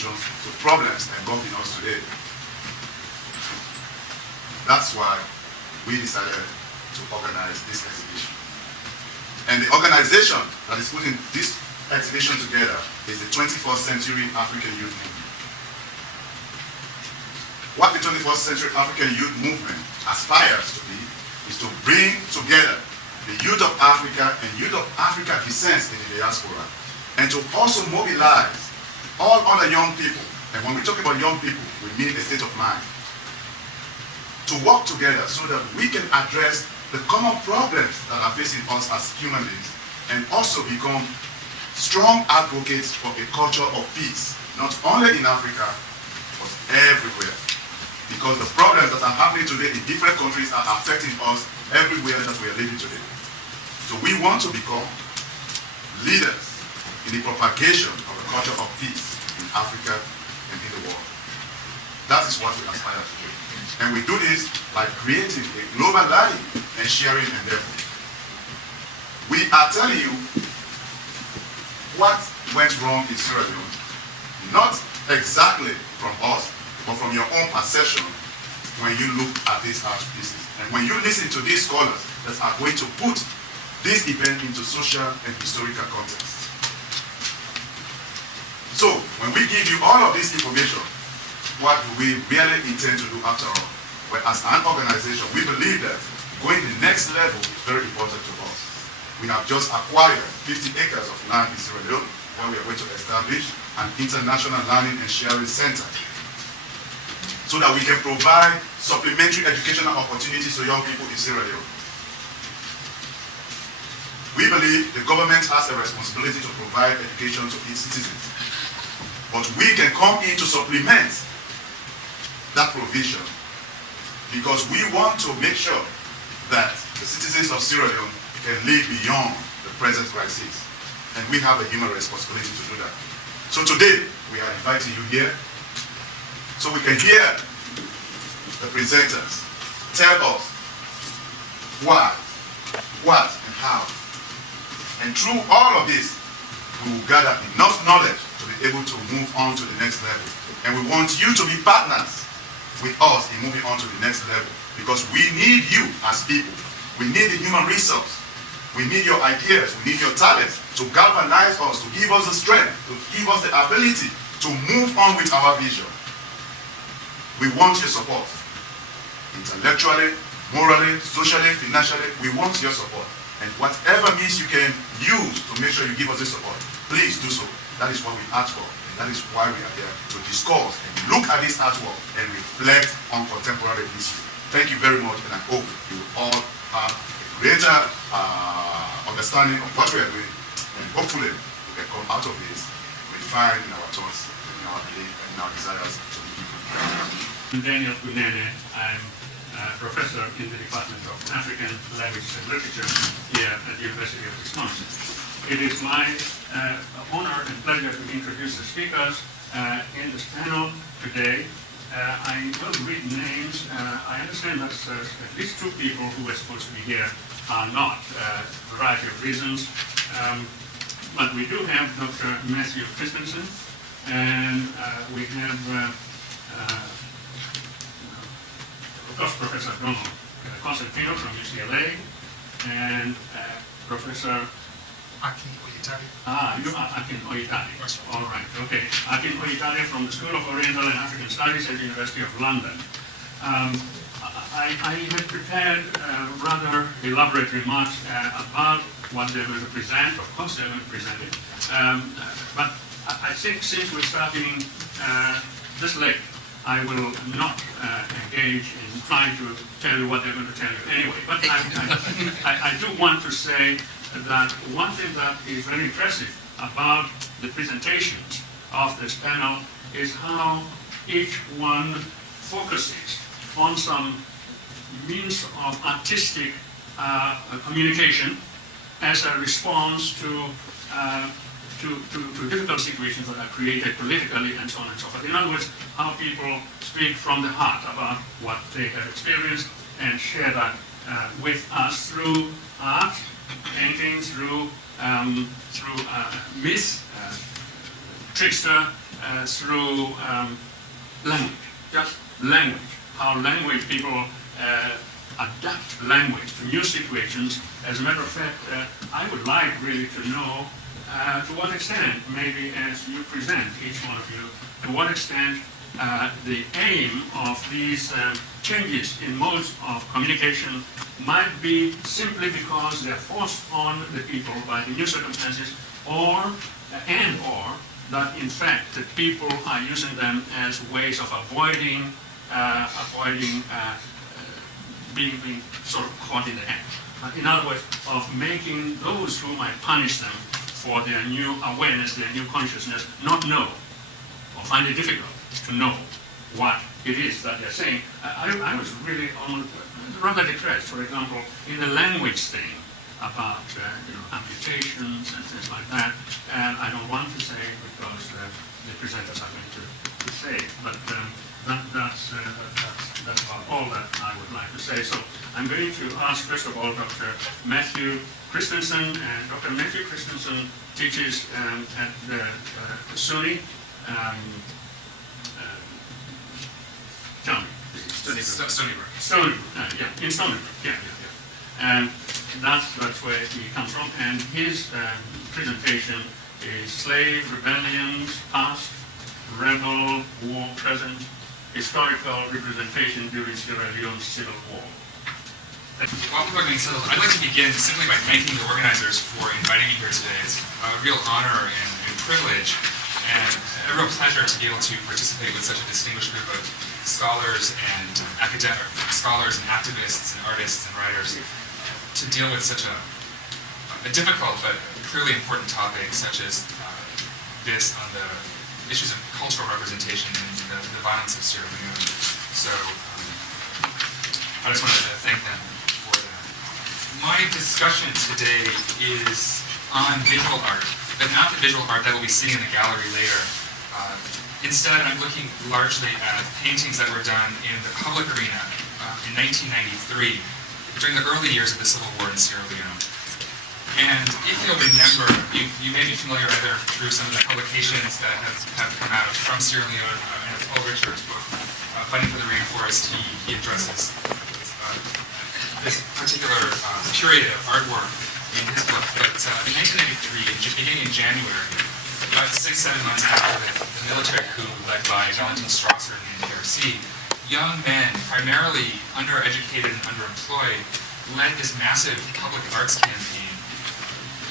solutions to problems engulfing us today. That's why we decided to organize this exhibition. And the organization that is putting this exhibition together is the 21st Century African Youth Movement. What the 21st Century African Youth Movement aspires to be is to bring together the youth of Africa and youth of Africa descends in the diaspora, and to also mobilize all other young people. And when we talk about young people, we mean a state of mind, to work together so that we can address the common problems that are facing us as human beings, and also become strong advocates for a culture of peace, not only in Africa, but everywhere. Because the problems that are happening today in different countries are affecting us everywhere that we are living today. So we want to become leaders in the propagation of a culture of peace in Africa and in the world. That is what we aspire to do. And we do this by creating a global learning and sharing endeavor. We are telling you what went wrong in Sierra Leone, not exactly from us, but from your own perception when you look at these art pieces. And when you listen to these scholars that are going to put this event into social and historical context. So, when we give you all of this information, what do we really intend to do after all? Well, as an organization, we believe that going to the next level is very important to us. We have just acquired 50 acres of land in Sierra Leone, where we are going to establish an international learning and sharing center, so that we can provide supplementary educational opportunities to young people in Sierra Leone. We believe the government has a responsibility to provide education to its citizens, but we can come in to supplement that provision, because we want to make sure that the citizens of Sierra Leone can live beyond the present crisis, and we have a human responsibility to do that. So today, we are inviting you here so we can hear the presenters tell us why, what, and how. And through all of this, we will gather enough knowledge to be able to move on to the next level. And we want you to be partners with us in moving on to the next level, because we need you as people. We need the human resource. We need your ideas. We need your talents to galvanize us, to give us the strength, to give us the ability to move on with our vision. We want your support. Intellectually, morally, socially, financially, we want your support. And whatever means you can use to make sure you give us this support, please do so. That is what we ask for. And that is why we are here to discuss and look at this artwork and reflect on contemporary history. Thank you very much, and I hope you all have a greater understanding of what we are doing, and hopefully we can come out of this refined in our thoughts, in our belief, and in our desires to be people. I'm Daniel Kunene. I'm a professor in the Department of African Languages and Literature here at the University of Wisconsin. It is my honor and pleasure to introduce the speakers in this panel today. I will read names. I understand that at least two people who were supposed to be here are not, a variety of reasons. But we do have Dr. Matthew Christensen, and we have of course, Professor Bruno Constantino from UCLA, and Professor Akin Oyitade. Akin Oyitade. All right, okay. Akin Oyitade from the School of Oriental and African Studies at the University of London. I had prepared rather elaborate remarks about what they're going to present. Of course, they're going to present it. But I think since we're starting this late, I will not engage in trying to tell you what they're going to tell you anyway. But I do want to say that one thing that is very impressive about the presentations of this panel is how each one focuses on some means of artistic communication as a response to difficult situations that are created politically and so on and so forth. In other words, how people speak from the heart about what they have experienced and share that with us through art, painting, through myth, trickster through language, just language. How language people adapt language to new situations. As a matter of fact, I would like really to know to what extent, maybe as you present, each one of you, to what extent the aim of these changes in modes of communication might be simply because they're forced on the people by the new circumstances, or that in fact the people are using them as ways of avoiding being sort of caught in the act. In other words, of making those who might punish them for their new awareness, their new consciousness, not know or find it difficult to know what it is that they're saying. I was really rather depressed, for example, in the language thing about amputations and things like that. And I don't want to say because the presenters are going to say, but that's about all that I would like to say. So I'm going to ask, first of all, Dr. Matthew Christensen. And Dr. Matthew Christensen teaches at the SUNY. Tell me. Stony Brook. Stony Brook, yeah, in Stony Brook, yeah. And that's where he comes from. And his presentation is Slave Rebellions, Past, Rebel, War, Present, Historical Representation during Sierra Leone's Civil War. While we're talking civil, I'd like to begin simply by thanking the organizers for inviting me here today. It's a real honor and privilege and a real pleasure to be able to participate with such a distinguished group of scholars and activists and artists and writers to deal with such a difficult but clearly important topic such as this on the issues of cultural representation and the violence of Sierra Leone. So I just wanted to thank them for that. My discussion today is on visual art, but not the visual art that we'll be seeing in the gallery later. Instead, I'm looking largely at paintings that were done in the public arena in 1993, during the early years of the Civil War in Sierra Leone. And if you'll remember, you may be familiar either through some of the publications that have come out from Sierra Leone, and Paul Richards' book, Fighting for the Rainforest. He addresses this particular period of artwork in his book. But in 1993, beginning in January, about 6-7 months after the military coup led by Valentin Strasser in the NDRC, young men, primarily undereducated and underemployed, led this massive public arts campaign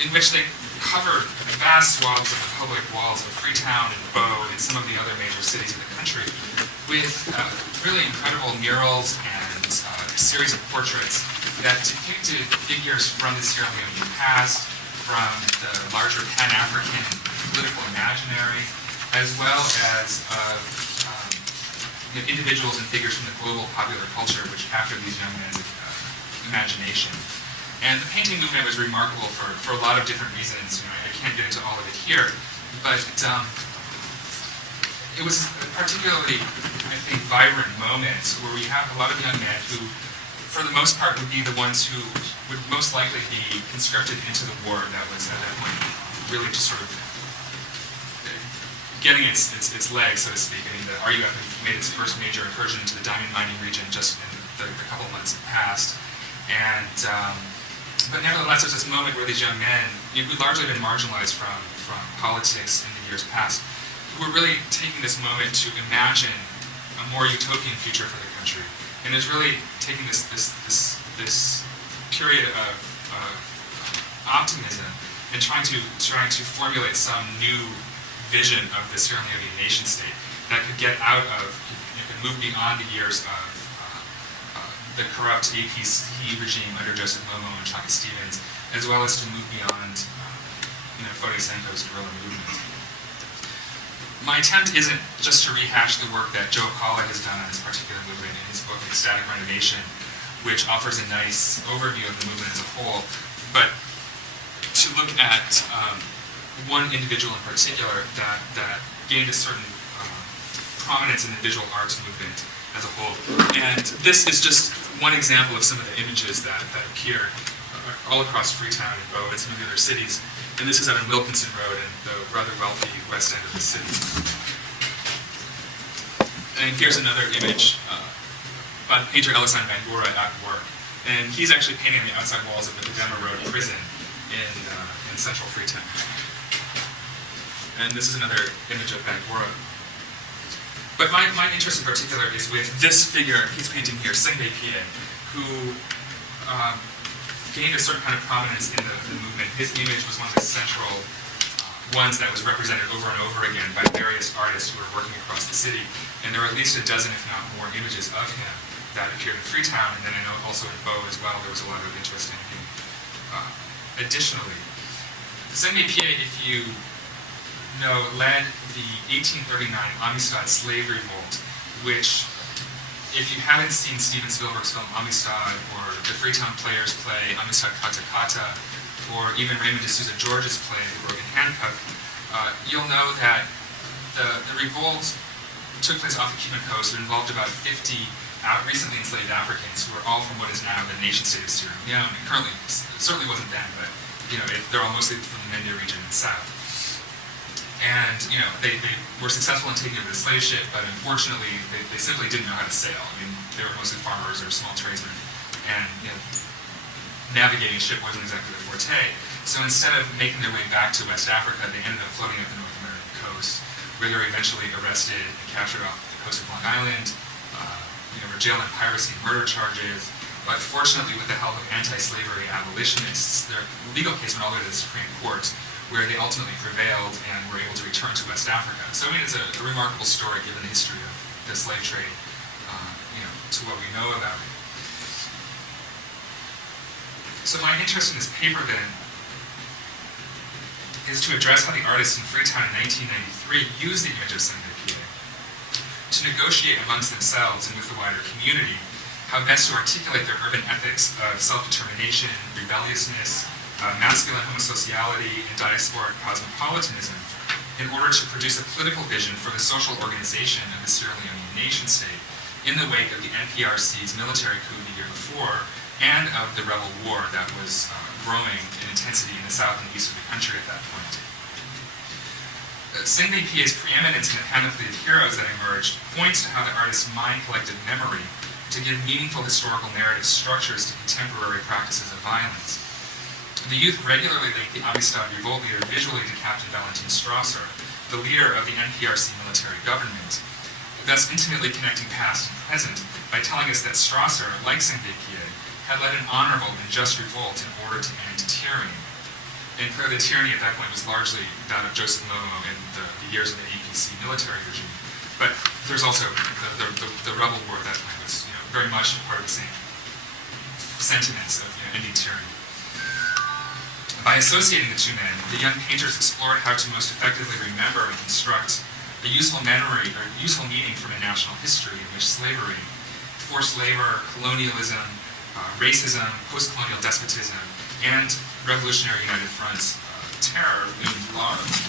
in which they covered vast swaths of the public walls of Freetown and Bo and some of the other major cities in the country with really incredible murals and a series of portraits that depicted figures from the Sierra Leone past, from the larger Pan-African political imaginary, as well as individuals and figures from the global popular culture which captured these young men's imagination. And the painting movement was remarkable for a lot of different reasons. I can't get into all of it here, but it was a particularly, I think, vibrant moment where we have a lot of young men who, for the most part, would be the ones who would most likely be conscripted into the war that was at that point really just sort of getting its legs, so to speak. I mean, the RUF made its first major incursion into the diamond mining region just in the couple months past. And, but nevertheless, there's this moment where these young men, who'd largely been marginalized from politics in the years past, who were really taking this moment to imagine a more utopian future for the country. And it's really taking this period of optimism and trying to formulate some new vision of the Sierra Leone nation state that could get out of, could move beyond the years of the corrupt APC regime under Joseph Momo and Chaka Stevens, as well as to move beyond Foday Sanko's guerrilla movement. My attempt isn't just to rehash the work that Joe Akala has done on this particular movement in his book Ecstatic Renovation, which offers a nice overview of the movement as a whole, but to look at one individual in particular that gained a certain prominence in the visual arts movement as a whole. And this is just one example of some of the images that appear all across Freetown and Bo and some of the other cities. And this is out on Wilkinson Road in the rather wealthy west end of the city. And here's another image by painter Alexandre Bangura at work. And he's actually painting the outside walls of the Kadema Road prison in central Freetown. And this is another image of Bangura. But my interest in particular is with this figure he's painting here, Sengbe Pie, who gained a certain kind of prominence in the movement. His image was one of the central ones that was represented over and over again by various artists who were working across the city. And there were at least a dozen, if not more, images of him that appeared in Freetown, and then I know also in Bo as well, there was a lot of interest in him. Additionally, Sengbe Pie, if you know, led the 1839 Amistad slave revolt, which, if you haven't seen Steven Spielberg's film Amistad, or the Freetown Players play Amistad Kata Kata, or even Raymond D'Souza George's play The Broken Handcuff, you'll know that the revolt took place off the Cuban coast. It involved about 50 recently enslaved Africans who were all from what is now the nation-state of Sierra Leone. And currently, it certainly wasn't then, but they're all mostly from the Mende region in the south. And they were successful in taking over the slave ship, but unfortunately, they simply didn't know how to sail. I mean, they were mostly farmers or small tradesmen, and navigating a ship wasn't exactly their forte. So instead of making their way back to West Africa, they ended up floating up the North American coast, where they were eventually arrested and captured off the coast of Long Island. Were jailed on piracy and murder charges. But fortunately, with the help of anti-slavery abolitionists, their legal case went all the way to the Supreme Court, where they ultimately prevailed and were able to return to West Africa. So I mean, it's a remarkable story given the history of the slave trade, to what we know about it. So my interest in this paper then is to address how the artists in Freetown in 1993 used the image of Sengbe Pie to negotiate amongst themselves and with the wider community how best to articulate their urban ethics of self-determination, rebelliousness, masculine homosociality, and diasporic cosmopolitanism in order to produce a political vision for the social organization of the Sierra Leonean nation-state in the wake of the NPRC's military coup the year before and of the rebel war that was growing in intensity in the south and east of the country at that point. Sengbe Pie's preeminence in the panoply of heroes that emerged points to how the artist's mind collected memory to give meaningful historical narrative structures to contemporary practices of violence. The youth regularly linked the Amistad revolt leader visually to Captain Valentin Strasser, the leader of the NPRC military government, thus intimately connecting past and present by telling us that Strasser, like Sengbe Pie, had led an honorable and just revolt in order to end tyranny. And clearly the tyranny at that point was largely that of Joseph Momo in the years of the APC military regime. But there's also the rebel war at that point was very much a part of the same sentiments of ending tyranny. By associating the two men, the young painters explored how to most effectively remember and construct a useful memory or useful meaning from a national history in which slavery, forced labor, colonialism, racism, post-colonial despotism, and Revolutionary United Front's terror loomed large.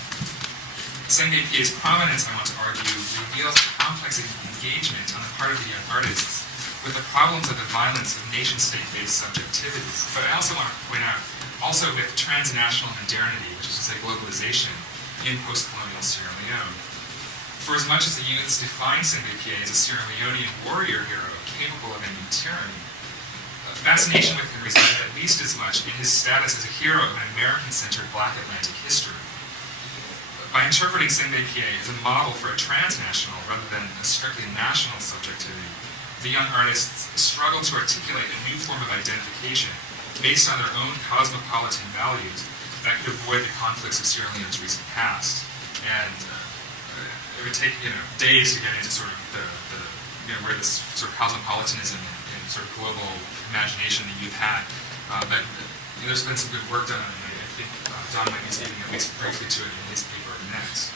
Sengbe Pie's prominence, I want to argue, reveals the complex engagement on the part of the young artists with the problems of the violence of nation-state-based subjectivity. But I also want to point out, also with transnational modernity, which is to say globalization, in post-colonial Sierra Leone. For as much as the youths define Sengbe Pie as a Sierra Leonean warrior hero capable of ending tyranny, fascination with him resided at least as much in his status as a hero of an American-centered Black Atlantic history. By interpreting Sengbe Pie as a model for a transnational rather than a strictly national subjectivity, the young artists struggled to articulate a new form of identification based on their own cosmopolitan values that could avoid the conflicts of Sierra Leone's recent past. And it would take days to get into sort of the where this sort of cosmopolitanism and sort of global imagination the youth had. But there's been some good work done, and I think Don might be speaking at least briefly to it in his paper next.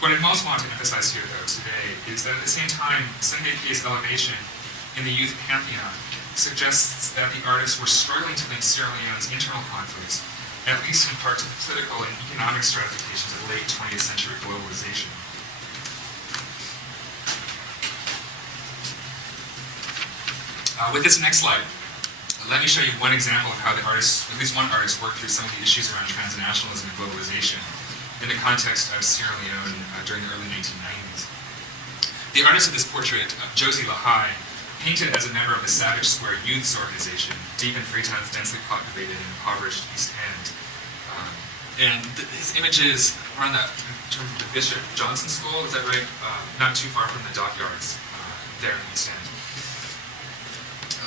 What I most want to emphasize here, though, today is that at the same time, Sengbe Pie's elevation in the youth pantheon suggests that the artists were struggling to link Sierra Leone's internal conflicts, at least in part to the political and economic stratifications of late 20th century globalization. With this next slide, let me show you one example of how the artist, at least one artist, worked through some of the issues around transnationalism and globalization in the context of Sierra Leone during the early 1990s. The artist of this portrait, Josie Lahai, painted as a member of the Savage Square Youths Organization, deep in Freetown's densely populated and impoverished East End. His images are on the Bishop Johnson School, is that right? Not too far from the dockyards there in East End.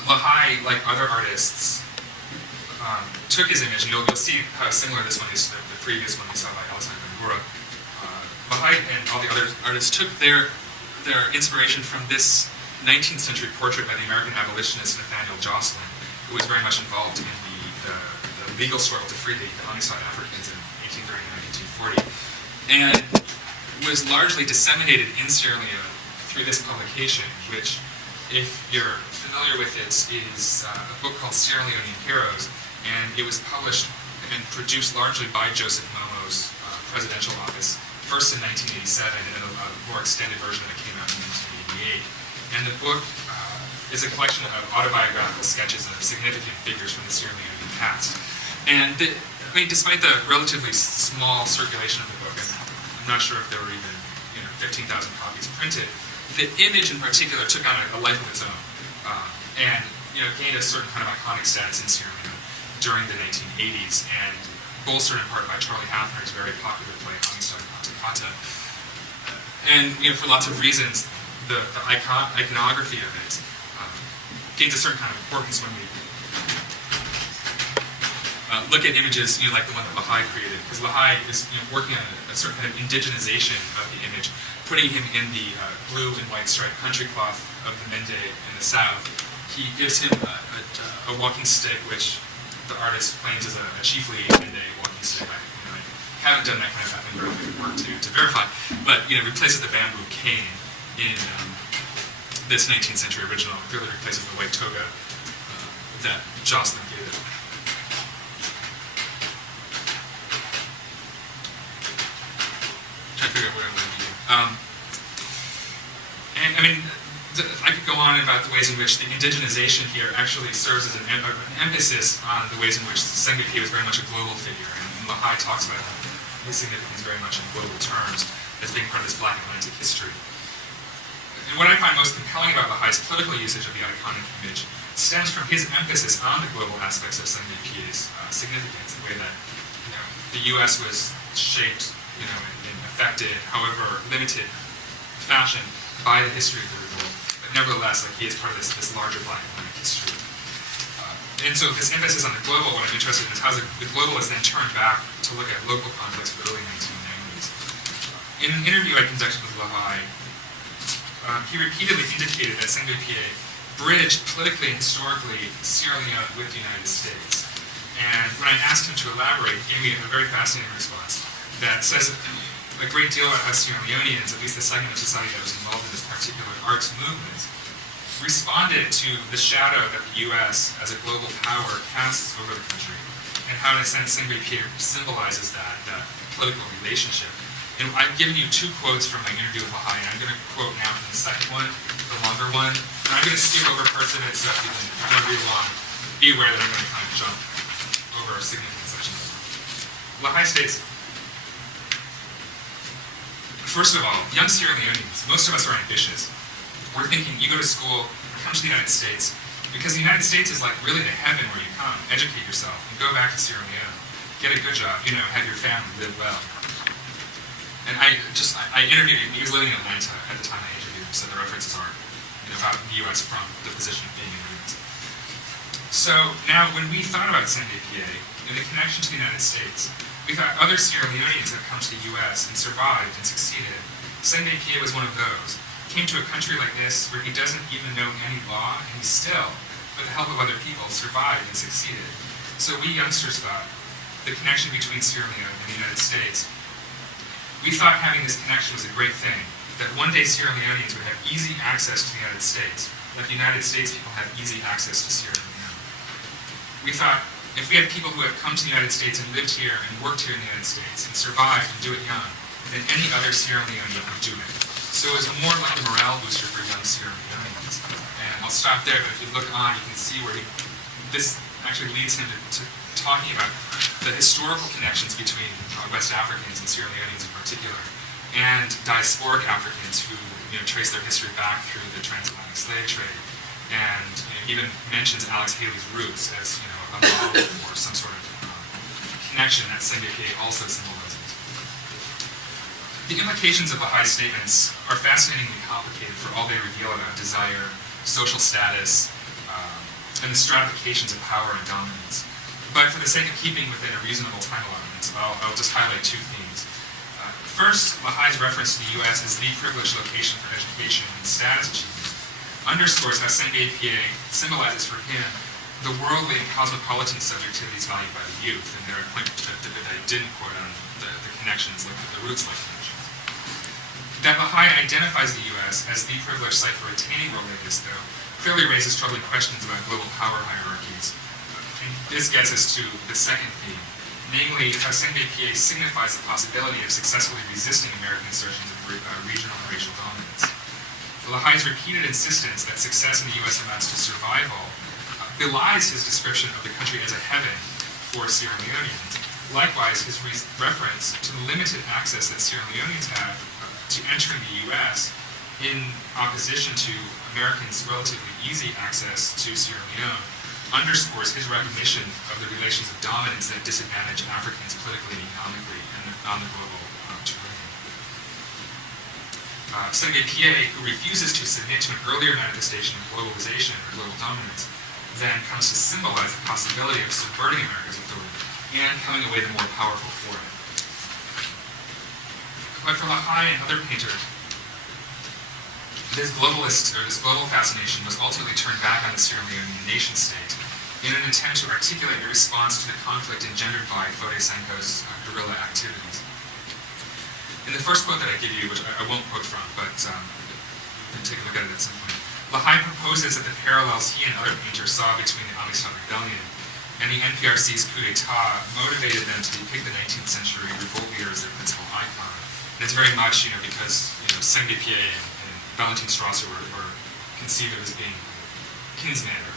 Lahai, like other artists, took his image, and you'll see how similar this one is to the previous one we saw by Alessandro Ngura. Lahai and all the other artists took their inspiration from this 19th century portrait by the American abolitionist Nathaniel Jocelyn, who was very much involved in the legal struggle to free the Amistad Africans in 1839 and 1840, and was largely disseminated in Sierra Leone through this publication, which, if you're familiar with it, is a book called Sierra Leonean Heroes, and it was published and produced largely by Joseph Momo's presidential office, first in 1987, and then a more extended version that came out in 1988. And the book is a collection of autobiographical sketches of significant figures from the Sierra Leonean past. And despite the relatively small circulation of the book, and I'm not sure if there were even 15,000 copies printed, the image in particular took on a life of its own, and gained a certain kind of iconic status in Sierra Leone during the 1980s, and bolstered in part by Charlie Hafner's very popular play Amistad Kata Kata. And for lots of reasons, the iconography of it gains a certain kind of importance when we look at images like the one that Lahai created, because Lahai is working on a certain kind of indigenization of the image, putting him in the blue and white striped country cloth of the Mende in the south. He gives him a walking stick, which the artist claims is a chiefly Mende walking stick. I haven't done that kind of ethnographic work to verify, but replaces the bamboo cane in this 19th century original. Clearly replaces the white toga that Jocelyn gave it. Trying to figure out what I'm going to do. I could go on about the ways in which the indigenization here actually serves as an emphasis on the ways in which Senghor was very much a global figure, and Lahai talks about his significance very much in global terms as being part of this Black Atlantic history. And what I find most compelling about Lahai's political usage of the iconic image stems from his emphasis on the global aspects of Senghor's significance, the way that the U.S. was shaped, in affected, however limited fashion, by the history of the revolt. But nevertheless, he is part of this larger Black Atlantic history. And so this emphasis on the global, what I'm interested in is how the global is then turned back to look at local conflicts of the early 1990s. In an interview I conducted with Lahai, he repeatedly indicated that Senghor bridged politically and historically Sierra Leone with the United States. And when I asked him to elaborate, he gave me a very fascinating response that says a great deal about how Sierra Leoneans, at least the segment of society that was involved in this particular arts movement, responded to the shadow that the U.S. as a global power casts over the country, and how, in a sense, Senghor symbolizes that political relationship. And I've given you two quotes from my interview with Lahai, and I'm going to quote now from the second one, the longer one, and I'm going to skip over parts of it, so if you don't read along, be aware that I'm going to kind of jump over significant sections. Lahai states, first of all, young Sierra Leoneans, most of us are ambitious. We're thinking, you go to school, come to the United States, because the United States is like really the heaven where you come, educate yourself, and go back to Sierra Leone, get a good job, have your family, live well. And I interviewed him, he was living in Atlanta at the time I interviewed him, so the references are about the U.S. from the position of being in the U.S. So now, when we thought about Senghor and the connection to the United States, we thought other Sierra Leoneans have come to the U.S. and survived and succeeded. Senghor was one of those. Came to a country like this where he doesn't even know any law, and he still, with the help of other people, survived and succeeded. So we youngsters thought the connection between Sierra Leone and the United States, we thought having this connection was a great thing, that one day Sierra Leoneans would have easy access to the United States, like the United States people have easy access to Sierra Leone. We thought, if we have people who have come to the United States and lived here and worked here in the United States and survived and do it young, then any other Sierra Leonean would do it. So it was more like a morale booster for young Sierra Leoneans. And I'll stop there, but if you look on, you can see where he this actually leads him to talking about the historical connections between West Africans and Sierra Leoneans in particular, and diasporic Africans who trace their history back through the transatlantic slave trade, and even mentions Alex Haley's roots as a model or some sort of connection that Sengbei also symbolizes. The implications of Baha'is statements are fascinatingly complicated for all they reveal about desire, social status, and the stratifications of power and dominance. But for the sake of keeping within a reasonable time allotment, I'll just highlight two themes. First, Baha'is reference to the U.S. as the privileged location for education and status achievement underscores how Sengbei symbolizes for him the worldly and cosmopolitan subjectivities valued by the youth, and there are points that I didn't quote on the connections, like the roots-like connections. That Baha'i identifies the U.S. as the privileged site for attaining worldliness, though, clearly raises troubling questions about global power hierarchies. And this gets us to the second theme, namely how Sengbei signifies the possibility of successfully resisting American assertions of regional and racial dominance. The Baha'is' repeated insistence that success in the U.S. amounts to survival belies his description of the country as a heaven for Sierra Leoneans. Likewise, his reference to the limited access that Sierra Leoneans have to entering the U.S. in opposition to Americans' relatively easy access to Sierra Leone underscores his recognition of the relations of dominance that disadvantage Africans politically and economically and on the global terrain. Sengbei, who refuses to submit to an earlier manifestation of globalization or global dominance, then comes to symbolize the possibility of subverting America's authority and coming away the more powerful for it. But for Lahai and other painters, this global fascination was ultimately turned back on the Sierra Leonean nation-state in an attempt to articulate a response to the conflict engendered by Foday Sankoh's guerrilla activities. In the first quote that I give you, which I won't quote from, but you can take a look at it at some point, Lahai proposes that the parallels he and other painters saw between the Amistad Rebellion and the NPRC's coup d'etat motivated them to depict the 19th century revolt leader as their principal icon. And it's very much, because Sengbei and Valentin Strasser were conceived of as being kinsmen, or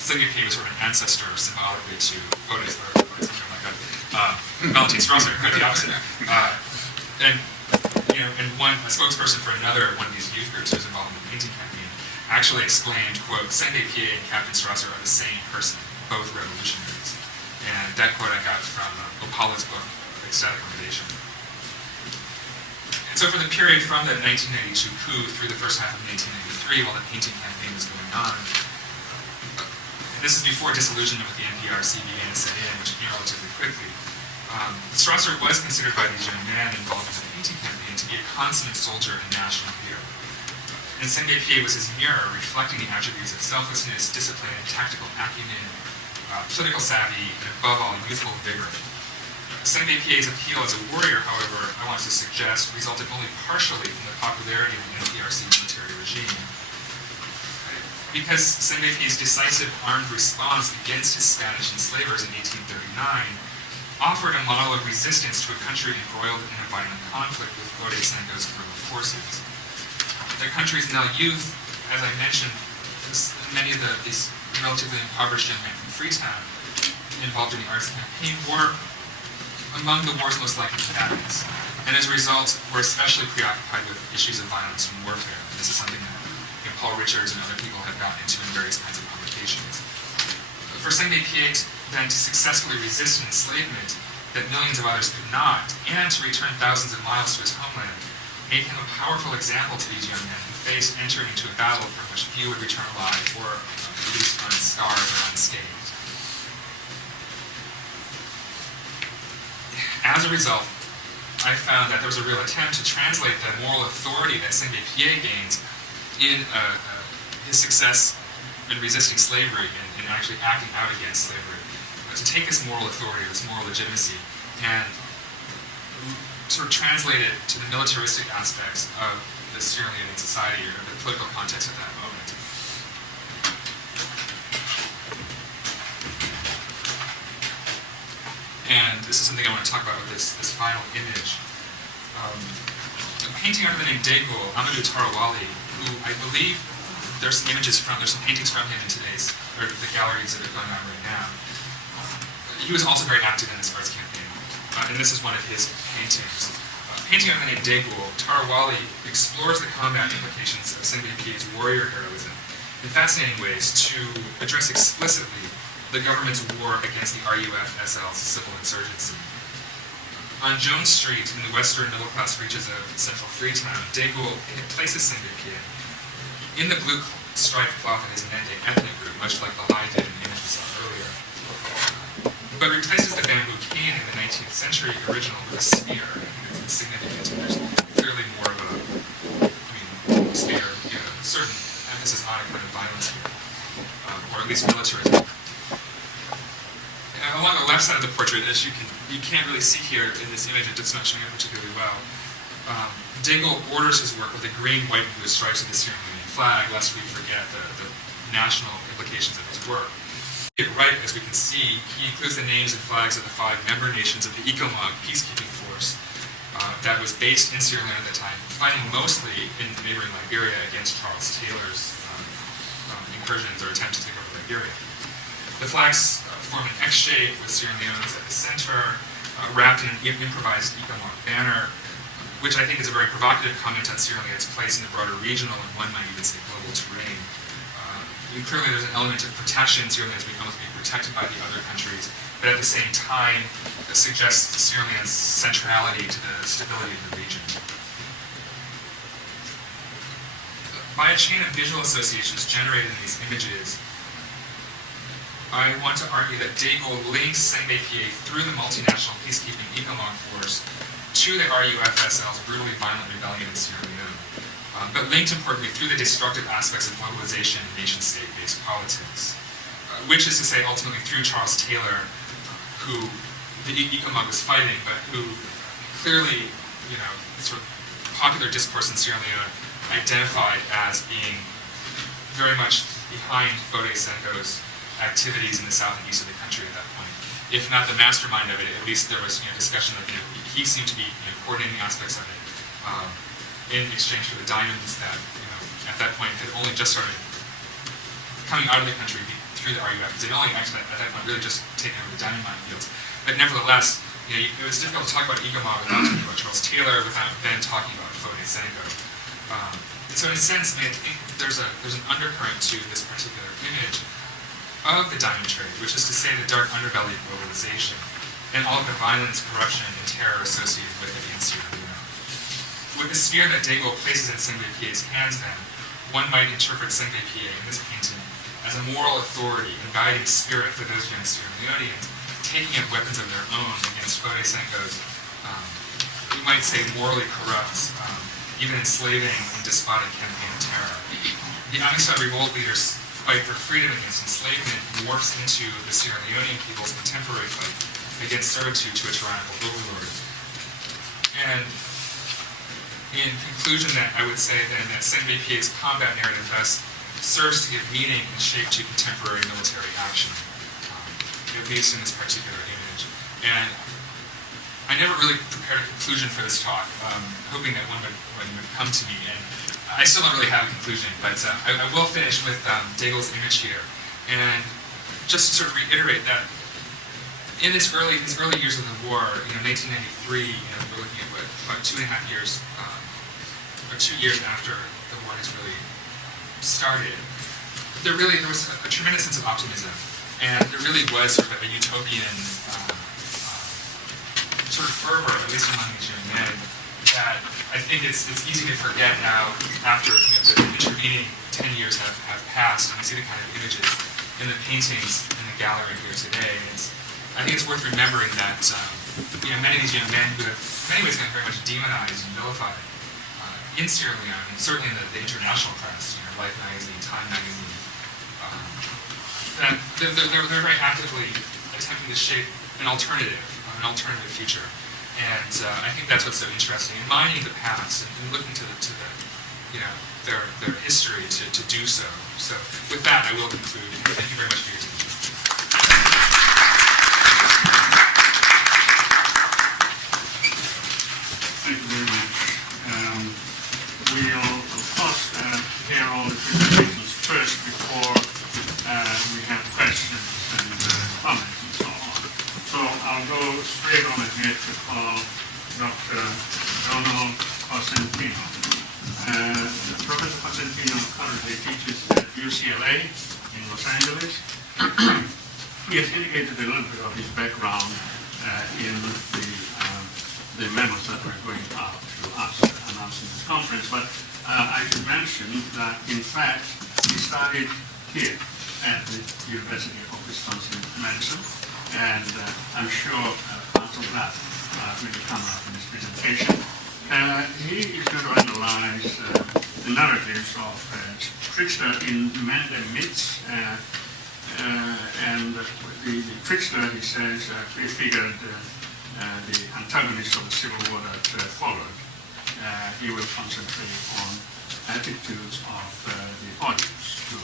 Sengbei was sort of an ancestor symbolically to Foday, or something like that. Valentin Strasser, quite the opposite. And a spokesperson for one of these youth groups who was involved in the painting campaign actually explained, quote, Sengbei and Captain Strasser are the same person, both revolutionaries. And that quote I got from Opala's book, Ecstatic Liquidation. And so for the period from the 1992 coup through the first half of 1993, while the painting campaign was going on, and this is before disillusionment with the NPRC began to set in, which came relatively quickly, Strasser was considered by these young men involved in the painting campaign to be a consummate soldier and national hero. And Sengbei was his mirror, reflecting the attributes of selflessness, discipline, tactical acumen, political savvy, and above all, youthful vigor. Sengbei's appeal as a warrior, however, I want to suggest, resulted only partially from the popularity of the NPRC military regime. Because Sengbei's decisive armed response against his Spanish enslavers in 1839 offered a model of resistance to a country embroiled in a violent conflict with Foday Sankoh's guerrilla forces. The country's now youth, as I mentioned, many of these relatively impoverished young men from Freetown involved in the arts campaign were among the war's most likely combatants, and as a result were especially preoccupied with issues of violence and warfare. This is something that Paul Richards and other people have gotten into in various kinds of publications. For Sengbei then to successfully resist an enslavement that millions of others could not, and to return thousands of miles to his homeland, made him a powerful example to these young men who faced entering into a battle from which few would return alive, or at least unscarred or unscathed. As a result, I found that there was a real attempt to translate the moral authority that Sengbei gains in his success in resisting slavery and actually acting out against slavery, to take this moral authority, this moral legitimacy, and sort of translate it to the militaristic aspects of the Sierra Leonean society or the political context of that moment. And this is something I want to talk about with this final image. A painting under the name Dego, Amadou Tarawali, who I believe there's some paintings from him in today's or the gallery exhibit going on right now. He was also very active in this arts campaign, and this is one of his paintings. Painting on the name Daegul, Tarawali explores the combat implications of Senbei Pie's warrior heroism in fascinating ways to address explicitly the government's war against the RUF-SL's civil insurgency. On Jones Street, in the western middle-class reaches of central Freetown, Daegul places Senbei Pie in the blue striped cloth of his Mende ethnic group, much like the Lai did in the image we saw earlier, but replaces the bamboo cane in the 19th century original with a spear. It's significant, and there's clearly more of a, spear, certain emphasis on a kind of violence here, or at least militarism. And along the left side of the portrait, as you can't really see here in this image, it's not showing up particularly well. Daegul orders his work with the green, white, and blue stripes of the Sierra Leone flag, lest we forget the national implications of his work. Right, as we can see, he includes the names and flags of the 5 member nations of the ECOMOG peacekeeping force that was based in Sierra Leone at the time, fighting mostly in neighboring Liberia against Charles Taylor's incursions or attempt to take over Liberia. The flags form an X shape with Sierra Leone's at the center, wrapped in an improvised ECOMOG banner, which I think is a very provocative comment on Sierra Leone's place in the broader regional and one might even say global terrain. Clearly there's an element of protection. Sierra Leone is being almost being protected by the other countries, but at the same time it suggests Sierra Leone's centrality to the stability of the region. By a chain of visual associations generated in these images, I want to argue that Daegul links Senbei Pie through the multinational peacekeeping ECOMOG force to the RUF-SL's brutally violent rebellion in Sierra Leone. But linked importantly through the destructive aspects of globalization and nation-state-based politics, which is to say ultimately through Charles Taylor, who the ECOMOG was fighting, but who clearly, sort of popular discourse in Sierra Leone identified as being very much behind Foday Senghor's activities in the south and east of the country at that point. If not the mastermind of it, at least there was discussion that he seemed to be coordinating aspects of it. In exchange for the diamonds that, at that point had only just started coming out of the country through the RUF, because they'd only actually at that point really just taken over the diamond mining fields. But nevertheless, it was difficult to talk about ECOMOG without talking about Charles Taylor, without then talking about Foday Senghor. And so in a sense, I think there's an undercurrent to this particular image of the diamond trade, which is to say the dark underbelly of globalization, and all of the violence, corruption, and terror associated with it in Sierra Leone. With the spear that Daegul places in Senbei Pie's hands then, one might interpret Senbei Pie in this painting as a moral authority and guiding spirit for those young Sierra Leoneans, taking up weapons of their own against Foday Senghor's, you might say, morally corrupt, even enslaving and despotic campaign of terror. The Amistad revolt leaders' fight for freedom against enslavement morphs into the Sierra Leonean people's contemporary fight against servitude to a tyrannical overlord. And in conclusion, then, I would say then that Senbei Pie's combat narrative thus serves to give meaning and shape to contemporary military action, at least in this particular image. And I never really prepared a conclusion for this talk, hoping that one would come to me. And I still don't really have a conclusion, but I will finish with Daegul's image here. And just to sort of reiterate that in these early years of the war, 1993, we're looking at about 2.5 years, or 2 years after the war has really started, there was a tremendous sense of optimism, and there really was sort of a utopian sort of fervor, at least among these young men, that I think it's easy to forget now after the intervening 10 years have passed, and we see the kind of images in the paintings in the gallery here today. I think it's worth remembering that many of these young men who have in many ways been very much demonized and vilified in Sierra Leone, and certainly in the international press, Life magazine, Time magazine, that they're very actively attempting to shape an alternative future. And I think that's what's so interesting in mining the past and looking to their history to do so. So with that, I will conclude. Thank you very much for your attention. Thank you very much. We'll, of course, hear all the presentations first before we have Cosentino. Professor Cosentino currently teaches at UCLA in Los Angeles. He has indicated a little bit of his background in the memos that were going out to us announcing this conference, but I should mention that in fact he studied here at the University of Wisconsin-Madison, and I'm sure part of that will come up in his presentation. He is going to analyze the narratives of Trickster in Mende Myths, and the Trickster, he says, prefigured the antagonists of the Civil War that followed. He will concentrate on attitudes of the audience to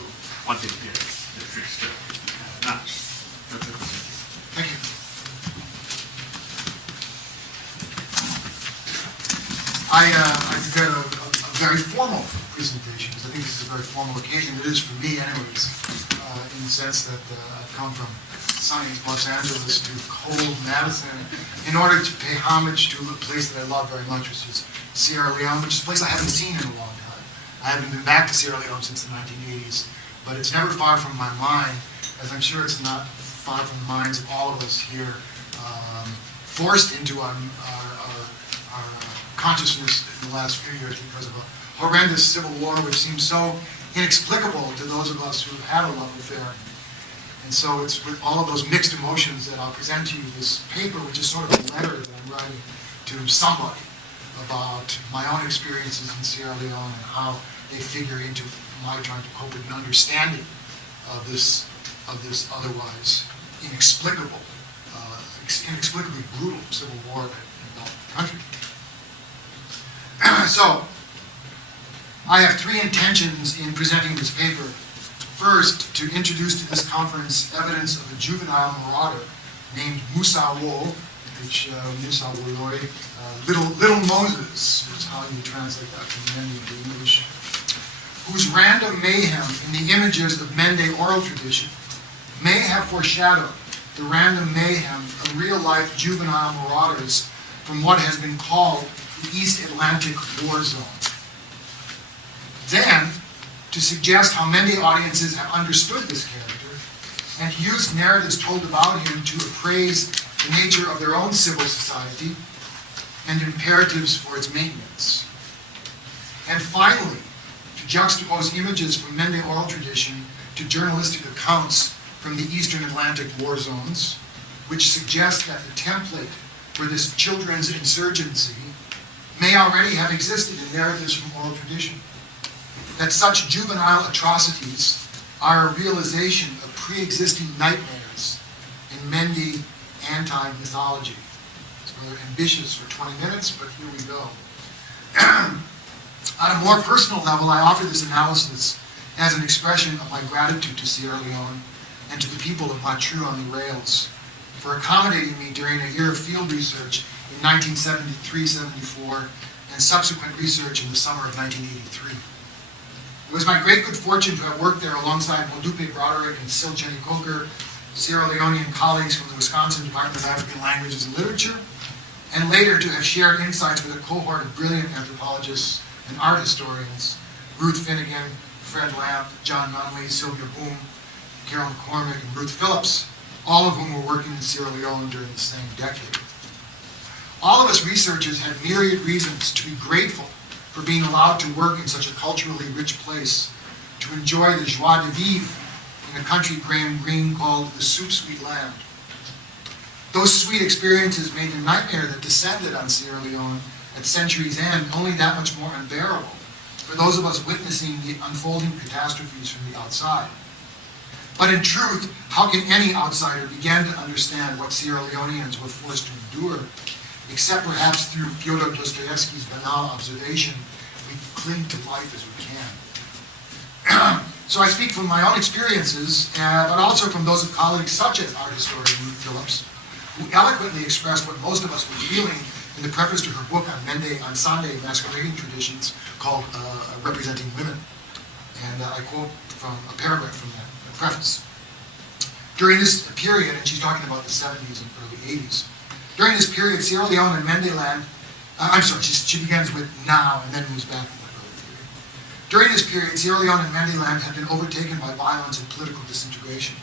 what they did, the Trickster. That's Dr. Cosentino. Thank you. I prepared a very formal presentation, because I think this is a very formal occasion. It is for me anyways, in the sense that I've come from sunny Los Angeles to cold Madison in order to pay homage to a place that I love very much, which is Sierra Leone, which is a place I haven't seen in a long time. I haven't been back to Sierra Leone since the 1980s, but it's never far from my mind, as I'm sure it's not far from the minds of all of us here, forced into our consciousness in the last few years because of a horrendous civil war which seems so inexplicable to those of us who have had a love affair. And so it's with all of those mixed emotions that I'll present to you this paper, which is sort of a letter that I'm writing to somebody about my own experiences in Sierra Leone and how they figure into my trying to cope with an understanding of this otherwise inexplicably brutal civil war that engulfed the country. So, I have three intentions in presenting this paper. First, to introduce to this conference evidence of a juvenile marauder named Musa Wo, which Musa Woloi, Little Moses is how you translate that from Mende into English, whose random mayhem in the images of Mende oral tradition may have foreshadowed the random mayhem of real-life juvenile marauders from what has been called the East Atlantic War Zone. Then, to suggest how many audiences have understood this character and to use narratives told about him to appraise the nature of their own civil society and imperatives for its maintenance. And finally, to juxtapose images from Mende oral tradition to journalistic accounts from the Eastern Atlantic war zones, which suggest that the template for this children's insurgency may already have existed in narratives from oral tradition. That such juvenile atrocities are a realization of pre-existing nightmares in Mende anti-mythology. It's rather ambitious for 20 minutes, but here we go. On a more personal level, I offer this analysis as an expression of my gratitude to Sierra Leone and to the people of Matru on the Rails for accommodating me during a year of field research in 1973-74 and subsequent research in the summer of 1983. It was my great good fortune to have worked there alongside Modupe Broderick and Sil Jenny Coker, Sierra Leonean colleagues from the Wisconsin Department of African Languages and Literature, and later to have shared insights with a cohort of brilliant anthropologists and art historians, Ruth Finnegan, Fred Lamp, John Nunley, Sylvia Boom, Carol McCormick, and Ruth Phillips, all of whom were working in Sierra Leone during the same decade. All of us researchers had myriad reasons to be grateful for being allowed to work in such a culturally rich place, to enjoy the joie de vivre in a country Graham Greene called the soup sweet land. Those sweet experiences made the nightmare that descended on Sierra Leone at century's end only that much more unbearable for those of us witnessing the unfolding catastrophes from the outside. But in truth, how can any outsider begin to understand what Sierra Leoneans were forced to endure, except perhaps through Fyodor Dostoevsky's banal observation, we cling to life as we can. So I speak from my own experiences, but also from those of colleagues such as art historian Ruth Phillips, who eloquently expressed what most of us were feeling in the preface to her book on Sande masquerading traditions called Representing Women. And I quote from a paragraph from that preface. During this period, and she's talking about the 70s and early 80s, during this period, Sierra Leone and Mendeland I'm sorry, she begins with now and then moves back to the early period. During this period, Sierra Leone and Mandyland have been overtaken by violence and political disintegration.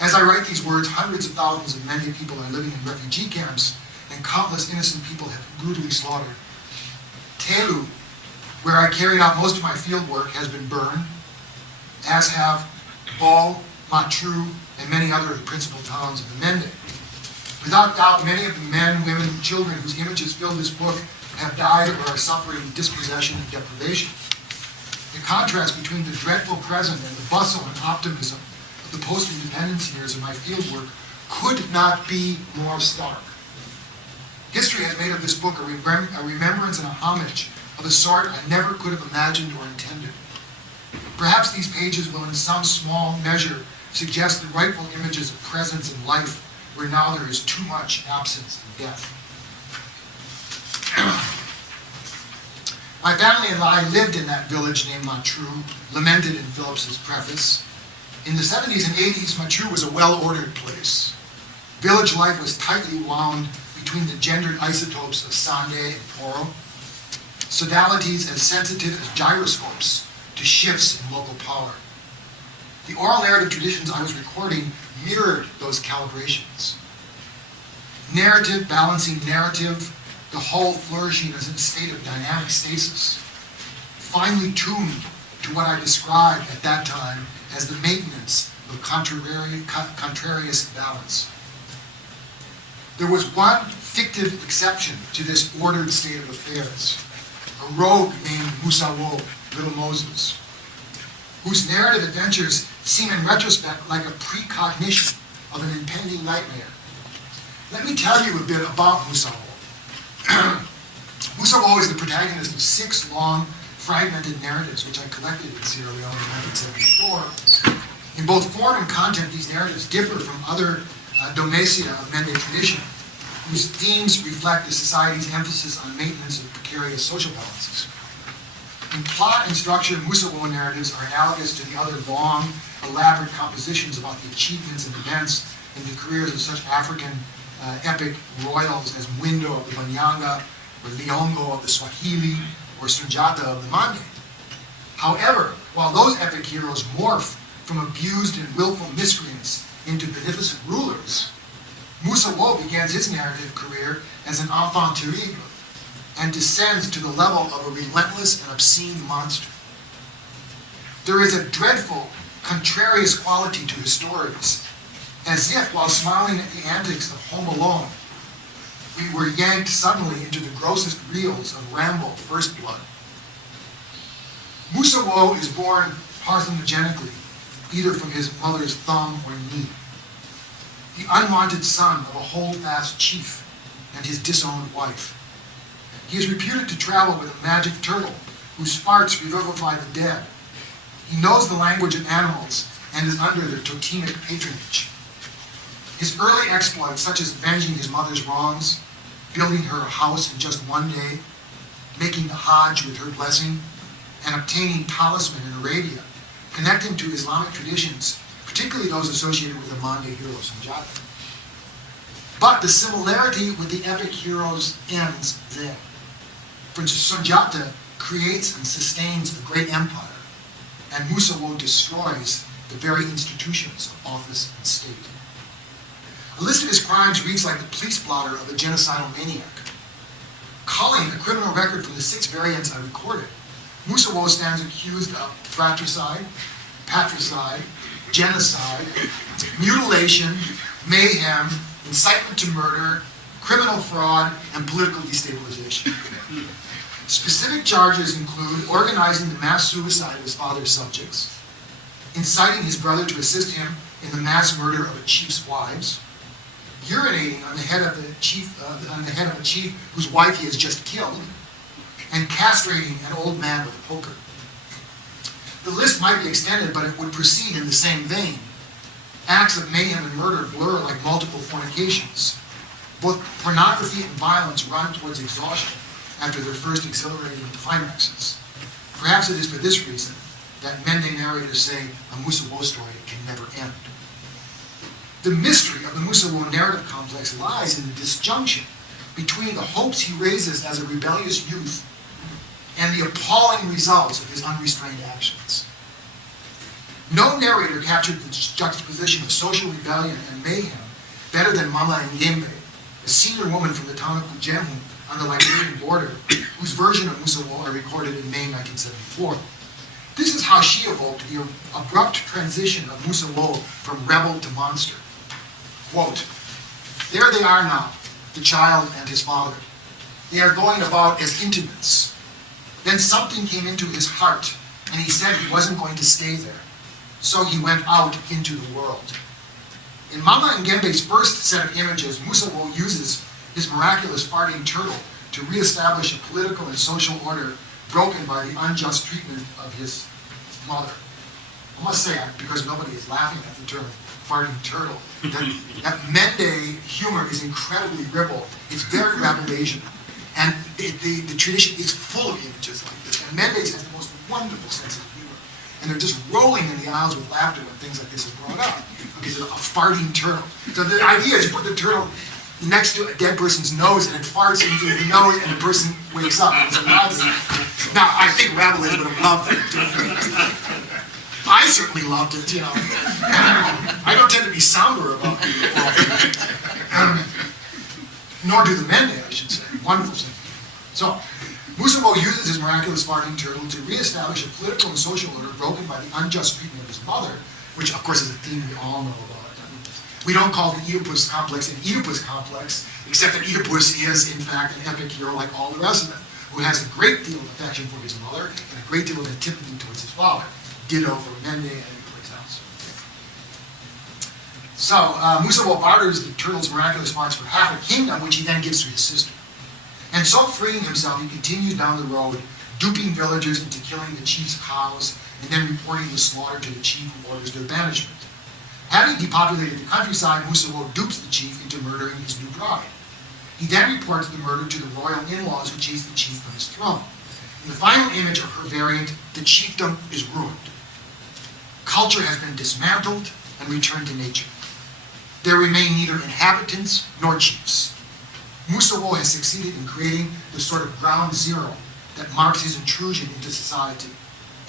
As I write these words, hundreds of thousands of Mende people are living in refugee camps, and countless innocent people have been brutally slaughtered. Telu, where I carried out most of my field work, has been burned, as have Bol, Matru, and many other of the principal towns of the Mende. Without doubt, many of the men, women, and children whose images fill this book have died or are suffering dispossession and deprivation. The contrast between the dreadful present and the bustle and optimism of the post-independence years of my fieldwork could not be more stark. History has made of this book a remembrance and a homage of a sort I never could have imagined or intended. Perhaps these pages will in some small measure suggest the rightful images of presence and life where now there is too much absence and death. My family and I lived in that village named Matru, lamented in Phillips's preface. In the 70s and 80s, Matru was a well-ordered place. Village life was tightly wound between the gendered isotopes of Sande and Poro, sodalities as sensitive as gyroscopes to shifts in local power. The oral narrative traditions I was recording mirrored those calibrations. Narrative balancing narrative, the whole flourishing as in a state of dynamic stasis, finely tuned to what I described at that time as the maintenance of contrarious balance. There was one fictive exception to this ordered state of affairs, a rogue named Musawo, Little Moses, whose narrative adventures seem in retrospect like a precognition of an impending nightmare. Let me tell you a bit about Musawo. Musawo is the protagonist of 6 long, fragmented narratives which I collected in Sierra Leone in 1974. In both form and content, these narratives differ from other domecia of Mende tradition, whose themes reflect the society's emphasis on maintenance of precarious social balances. In plot and structure, Musawo narratives are analogous to the other long, elaborate compositions about the achievements and events in the careers of such African epic royals as Mwindo of the Banyanga, or Liongo of the Swahili, or Sunjata of the Mande. However, while those epic heroes morph from abused and willful miscreants into beneficent rulers, Musawo begins his narrative career as an enfant terrible and descends to the level of a relentless and obscene monster. There is a dreadful, contrarious quality to his stories, as if, while smiling at the antics of Home Alone, we were yanked suddenly into the grossest reels of Rambo First Blood. Musawo is born parthenogenically, either from his mother's thumb or knee, the unwanted son of a hold-fast chief and his disowned wife. He is reputed to travel with a magic turtle whose farts revivify the dead. He knows the language of animals and is under their totemic patronage. His early exploits, such as avenging his mother's wrongs, building her a house in just one day, making the Hajj with her blessing, and obtaining talisman in Arabia, connect him to Islamic traditions, particularly those associated with the Mande hero Sunjata. But the similarity with the epic heroes ends there. For Sunjata creates and sustains a great empire, and Musawo destroys the very institutions of office and state. A list of his crimes reads like the police blotter of a genocidal maniac. Culling a criminal record from the 6 variants I recorded, Musawo stands accused of fratricide, patricide, genocide, mutilation, mayhem, incitement to murder, criminal fraud, and political destabilization. Specific charges include organizing the mass suicide of his father's subjects, inciting his brother to assist him in the mass murder of a chief's wives, urinating on the head of a chief whose wife he has just killed, and castrating an old man with a poker. The list might be extended, but it would proceed in the same vein. Acts of mayhem and murder blur like multiple fornications. Both pornography and violence run towards exhaustion after their first exhilarating climaxes. Perhaps it is for this reason that Mende narrators say a Musawo story can never end. The mystery of the Musawo narrative complex lies in the disjunction between the hopes he raises as a rebellious youth and the appalling results of his unrestrained actions. No narrator captured the juxtaposition of social rebellion and mayhem better than Mama Ngembe, a senior woman from the town of Ujemu on the Liberian border, whose version of Musawo I recorded in May 1974. This is how she evoked the abrupt transition of Musawo from rebel to monster. Quote, "There they are now, the child and his father. They are going about as intimates. Then something came into his heart, and he said he wasn't going to stay there. So he went out into the world." In Mama Ngembe's first set of images, Musawo uses his miraculous farting turtle to reestablish a political and social order broken by the unjust treatment of his mother. I must say, because nobody is laughing at the term farting turtle, that Mende humor is incredibly ribald. It's very Rebel-Asian. And the tradition is full of images like this. And Mendes has the most wonderful sense of humor. And they're just rolling in the aisles with laughter when things like this are brought up. Because of a farting turtle. So the idea is you put the turtle next to a dead person's nose and it farts into the nose and the person wakes up. It's alive. Now, I think Rabelais would have loved it. I certainly loved it, you know. I don't tend to be somber about it. Nor do the Mende, I should say. Wonderful thing. So, Musawo uses his miraculous farting turtle to reestablish a political and social order broken by the unjust treatment of his mother, which of course is a theme we all know about. We don't call the Oedipus complex an Oedipus complex, except that Oedipus is in fact an epic hero like all the rest of them, who has a great deal of affection for his mother and a great deal of antipathy towards his father. Ditto for Mende and anyplace else. So Musawo barters the turtle's miraculous farts for half a kingdom, which he then gives to his sister. And so freeing himself, he continues down the road, duping villagers into killing the chief's cows, and then reporting the slaughter to the chief who orders their banishment. Having depopulated the countryside, Musawo dupes the chief into murdering his new bride. He then reports the murder to the royal in-laws who chase the chief from his throne. In the final image of her variant, the chiefdom is ruined. Culture has been dismantled and returned to nature. There remain neither inhabitants nor chiefs. Musawo has succeeded in creating the sort of ground zero that marks his intrusion into society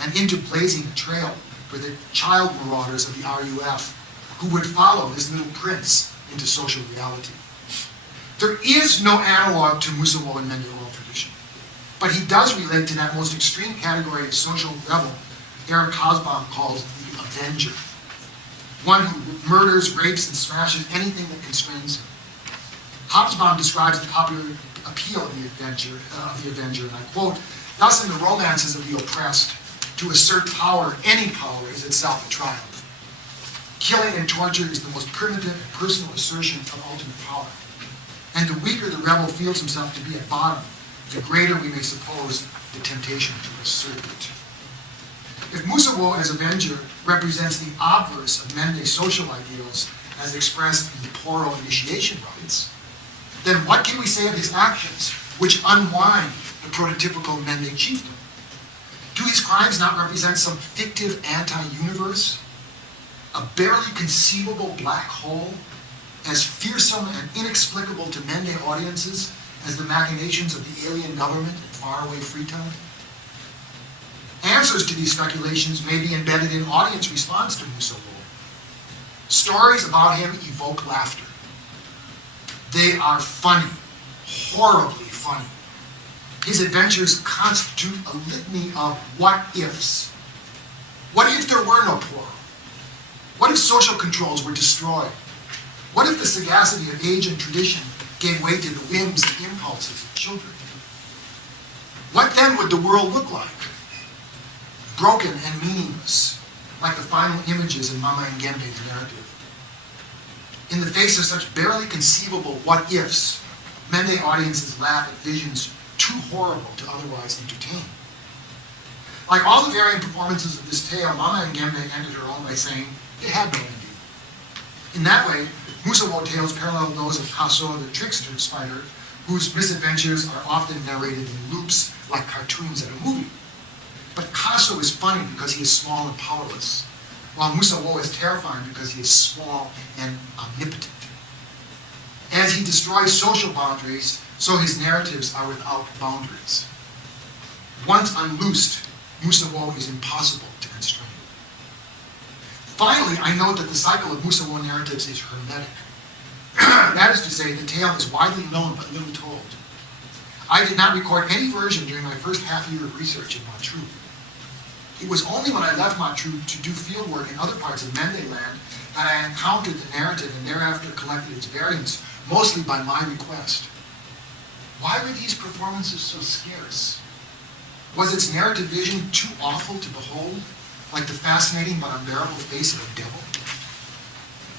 and into blazing a trail for the child marauders of the RUF who would follow this little prince into social reality. There is no analog to Musawo in Mende oral tradition, but he does relate to that most extreme category of social rebel Eric Hobsbawm calls the Avenger, one who murders, rapes, and smashes anything that constrains him. Hobsbawm describes the popular appeal of the Avenger, and I quote, "Thus in the romances of the oppressed, to assert power, any power, is itself a triumph. Killing and torture is the most primitive and personal assertion of ultimate power. And the weaker the rebel feels himself to be at bottom, the greater we may suppose the temptation to assert it." If Musawo as Avenger represents the obverse of Mende's social ideals as expressed in the Poro initiation rites, then what can we say of his actions which unwind the prototypical Mende chiefdom? Do his crimes not represent some fictive anti-universe? A barely conceivable black hole, as fearsome and inexplicable to Mende audiences as the machinations of the alien government in faraway Freetown? Answers to these speculations may be embedded in audience response to Musawo. Stories about him evoke laughter. They are funny, horribly funny. His adventures constitute a litany of what-ifs. What if there were no Poro? What if social controls were destroyed? What if the sagacity of age and tradition gave way to the whims and impulses of children? What then would the world look like? Broken and meaningless, like the final images in Mama Ngembe's narrative. In the face of such barely conceivable what-ifs, Mende audiences laugh at visions too horrible to otherwise entertain. Like all the varying performances of this tale, Mama Ngembe ended her own by saying, it had no ending. In that way, Musawo tales parallel those of Kaso the trickster spider, whose misadventures are often narrated in loops like cartoons at a movie. But Kaso is funny because he is small and powerless, while Musawo is terrifying because he is small and omnipotent. As he destroys social boundaries, so his narratives are without boundaries. Once unloosed, Musawo is impossible to constrain. Finally, I note that the cycle of Musawo narratives is hermetic. That is to say, the tale is widely known but little told. I did not record any version during my first half year of research in Matru. It was only when I left Matru to do fieldwork in other parts of Mende land that I encountered the narrative and thereafter collected its variants, mostly by my request. Why were these performances so scarce? Was its narrative vision too awful to behold, like the fascinating but unbearable face of a devil?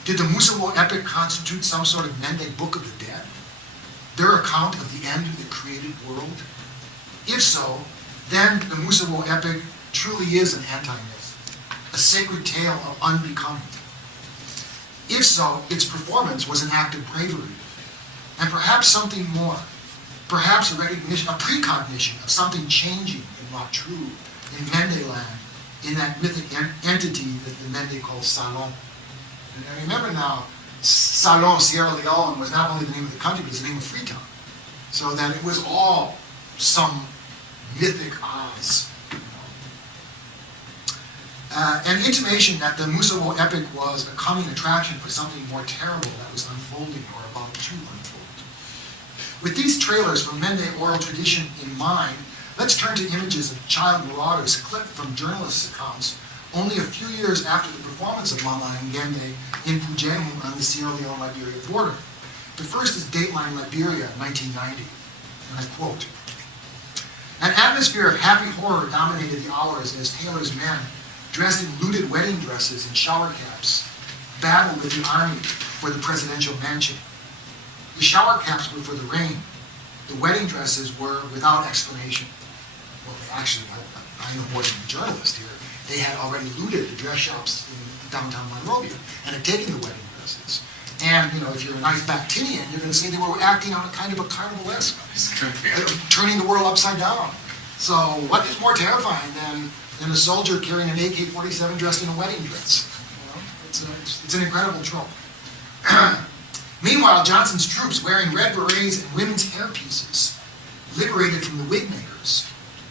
Did the Musawo epic constitute some sort of Mende Book of the Dead? Their account of the end of the created world? If so, then the Musawo epic truly is an anti-myth, a sacred tale of unbecoming. If so, its performance was an act of bravery, and perhaps something more, perhaps a recognition, a precognition of something changing in Matru, in Mende land, in that mythic entity that the Mende call Salon. And I remember now, Salon, Sierra Leone, was not only the name of the country, but it was the name of Freetown. So that it was all some mythic Oz. An intimation that the Musawo epic was a coming attraction for something more terrible that was unfolding or about to unfold. With these trailers from Mende oral tradition in mind, let's turn to images of child marauders clipped from journalists' accounts only a few years after the performance of Mama Ngende in Pujehun on the Sierra Leone-Liberia border. The first is Dateline Liberia, 1990, and I quote, "An atmosphere of happy horror dominated the hours as Taylor's men, dressed in looted wedding dresses and shower caps, battled with the army for the presidential mansion. The shower caps were for the rain. The wedding dresses were without explanation." Well, actually, I know more than a journalist here. They had already looted the dress shops in downtown Monrovia and had taken the wedding dresses. And, if you're a nice Bactinian, you're going to say they were acting on a kind of a carnivalesque, turning the world upside down. So what is more terrifying than a soldier carrying an AK-47 dressed in a wedding dress? It's an incredible trope. Meanwhile, Johnson's troops, wearing red berets and women's hairpieces, liberated from the wig makers,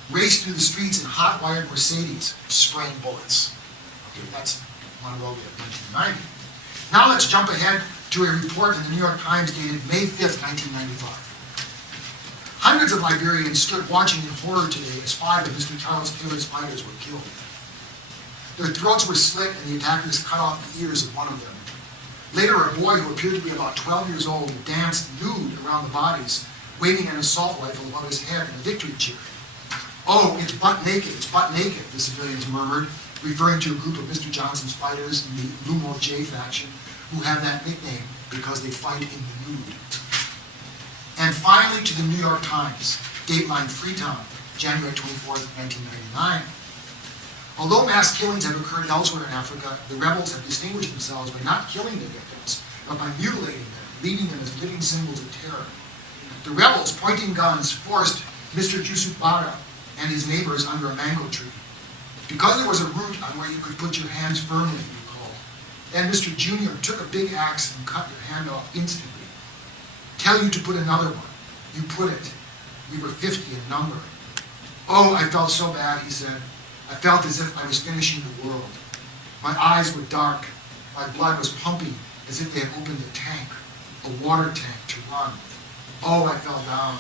raced through the streets in hot-wired Mercedes, spraying bullets. Okay, that's Monrovia, 1990. Now let's jump ahead to a report in the New York Times dated May 5th, 1995. Hundreds of Liberians stood watching in horror today as 5 of Mr. Charles Taylor's fighters were killed. Their throats were slit and the attackers cut off the ears of one of them. Later, a boy who appeared to be about 12 years old danced nude around the bodies, waving an assault rifle above his head in a victory cheer. "Oh, it's butt naked, the civilians murmured, referring to a group of Mr. Johnson's fighters in the Lumo J faction, who have that nickname because they fight in the nude. And finally to the New York Times, Dateline Freetown, January 24th, 1999. Although mass killings have occurred elsewhere in Africa, the rebels have distinguished themselves by not killing their victims, but by mutilating them, leaving them as living symbols of terror. The rebels, pointing guns, forced Mr. Jusuf Bara and his neighbors under a mango tree. Because there was a root on where you could put your hands firmly, you recall. Then Mr. Junior took a big axe and cut your hand off instantly. Tell you to put another one. You put it. We were 50 in number. Oh, I felt so bad, he said. I felt as if I was finishing the world. My eyes were dark. My blood was pumping as if they had opened a tank, a water tank to run. Oh, I fell down.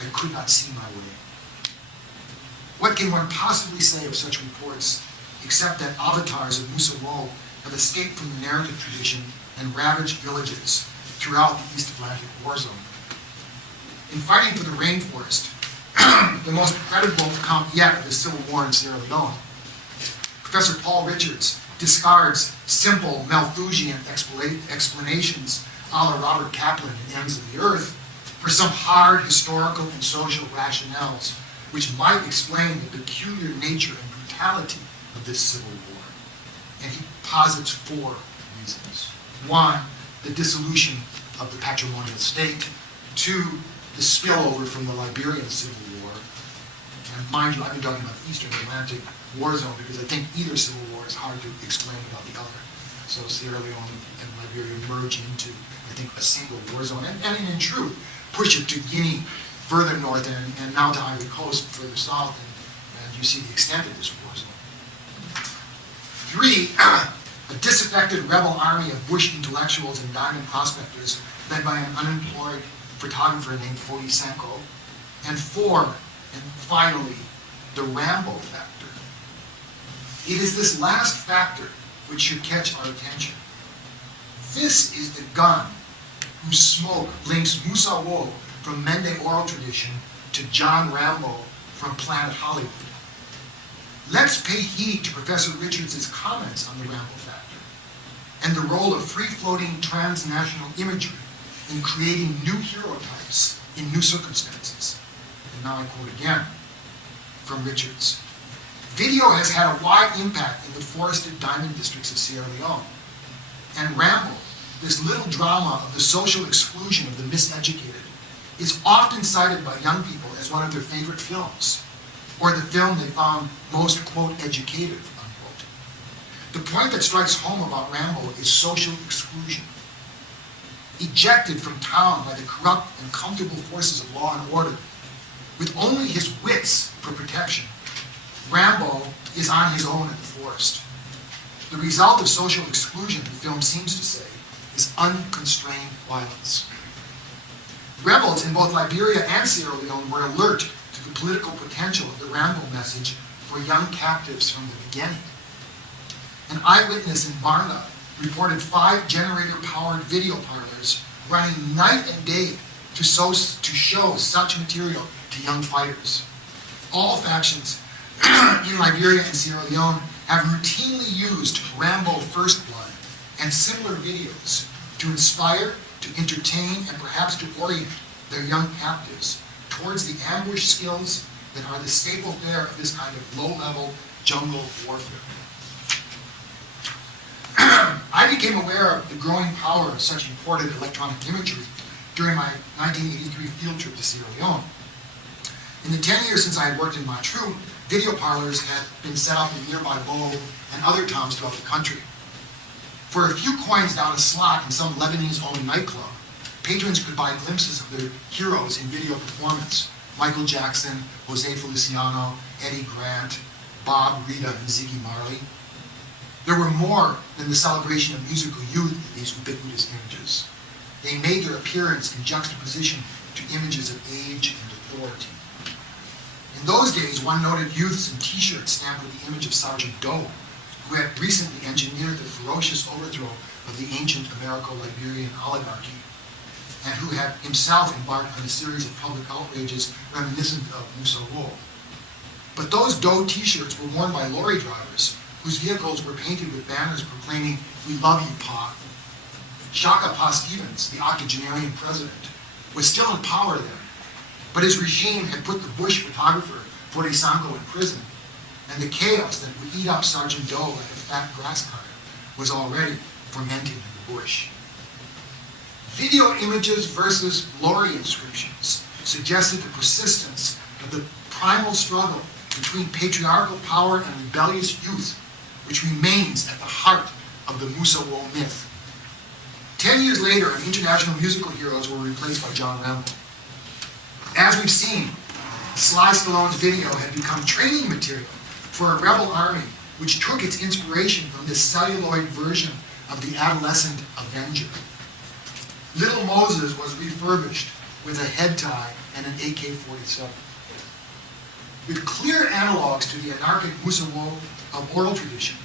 I could not see my way. What can one possibly say of such reports, except that avatars of Musawo have escaped from the narrative tradition and ravaged villages throughout the East Atlantic war zone? In fighting for the rainforest, the most credible account yet of the Civil War in Sierra Leone, Professor Paul Richards discards simple Malthusian explanations a la Robert Kaplan in Ends of the Earth for some hard historical and social rationales which might explain the peculiar nature and brutality of this civil war. And he posits 4 reasons. 1, the dissolution of the patrimonial state. 2, the spillover from the Liberian Civil War. And mind you, I've been talking about the Eastern Atlantic war zone because I think either civil war is hard to explain about the other. So Sierra Leone and Liberia merge into, I think, a single war zone. And in truth, push it to Guinea further north and now to Ivory Coast further south, and you see the extent of this war zone. 3, a disaffected rebel army of bush intellectuals and diamond prospectors led by an unemployed photographer named Fodi Sanko. And 4, and finally, the Rambo factor. It is this last factor which should catch our attention. This is the gun whose smoke links Musa Wo from Mende oral tradition to John Rambo from Planet Hollywood. Let's pay heed to Professor Richards' comments on the Rambo factor and the role of free-floating transnational imagery in creating new hero types in new circumstances. And now I quote again from Richards. Video has had a wide impact in the forested diamond districts of Sierra Leone. And Rambo, this little drama of the social exclusion of the miseducated, is often cited by young people as one of their favorite films, or the film they found most, quote, educative, unquote. The point that strikes home about Rambo is social exclusion. Ejected from town by the corrupt and comfortable forces of law and order, with only his wits for protection, Rambo is on his own in the forest. The result of social exclusion, the film seems to say, is unconstrained violence. Rebels in both Liberia and Sierra Leone were alert to the political potential of the Rambo message for young captives from the beginning. An eyewitness in Barna reported 5 generator-powered video parlors running night and day to show such material to young fighters. All factions in Liberia and Sierra Leone have routinely used Rambo First Blood and similar videos to inspire, to entertain, and perhaps to orient their young captives towards the ambush skills that are the staple fare of this kind of low-level jungle warfare. I became aware of the growing power of such imported electronic imagery during my 1983 field trip to Sierra Leone. In the 10 years since I had worked in Matru, video parlors had been set up in nearby Bo and other towns throughout the country. For a few coins down a slot in some Lebanese-owned nightclub, patrons could buy glimpses of their heroes in video performance: Michael Jackson, Jose Feliciano, Eddie Grant, Bob, Rita, and Ziggy Marley. There were more than the celebration of musical youth in these ubiquitous images. They made their appearance in juxtaposition to images of age and authority. In those days, one noted youths in t-shirts stamped with the image of Sergeant Doe, who had recently engineered the ferocious overthrow of the ancient Americo-Liberian oligarchy, and who had himself embarked on a series of public outrages reminiscent of Musa Wo. But those Doe t-shirts were worn by lorry drivers whose vehicles were painted with banners proclaiming, "We love you, Pa." Shaka Pa Stevens, the octogenarian president, was still in power then, but his regime had put the bush photographer Fodi Sanko in prison, and the chaos that would eat up Sergeant Doe like a fat grass cutter was already fermenting in the bush. Video images versus lorry inscriptions suggested the persistence of the primal struggle between patriarchal power and rebellious youth, which remains at the heart of the Musa Wo myth. 10 years later, and international musical heroes were replaced by John Rambo. As we've seen, Sly Stallone's video had become training material for a rebel army which took its inspiration from this celluloid version of the adolescent Avenger. Little Moses was refurbished with a head tie and an AK-47. With clear analogs to the anarchic Musa Wo of oral tradition,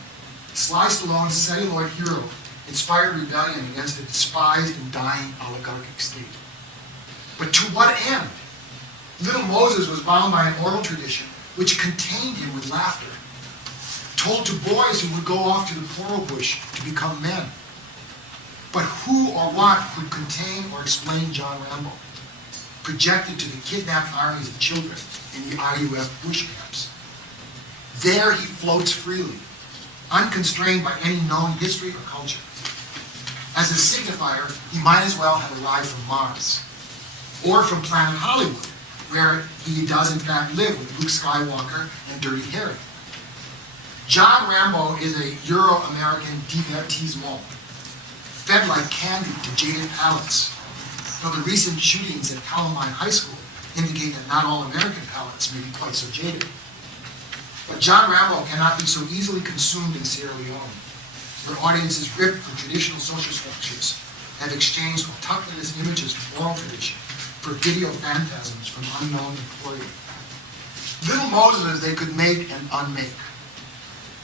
Sly Stallone's celluloid hero inspired rebellion against a despised and dying oligarchic state. But to what end? Little Moses was bound by an oral tradition which contained him with laughter, told to boys who would go off to the coral bush to become men. But who or what could contain or explain John Rambo, projected to the kidnapped armies of children in the RUF bush camps? There he floats freely, unconstrained by any known history or culture. As a signifier, he might as well have arrived from Mars, or from Planet Hollywood, where he does in fact live with Luke Skywalker and Dirty Harry. John Rambo is a Euro-American divertissement, fed like candy to jaded palates, though the recent shootings at Columbine High School indicate that not all American palates may be quite so jaded. But John Rambo cannot be so easily consumed in Sierra Leone, where audiences ripped from traditional social structures have exchanged autochthonous images from oral tradition for video phantasms from unknown employee. Little Moses they could make and unmake,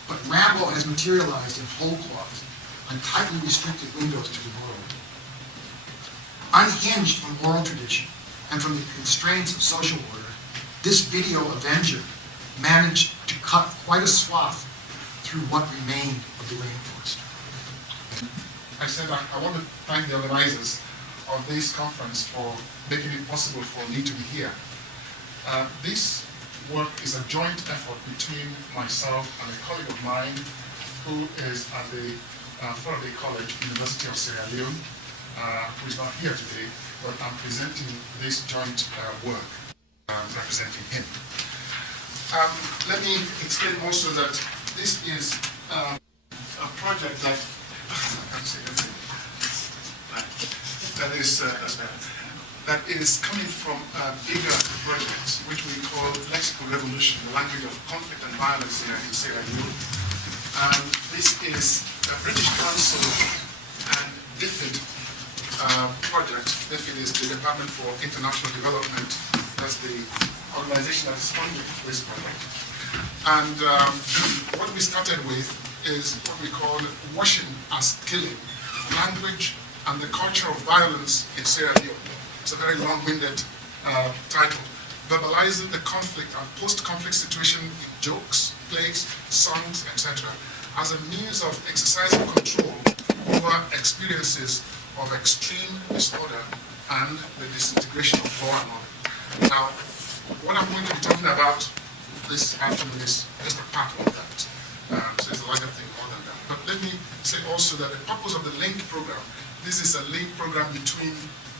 but Rambo has materialized in whole cloth on tightly restricted windows to the world. Unhinged from oral tradition and from the constraints of social order, this video avenger managed to cut quite a swath through what remained of the rainforest. I said I want to thank the organizers of this conference for making it possible for me to be here. This work is a joint effort between myself and a colleague of mine who is at the Faraday College, University of Sierra Leone, who is not here today, but I'm presenting this joint work, representing him. Let me explain also that this is a project that is coming from a bigger project, which we call Lexical Revolution, the language of conflict and violence in Sierra Leone. This is a British Council and DFID project. DFID is the Department for International Development. That's the organization that is funding this project. And what we started with is what we call Washing as Killing, Language and the Culture of Violence in Sierra Leone. It's a very long-winded title. Verbalizing the conflict and post-conflict situation in jokes, plays, songs, etc. as a means of exercising control over experiences of extreme disorder and the disintegration of law and order. Now, what I'm going to be talking about this afternoon is just a part of that. So it's a larger thing more than that. But let me say also that the purpose of the LINK program, this is a LINK program between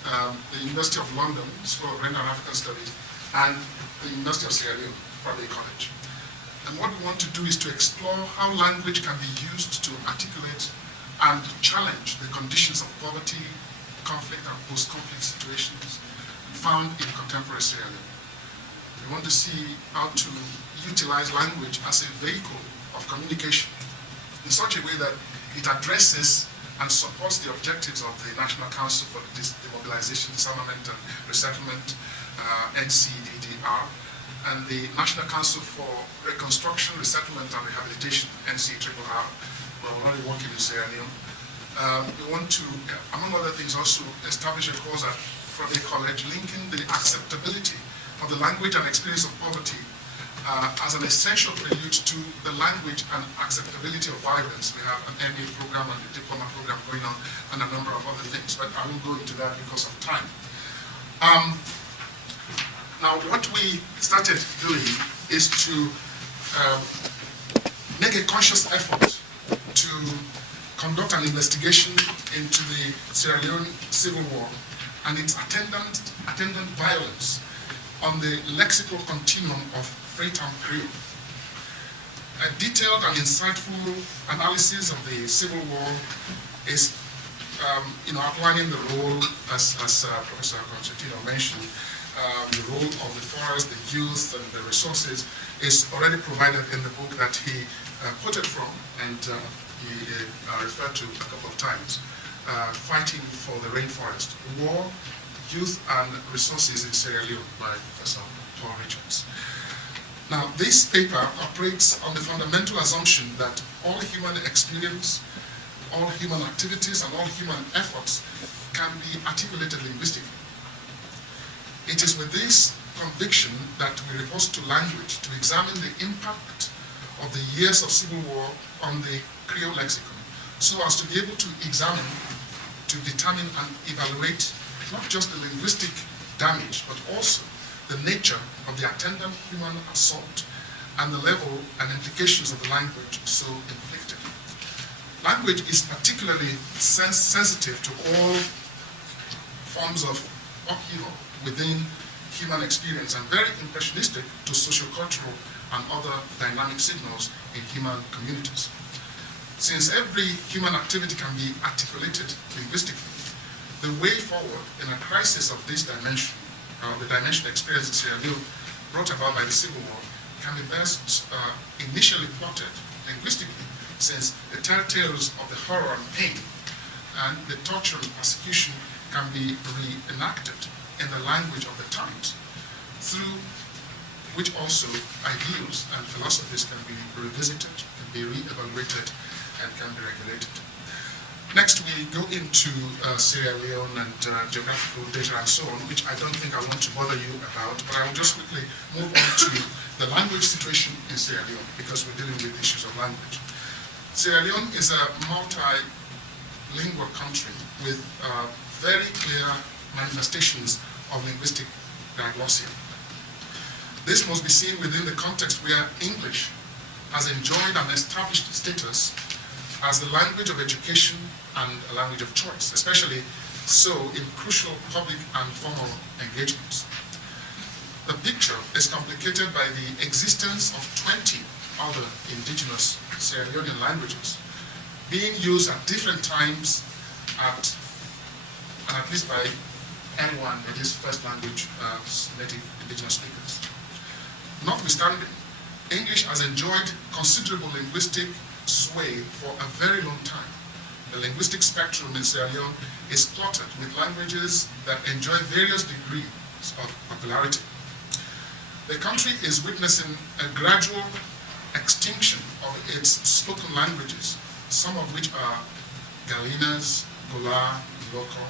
the University of London, School of Oriental and African Studies, and the University of Sierra Leone, Faraday College. And what we want to do is to explore how language can be used to articulate and challenge the conditions of poverty, conflict, and post-conflict situations found in contemporary Sierra Leone. We want to see how to utilize language as a vehicle of communication in such a way that it addresses and supports the objectives of the National Council for Demobilization, Disarmament, and Resettlement, NCDDR, and the National Council for Reconstruction, Resettlement, and Rehabilitation, NCRRR. We're already working in Sierra Leone. We want to, among other things, also establish a course at Faraday College linking the acceptability of the language and experience of poverty as an essential prelude to the language and acceptability of violence. We have an MA program and a diploma program going on and a number of other things, but I won't go into that because of time. Now, what we started doing is to make a conscious effort to conduct an investigation into the Sierra Leone Civil War and its attendant violence on the lexical continuum of Freetown Creole. A detailed and insightful analysis of the Civil War is, outlining the role, as Professor Constantino mentioned, the role of the forest, the youth, and the resources is already provided in the book that he quoted from, and he referred to a couple of times, Fighting for the Rainforest, War, Youth, and Resources in Sierra Leone by Professor Paul Richards. Now, this paper operates on the fundamental assumption that all human experience, all human activities, and all human efforts can be articulated linguistically. It is with this conviction that we report to language to examine the impact of the years of civil war on the Creole lexicon, so as to be able to examine, to determine and evaluate not just the linguistic damage, but also the nature of the attendant human assault and the level and implications of the language so inflicted. Language is particularly sensitive to all forms of upheaval within human experience and very impressionistic to sociocultural and other dynamic signals in human communities. Since every human activity can be articulated linguistically, the way forward in a crisis of this dimension, the dimension experienced in Sierra Leone, brought about by the Civil War, can be best initially plotted linguistically, since the tales of the horror and pain and the torture and persecution can be reenacted in the language of the times, through which also ideals and philosophies can be revisited, can be re-evaluated, and can be regulated. Next, we go into Sierra Leone and geographical data and so on, which I don't think I want to bother you about, but I will just quickly move on to the language situation in Sierra Leone, because we're dealing with issues of language. Sierra Leone is a multilingual country with very clear manifestations of linguistic diglossia. This must be seen within the context where English has enjoyed an established status as the language of education and a language of choice, especially so in crucial public and formal engagements. The picture is complicated by the existence of 20 other indigenous Sierra Leonean languages being used at different times at least by anyone that is first language native indigenous speakers. Notwithstanding, English has enjoyed considerable linguistic sway for a very long time. The linguistic spectrum in Sierra Leone is cluttered with languages that enjoy various degrees of popularity. The country is witnessing a gradual extinction of its spoken languages, some of which are Galinas, Gola, Local.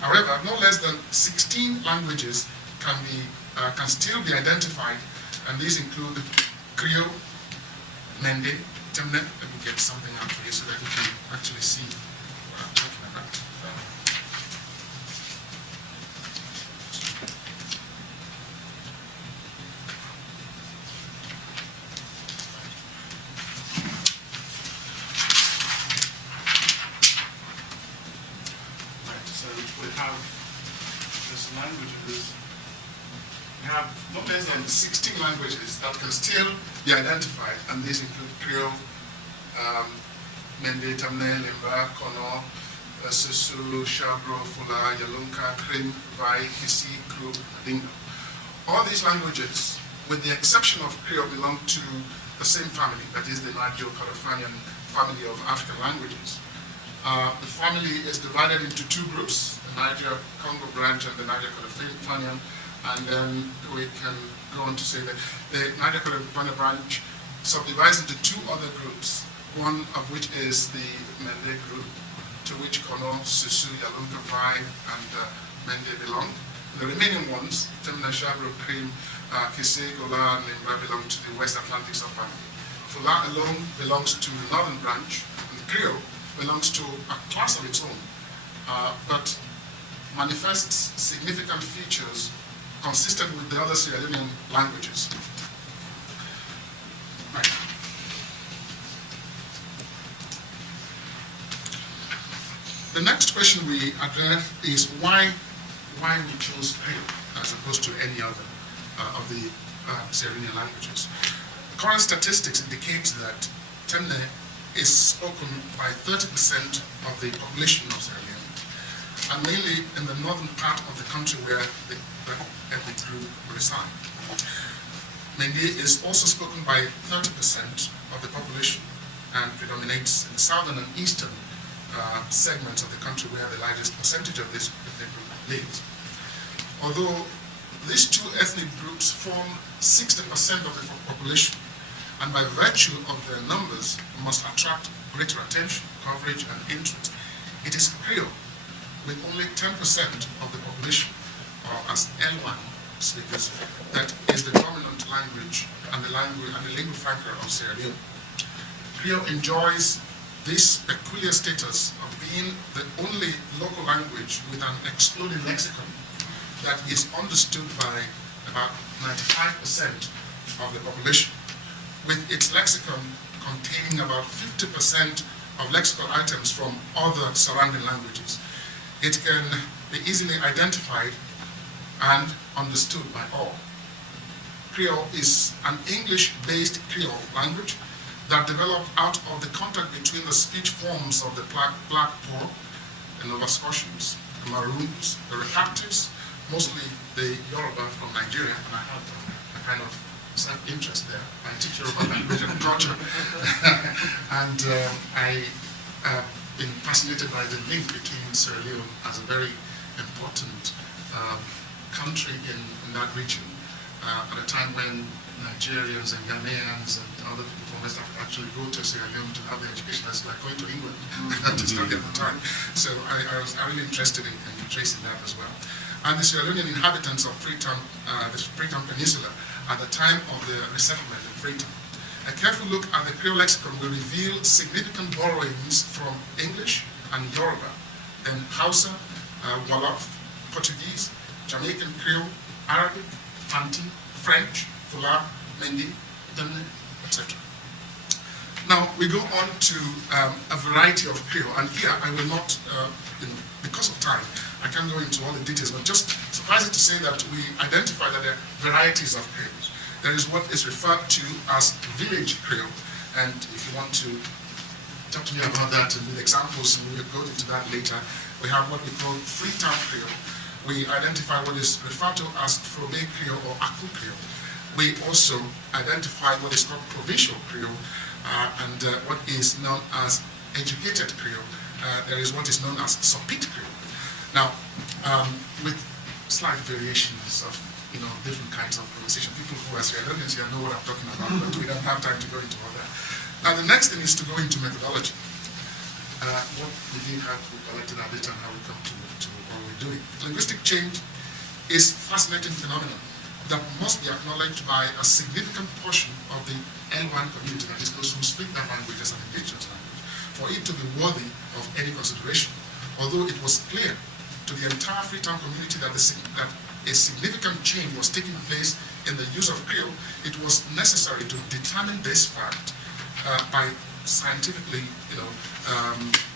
However, no less than 16 languages can still be identified, and these include Creole, Mende, Temne. Let me get something out for you so that you can actually see what I'm talking about. Right, so we have these languages. We have no less than 16 languages that can still be identified, and these include Creole, Mende, Tamne, Limba, Kono, Susu, Shabro, Fula, Yalunka, Krim, Vai, Kisi, Kru, Dingo. All these languages, with the exception of Creole, belong to the same family, that is the Niger-Cordofanian family of African languages. The family is divided into two groups, the Niger-Congo branch and the Niger-Cordofanian, and then we can go on to say that the Niger-Cordofanian branch subdivides into two other groups, one of which is the Mende group, to which Kono, Susu, Yalunka, Vai, and Mende belong. The remaining ones, Temna, Shabro, Krim, Kese, Gola, and Limba, belong to the West Atlantic subfamily. Fula alone belongs to the northern branch, and Creole belongs to a class of its own, but manifests significant features consistent with the other Sierra Leonean languages. Right. The next question we address is why we chose Creole as opposed to any other of the Sierra Leonean languages. Current statistics indicate that Temne is spoken by 30% of the population of Sierra Leone, and mainly in the northern part of the country where the ethnic group reside. Mende is also spoken by 30% of the population and predominates in the southern and eastern segments of the country where the largest percentage of this ethnic group lives. Although these two ethnic groups form 60% of the population, and by virtue of their numbers must attract greater attention, coverage, and interest, it is Creole, with only 10% of the population, or as L1 speakers, that is the dominant language and the lingua franca of Sierra Leone. Creole enjoys this peculiar status of being the only local language with an exploding lexicon that is understood by about 95% of the population, with its lexicon containing about 50% of lexical items from other surrounding languages. It can be easily identified and understood by all. Creole is an English-based Creole language that developed out of the contact between the speech forms of the Black Poor, the Nova Scotians, the Maroons, the Refractives, mostly the Yoruba from Nigeria, and I have a kind of self-interest there. I teach Yoruba language and culture, and I have been fascinated by the link between Sierra Leone as a very important country in that region at a time when Nigerians and Ghanaians and other people from West Africa actually go to Sierra Leone to have their education. That's like going to England to study at the time. So I was really interested in tracing that as well. And the Sierra Leonean inhabitants of Freetown, the Freetown Peninsula, at the time of the resettlement in Freetown. A careful look at the Creole lexicon will reveal significant borrowings from English and Yoruba, then Hausa, Wolof, Portuguese, Jamaican Creole, Arabic, Fanti, French, Fula, Mendi, etc. Now we go on to a variety of Creole, and here I will not, because of time, I can't go into all the details, but just suffice it to say that we identify that there are varieties of Creoles. There is what is referred to as village Creole, and if you want to talk to me about that and with examples, we will go into that later. We have what we call Freetown Creole. We identify what is referred to as Frobe Creole or Aku Creole. We also identify what is called provincial Creole and what is known as educated Creole. There is what is known as Sopit Creole. Now, with slight variations of different kinds of pronunciation, people who are Sierra Leoneans here know what I'm talking about, but we don't have time to go into all that. Now, the next thing is to go into methodology. What we did have, we collected our data and how we come to what we're doing. Linguistic change is a fascinating phenomenon that must be acknowledged by a significant portion of the N1 community, that is those who speak that language as an indigenous language, for it to be worthy of any consideration. Although it was clear to the entire Freetown community that a significant change was taking place in the use of Creole, it was necessary to determine this fact by scientifically,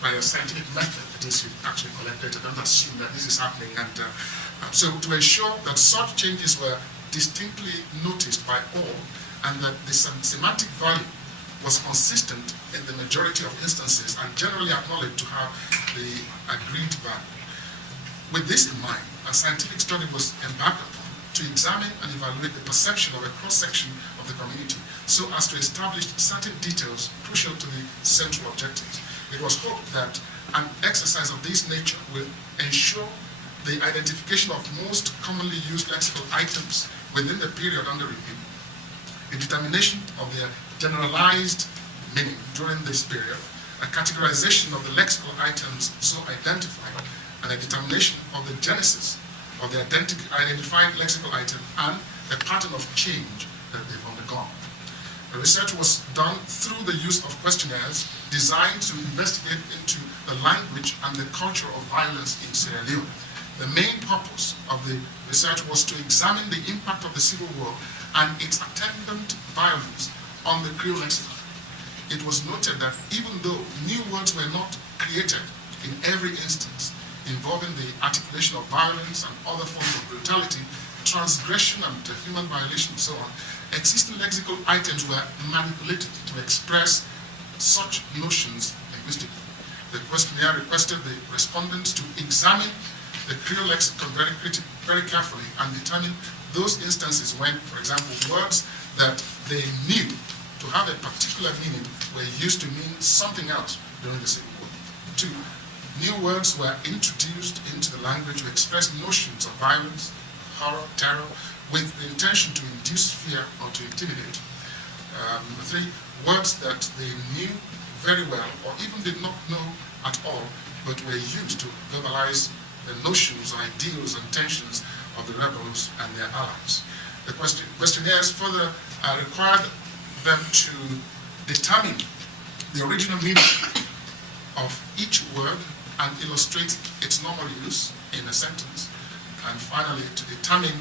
by a scientific method. That is, you actually collect data, don't assume that this is happening. And so to ensure that such changes were distinctly noticed by all, and that the semantic value was consistent in the majority of instances and generally acknowledged to have the agreed value. With this in mind, a scientific study was embarked upon to examine and evaluate the perception of a cross-section of the community so as to establish certain details crucial to the central objectives. It was hoped that an exercise of this nature will ensure the identification of most commonly used lexical items within the period under review, the determination of their generalized meaning during this period, a categorization of the lexical items so identified, and a determination of the genesis of the identified lexical item and the pattern of change that they've undergone. The research was done through the use of questionnaires designed to investigate into the language and the culture of violence in Sierra Leone. The main purpose of the research was to examine the impact of the Civil War and its attendant violence on the Creole lexicon. It was noted that even though new words were not created in every instance involving the articulation of violence and other forms of brutality, transgression and human violation and so on, existing lexical items were manipulated to express such notions linguistically. The questionnaire requested the respondents to examine the Creole lexicon very carefully and determine those instances when, for example, words that they knew to have a particular meaning were used to mean something else during the Civil War. 2, new words were introduced into the language to express notions of violence, horror, terror, with the intention to induce fear or to intimidate. 3, words that they knew very well or even did not know at all, but were used to verbalize the notions, ideals, and tensions of the rebels and their allies. The questionnaires further required them to determine the original meaning of each word and illustrate its normal use in a sentence. And finally, to determine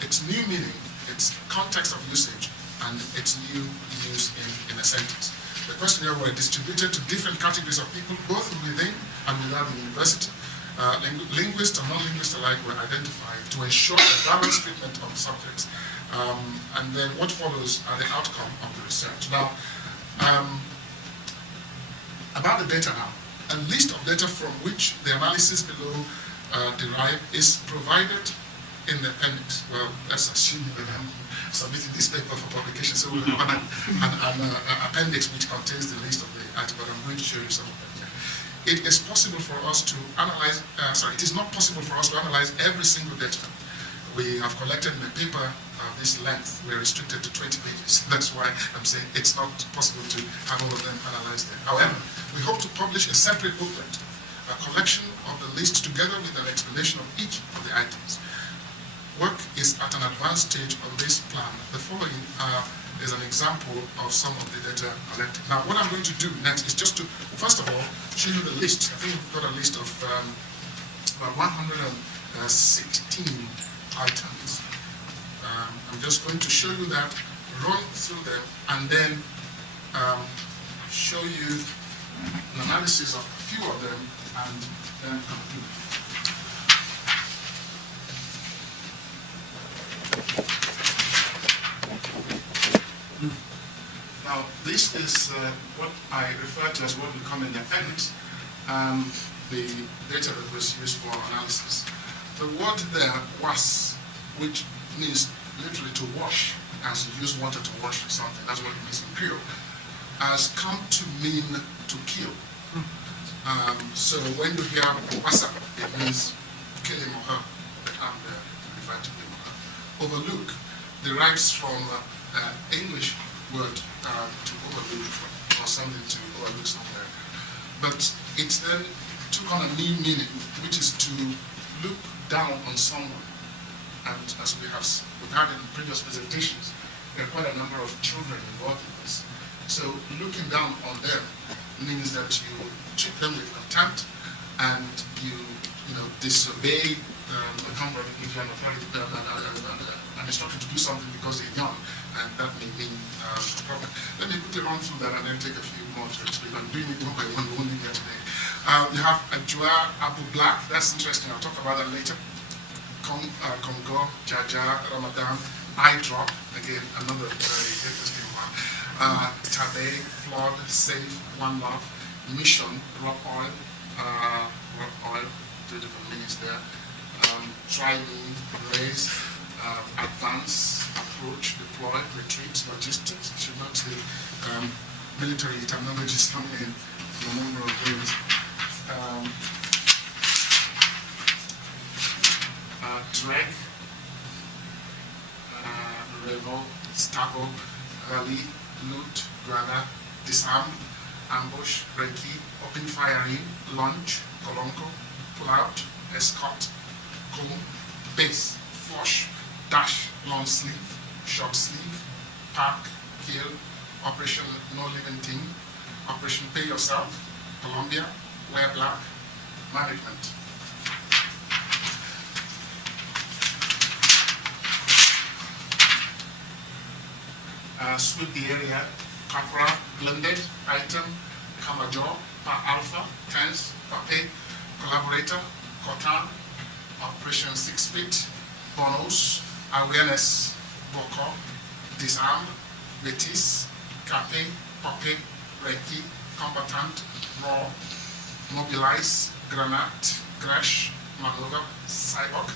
its new meaning, its context of usage, and its new use in a sentence. The questionnaire were distributed to different categories of people, both within and without the university, Linguists and non-linguists alike were identified to ensure a balanced treatment of subjects. And then what follows are the outcome of the research. Now, about the data now, a list of data from which the analysis below derived is provided in the appendix. Well, let's assume that I'm submitting this paper for publication, so we'll have an appendix which contains the list of the items, but I'm going to show you some of them here. It is possible for us to analyze, it is not possible for us to analyze every single data we have collected in a paper of this length. We're restricted to 20 pages. That's why I'm saying it's not possible to have all of them analyzed there. However, we hope to publish a separate booklet, a collection of the list together with an explanation of each of the items. Work is at an advanced stage on this plan. The following is an example of some of the data collected. Now, what I'm going to do next is just to, first of all, show you the list. I think we've got a list of about 116 items. I'm just going to show you that, run through them, and then show you an analysis of a few of them, and then conclude. Now, this is what I refer to as what we come in the appendix, the data that was used for analysis. The word there, was, which means literally to wash, as you use water to wash something, that's what it means in Creole, has come to mean to kill. So when you hear wasa, it means kill him or her, and refer to him or her. Overlook derives from English word to overlook, or something to overlook somewhere. But it then took on a new meaning, which is to look down on someone. And as we've had in previous presentations, there are quite a number of children involved in this. So looking down on them means that you treat them with contempt, and you disobey the number of Indian authority and instruct them to do something because they're young, and that may mean a problem. Let me quickly run through that and then take a few more to explain. I'm doing it one by one, we won't leave here today. You have Ajua Abu Black, that's interesting, I'll talk about that later. Congo, Jaja, Ramadan, Eye Drop, again, another very interesting one. Tabe, Flood, Safe, One Love, Mission, Rock Oil, two different meanings there. Try Me, Raise, Advance, Approach, Deploy, Retreat, Logistics. You should not say military terminologies coming in a number of ways. Drag, Revolt, Stabo, Rally, Loot, Grana, Disarm, Ambush, Reiki, Open Firing, Launch, Colonco, Pull Out, Escort, Comb, Base, Flush, Dash, Long Sleeve, Short Sleeve, Park, Kill, Operation No Living Thing, Operation Pay Yourself, Colombia, Wear Black, Management. Sweep the area, Capra, Blended, Item, Kamajor, Pa Alpha, Tense, Pape, Collaborator, Cotan, Operation 6 Feet, Bonos, Awareness, Boko, Disarm, Betis, Cape, Pape, Reiki, Combatant, Raw, Mobilize, Granat, Crash, Maneuver, Cyborg.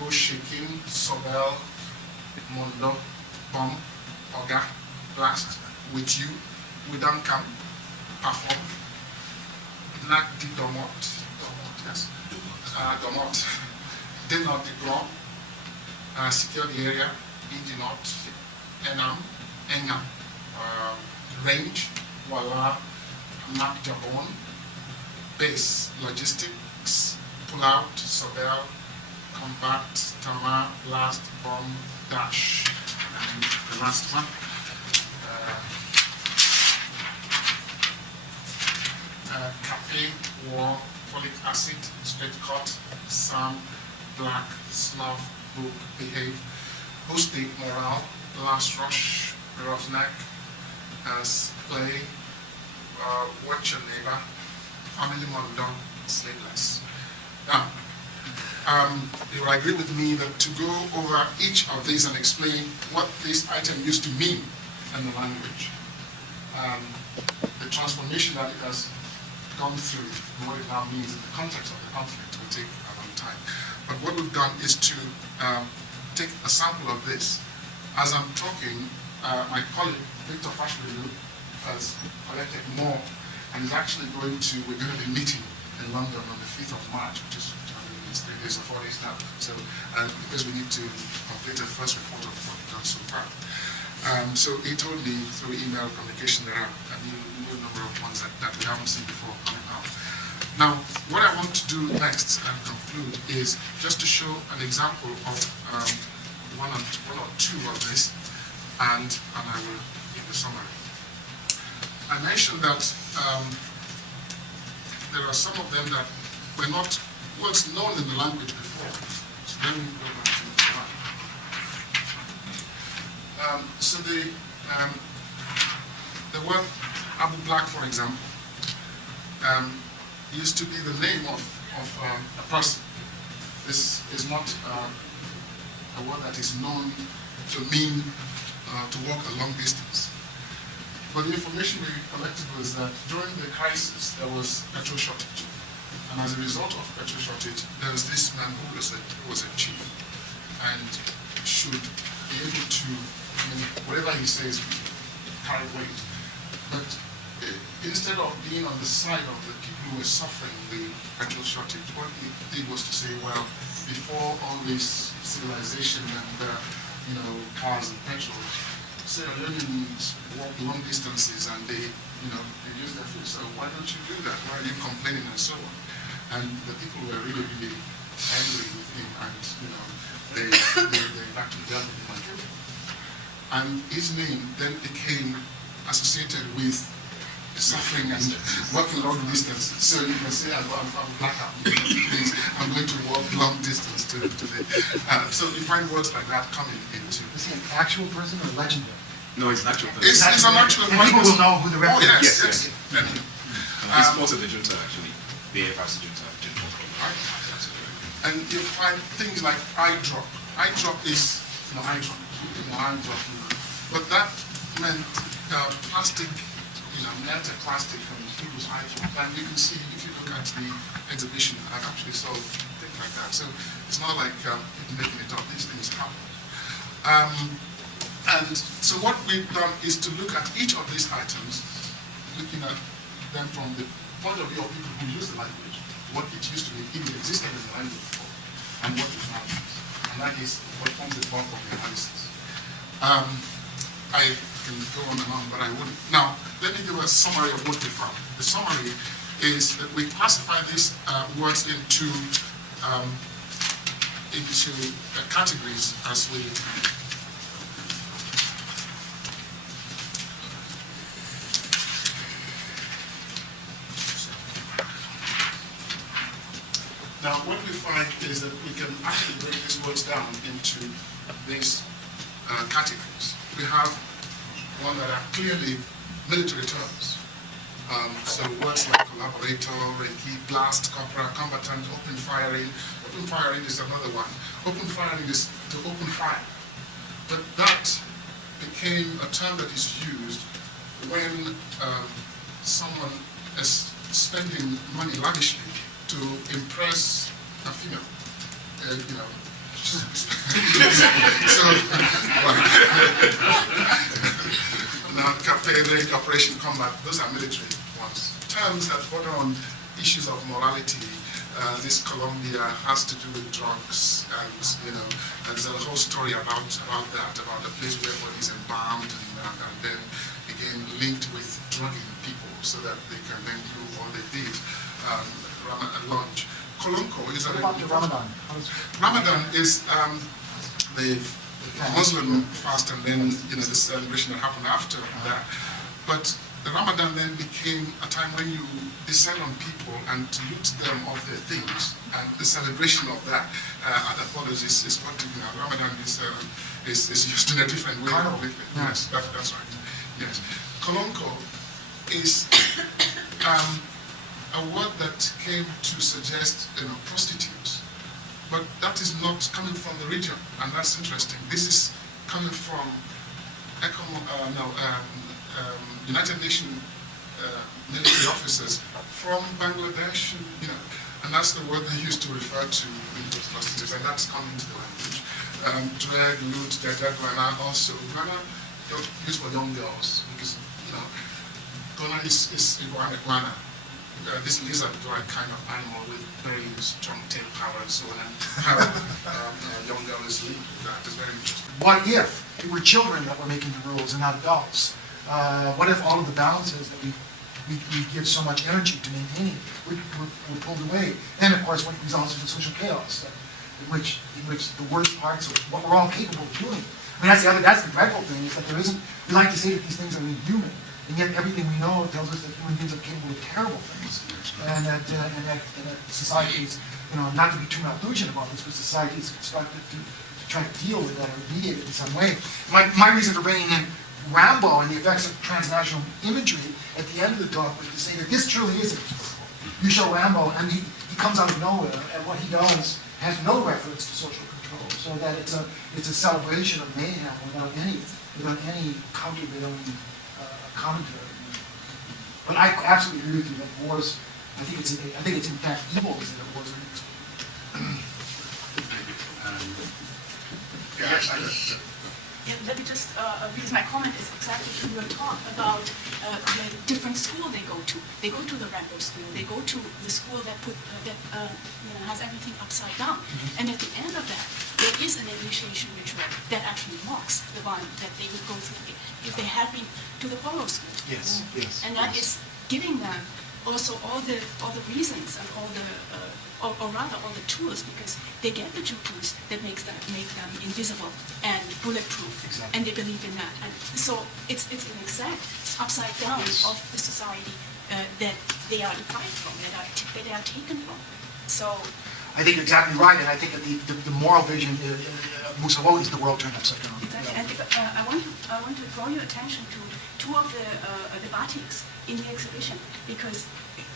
Go Shaking, Sobel, Mondo, Bomb, Oga, Blast, With You, Without Camp, Perform, Nak Di Domot, yes, Domot, Denot Di Grom, Secure the Area, Indinot, Enam, Engam, Range, Wala, Nak Jabon, Base, Logistics, Pull Out, Sobel, Combat, Tama, Blast, Bomb, Dash, and the last one. Cafe, War, Folic Acid, Straight Cut, Sam, Black, Snuff, Book, Behave, Hosting, Morale, Last Rush, Roughneck, play, Watch Your Neighbor, Family Mondo, Sleepless. Now, you will agree with me that to go over each of these and explain what this item used to mean in the language, the transformation that it has gone through, and what it now means in the context of the conflict will take a long time. But what we've done is to take a sample of this. As I'm talking, my colleague, Victor Fashbelu, has collected more and is actually we're going to be meeting in London on the 5th of March, which is 3 days or 4 days now. So, because we need to complete a first report of what we've done so far. So he told me through email communication there are a new number of ones that we haven't seen before coming out. Now, what I want to do next and conclude is just to show an example of one or two of this, and I will give a summary. I mentioned that there are some of them that were not words known in the language before. So let me go back to the so the word Abu Black, for example, used to be the name of a person. This is not a word that is known to mean to walk a long distance. But the information we collected was that during the crisis, there was petrol shortage. And as a result of petrol shortage, there was this man who was a chief and should be able to, whatever he says, carry weight. But instead of being on the side of the people who were suffering the petrol shortage, what he did was to say, well, before all this civilization and cars and petrol, Sierra Leoneans walk long distances and they use their food. So why don't you do that? Why are you complaining and so on? And the people were really, really angry with him, and they actually dealt with him and killed him. And his name then became associated with suffering and walking long distances. So you can say, I'm black out. I'm going to walk long distance to the. So you find words like that coming into. Is he an actual person or legendary? No, it's an actual person. It's an actual And people will know who the Oh, reference yes, is. yes. He's also the junta, actually. The AFRC junta. And you find things like eye drop. Eye drop is eye drop. But that meant plastic, melted plastic from people's eye drop. And you can see, if you look at the exhibition, I've actually sold things like that. So it's not like people making it up. These things happen. And so what we've done is to look at each of these items, looking at them from the point of view of people who use the language, what it used to be, if it existed in the language before, and what it now is. And that is what forms the bulk of the analysis. I can go on and on, but I wouldn't. Now, let me give a summary of what we found. The summary is that we classify these words into categories as we. Now, what we find is that we can actually break these words down into these categories. We have one that are clearly military terms. So words like collaborator, Reiki, blast, corporal, combatant, open firing. Open firing is another one. Open firing is to open fire. But that became a term that is used when someone is spending money lavishly to impress a female, so, now, Captain Operation Combat, those are military ones. Terms that border on issues of morality. This Colombia has to do with drugs, and there's a whole story about that, about the place where bodies embalmed and then again linked with drugging people so that they can then do what they did. Lunch. Kolonko is What about the Ramadan? Ramadan is the Muslim fast, and then the celebration that happened after that. But the Ramadan then became a time when you descend on people and to loot them of their things, and the celebration of that that follows is what Ramadan is used in a different way. Carnival. Yes, that's right. Yes. Kolonko is a word that came to suggest, prostitutes. But that is not coming from the region, and that's interesting. This is coming from United Nations military officers from Bangladesh, and that's the word they used to refer to those prostitutes, and that's coming to the language. Drag, loot, Guana also. Guana used for young girls because, Guana is iguana. This lizard-like kind of animal with very strong tail power and so on, and how young girls live. That is very interesting. What if it were children that were making the rules and not adults? What if all of the balances that we give so much energy to maintaining were pulled away? Then, of course, what results in social chaos, in which the worst parts of what we're all capable of doing. I mean, that's the dreadful thing, is that there isn't, we like to say that these things are inhuman, and yet everything we know tells us that human beings are capable of terrible things, and that society is, not to be too malnutrition about this, but society is constructed to try to deal with that or mediate it in some way. My reason for bringing in Rambo and the effects of transnational imagery at the end of the talk was to say that this truly is inexplicable. You show Rambo, and he comes out of nowhere, and what he does has no reference to social control, so that it's a celebration of mayhem without any countervailing commentary. But I absolutely agree with you that wars. I think it's in fact evil to say that wars are inexplicable. Yeah, let me just, because my comment is exactly to your talk about the different school they go to. They go to the Rambo school. They go to the school that has everything upside down. And at the end of that, there is an initiation ritual that actually mocks the one that they would go through if they had been to the polo school. Yes. And that is giving them also all the reasons and all the all the tools, because they get the tools that make them invisible and bulletproof, exactly. And they believe in that. And so it's an exact upside down of the society that they are deprived from, that they are taken from. So I think you're exactly right, and I think that the moral vision of Mussolini is the world turned upside down. exactly. And I want to draw your attention to two of the batiks in the exhibition, because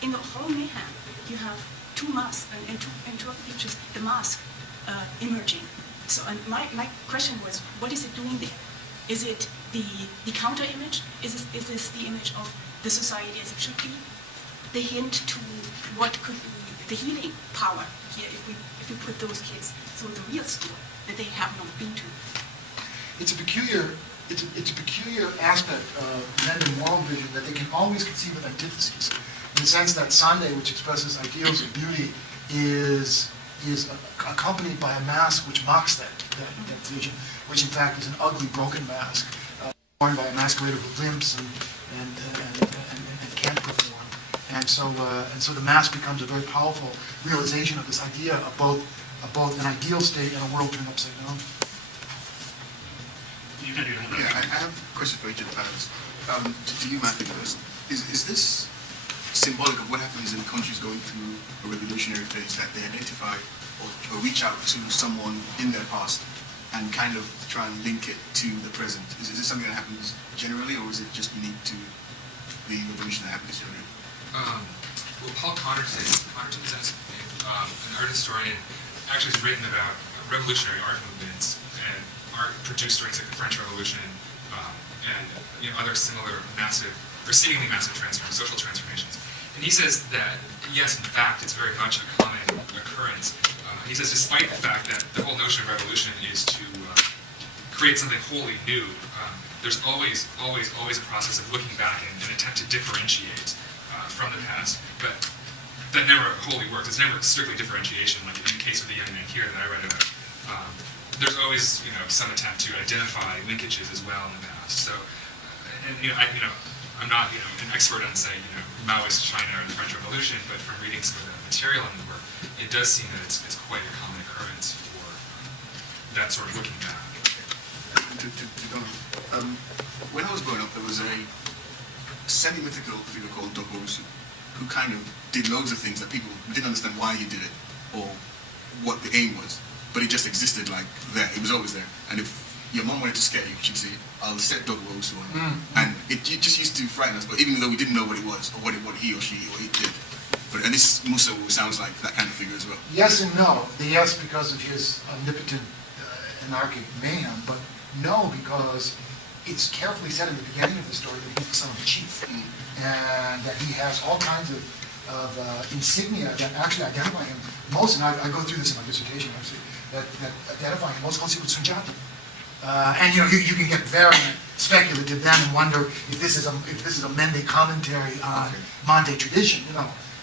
in the whole mayhem you have two masks, and two of the pictures, the mask emerging. So, and my question was, what is it doing there? Is it the counter image? Is this the image of the society as it should be? The hint to what could be the healing power here if we put those kids through the real school that they have not been to. It's a peculiar aspect of men and moral vision that they can always conceive of antitheses, in the sense that Sande, which expresses ideals of beauty, is accompanied by a mask which mocks that vision, which in fact is an ugly, broken mask, worn by a masquerader who limps and can't perform. And so the mask becomes a very powerful realization of this idea of both an ideal state and a world turned upside down. You can do that. Yeah, I have a question for each of the panelists. To you, Matthew, first. Is this symbolic of what happens in countries going through a revolutionary phase, that they identify or reach out to someone in their past and kind of try and link it to the present? Is this something that happens generally, or is it just unique to the revolution that happened this year? Well, Paul Connerton is an art historian, actually has written about revolutionary art movements and art produced during like the French Revolution and other similar massive or seemingly massive social transformations. And he says that, yes, in fact, it's very much a common occurrence. He says, despite the fact that the whole notion of revolution is to create something wholly new, there's always a process of looking back and an attempt to differentiate from the past, but that never wholly works. It's never strictly differentiation, like in the case of the young man here that I read about. There's always, some attempt to identify linkages as well in the past. So, I'm not, an expert on, say, Maoist China or the French Revolution, but from reading some of the material in the work, it does seem that it's quite a common occurrence for that sort of looking back. When I was growing up, there was a semi-mythical figure called Dogorusu, who kind of did loads of things that people didn't understand why he did it or what the aim was, but it just existed like there. It was always there. And if your mom wanted to scare you. She'd say, "I'll set dog woes on," and it just used to frighten us. But even though we didn't know what it was or what he or she or it did, and this Musa sounds like that kind of figure as well. Yes and no. The yes because of his omnipotent anarchic mayhem, but no because it's carefully said in the beginning of the story that he's the son of a chief, and that he has all kinds of insignia that actually identify him most, and I go through this in my dissertation actually, that identify him most closely with Sundiata. And you can get very speculative then and wonder if this is a Mende commentary on Mande tradition,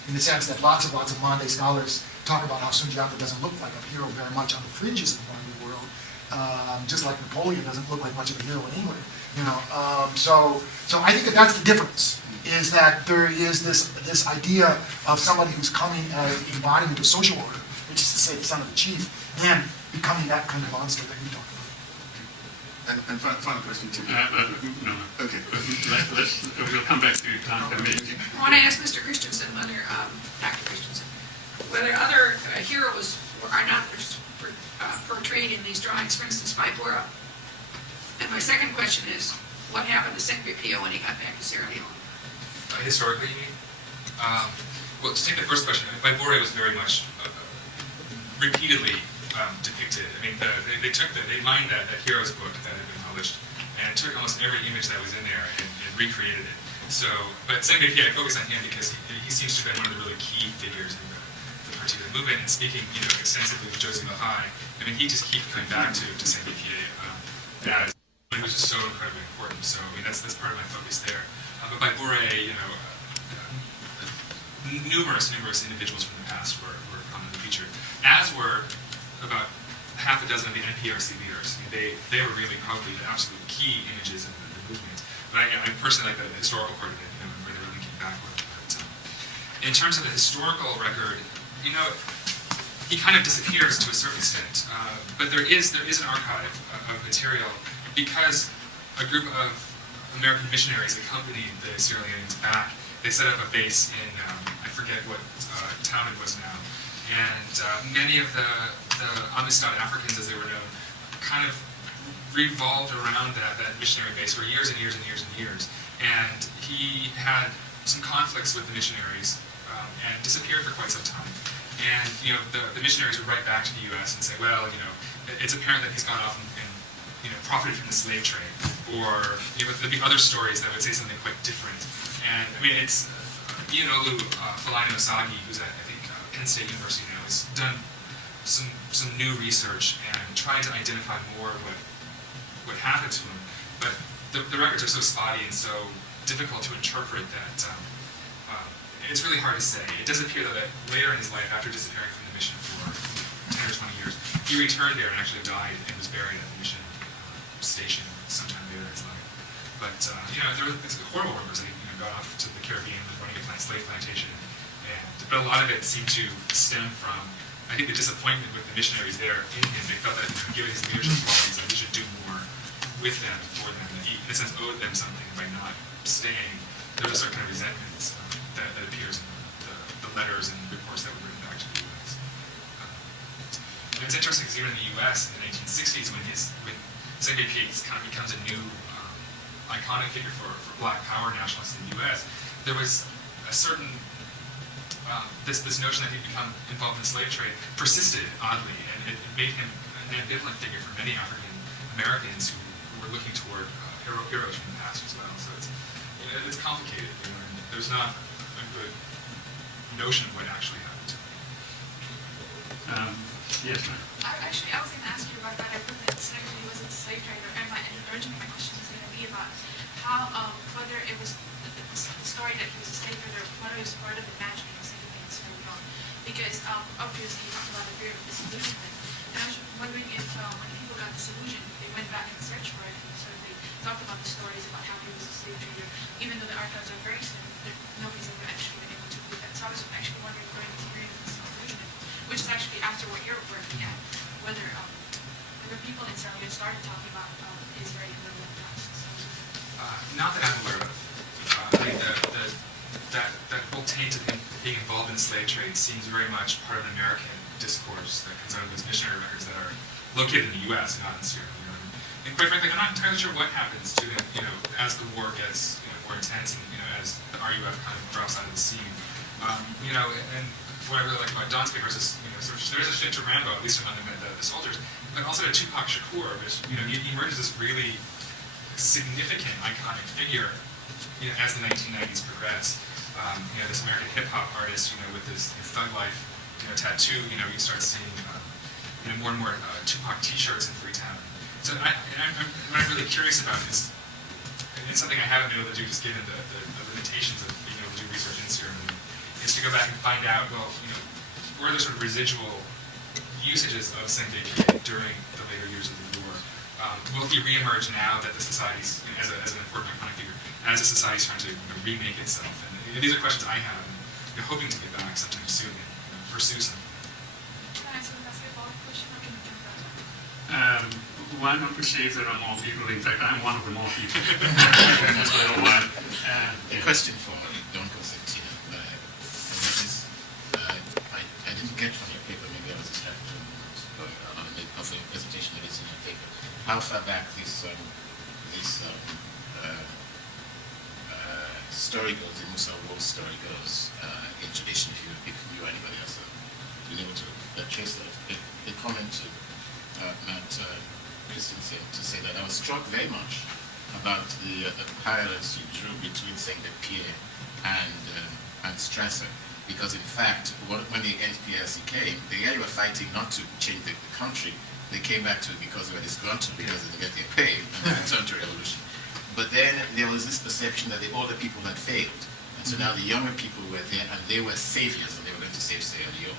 in the sense that lots of Mande scholars talk about how Sundiata doesn't look like a hero very much on the fringes of the Mande world, just like Napoleon doesn't look like much of a hero in England. So I think that's the difference, is that there is this idea of somebody who's coming as embodiment of social order, which is to say the son of the chief, then becoming that kind of monster that you talk about. And final question to you. No. Okay. We'll come back to you, Tom. I want to ask Mr. Christensen whether, Dr. Christensen, whether other heroes are not portrayed in these drawings, for instance, by Bora. And my second question is, what happened to Senghor Pio when he got back to Sierra Leone? Historically, you mean? Well, to take the first question, Baibore was very much repeatedly depicted. I mean, they mined that Heroes book that had been published and took almost every image that was in there and recreated it. So, but Senghor Pio, I focus on him because he seems to have been one of the really key figures in the particular movement, and speaking, extensively with Josie Lahai. I mean, he just keeps coming back to Senghor Pio as he was just so incredibly important. So, I mean, that's part of my focus there. But by Bure, numerous individuals from the past were prominently featured, as were about half a dozen of the NPRC leaders. I mean, they were really probably the absolute key images in the movement. But I personally like the historical part of it, where they really came back with it. But, in terms of the historical record, he kind of disappears to a certain extent. But there is an archive of material, because a group of American missionaries accompanied the Sierra Leoneans back. They set up a base in, I forget what town it was now, and many of the Amistad Africans, as they were known, kind of revolved around that missionary base for years and years and years and years. And he had some conflicts with the missionaries and disappeared for quite some time. And the missionaries would write back to the U.S. and say, well, it's apparent that he's gone off and profited from the slave trade, or there'd be other stories that would say something quite different. And I mean, it's Ionolu Falani Osagi, who's at, I think, Penn State University now, has done some new research and tried to identify more of what happened to him. But the records are so spotty and so difficult to interpret that it's really hard to say. It does appear that later in his life, after disappearing from the mission for 10 or 20 years, he returned there and actually died and was buried at the mission station sometime later in his life. But there were horrible rumors that he got off to the Caribbean, was running a slave plantation, but a lot of it seemed to stem from, I think, the disappointment with the missionaries there in him. They felt that given his leadership qualities, that he should do more with them, for them, that he, in a sense, owed them something by not staying. There was a certain kind of resentment that appears in the letters and reports that were written back to the U.S. And it's interesting because even in the U.S. in the 1960s, when Senghor Pio kind of becomes a new iconic figure for Black Power nationalists in the U.S., there was a certain this notion that he'd become involved in the slave trade persisted oddly, and it made him an ambivalent figure for many African Americans who were looking toward heroes from the past as well. So it's complicated, and there's not a good notion of what actually happened. Yes, ma'am. I was going to ask you about that. I heard that Senghor Pio was in the slave trade, and originally my question was going to be about how, whether it was the story that he was a slave trader, whether it was part of imagining Senghor Pio in Sierra Leone. Because obviously you talked about the fear of disillusionment. And I was wondering if when people got disillusioned, they went back and searched for it, and sort of they talked about the stories about how he was a slave trader, even though the archives are very slim, nobody's ever actually been able to prove that. So I was actually wondering during the period of disillusionment, which is actually after what you're working at, whether people in Sierra Leone started talking about his very literal past. Not that I'm aware of. I think that whole taint of him being involved in the slave trade seems very much part of an American discourse that comes out of those missionary records that are located in the U.S. and not in Sierra Leone. And quite frankly, I'm not entirely sure what happens to them, as the war gets more intense and, as the RUF kind of drops out of the scene. And what I really like about Don's paper is, sort of, there is a shade to Rambo, at least among the soldiers, but also to Tupac Shakur, which, he emerges as really significant, iconic figure, as the 1990s progress. This American hip-hop artist, with this thug life, tattoo, you start seeing, more and more Tupac T-shirts in Freetown. So what I'm really curious about is, and it's something I haven't been able to do just given the limitations of being able to do research in Sierra Leone, is to go back and find out, well, were there sort of residual usages of Senge Pie during the later years of the war? Will he reemerge now that the society's, as an important iconic figure, as the society's trying to remake itself? And these are questions I have, and hoping to get back sometime soon and pursue some. Can I ask a basketball question or can you do that? One don't perceive there are more people. In fact, I'm one of the more people. That's why I don't want. A question for Don Cosentino. I didn't get from your paper, maybe I was distracted of your presentation, maybe it's in your paper. How far back this story goes, the Musa War story goes in tradition, if you or anybody else have been able to trace that. A comment to Matt Christensen to say that I was struck very much about the parallels you drew between Senge Pie and Strasser, because in fact, when the NPRC came, they were fighting not to change the country. They came back to it because they were disgruntled because they didn't get their pay, and they turned to revolution. But then there was this perception that the older people had failed, and so now the younger people were there, and they were saviors, and they were going to save Sierra Leone.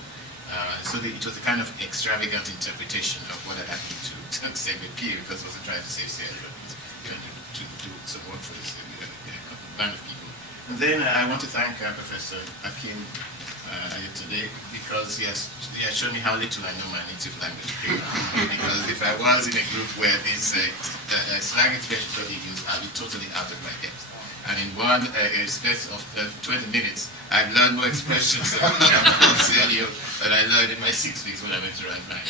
It was a kind of extravagant interpretation of what had happened to Senge Pie, because it wasn't trying to save Sierra Leone, to do some work for this band of people. And then I want to thank Professor Akin today, because he has shown me how little I know my native language. Because if I was in a group where these slang expressions are used, I'd be totally out of my depth. And in one space of 20 minutes, I've learned more expressions of Sierra Leone than I learned in my 6 weeks when I went to write my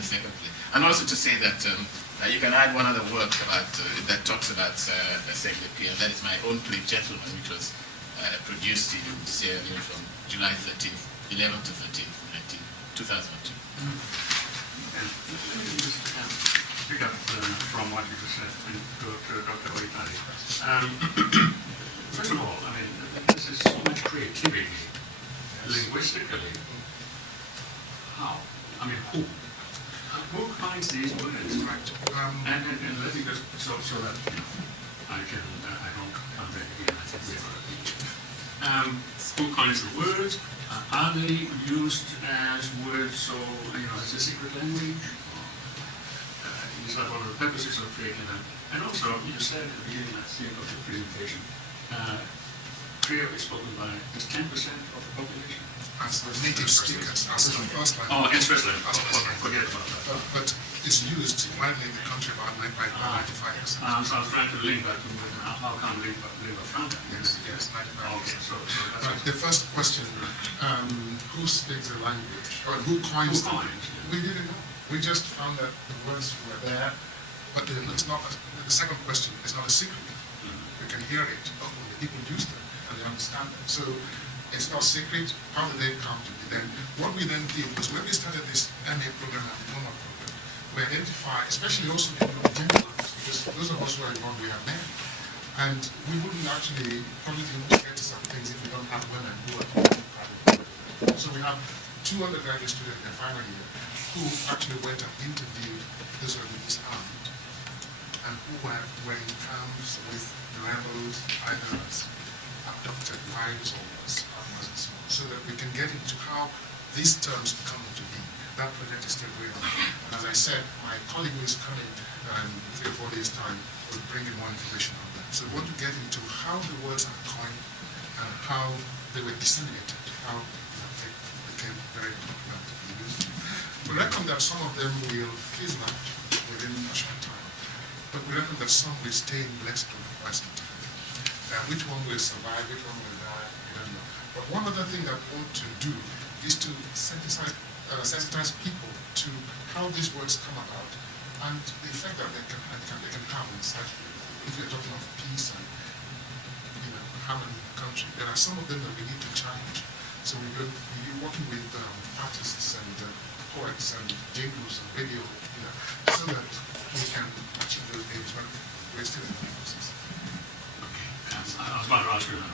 second play. And also to say that you can add one other work about that talks about Senge Pie, and that is my own play, Gentleman, which was produced in Sierra Leone from July 13th, 11th to 13th, 2002. Let me just pick up from what you just said and go to Dr. Oitari. First of all, this is so much creativity, linguistically. How? Who? Who finds these words? Right. And let me just, so that I don't come back again. I think we have other people. Who coins the words? Are they used as words, as a secret language? Is that one of the purposes of creating them? And also, you said at the beginning, I think, of your presentation, Creole is spoken by just 10% of the population. As native speakers, as the first language. Oh, in Switzerland. Forget about that. But it's used widely in the country by 95%. So I was trying to link that to how come lingua franca. Yes, 95%. Okay, so that's Right. The first question, who speaks the language? Or who coins it? We didn't know. We just found that the words were there, but it's not. The second question is not a secret. We can hear it. The people use them and they understand them. So it's not secret. How did they come to be? Then what we then did was when we started this MA program and diploma program, we identified, especially also people of gender, because those of us who are involved, we are men. And we wouldn't probably get to some things if we don't have women who are private. So we have 2 undergraduate students in the final year who actually went and interviewed those who were disarmed and who were wearing camps with the rebels, either as adopted wives or as so, so that we can get into how these terms come into being. That project is still going on. And as I said, my colleague who is coming in 3 or 4 days' time will bring in more information on that. So we want to get into how the words are coined and how they were disseminated, how they became very popular to be used. We reckon that some of them will fizzle out within a short time, but we reckon that some will stay in lexicon for quite some time. Which one will survive, which one will die, we don't know. But one other thing that we want to do is to sensitize people to how these words come about and the effect that they can is actually, if you're talking of peace and harmony in the country, there are some of them that we need to challenge. So we're working with artists and poets and jingles and radio, so that we can achieve those things when we're still in the process. I was about to ask you that.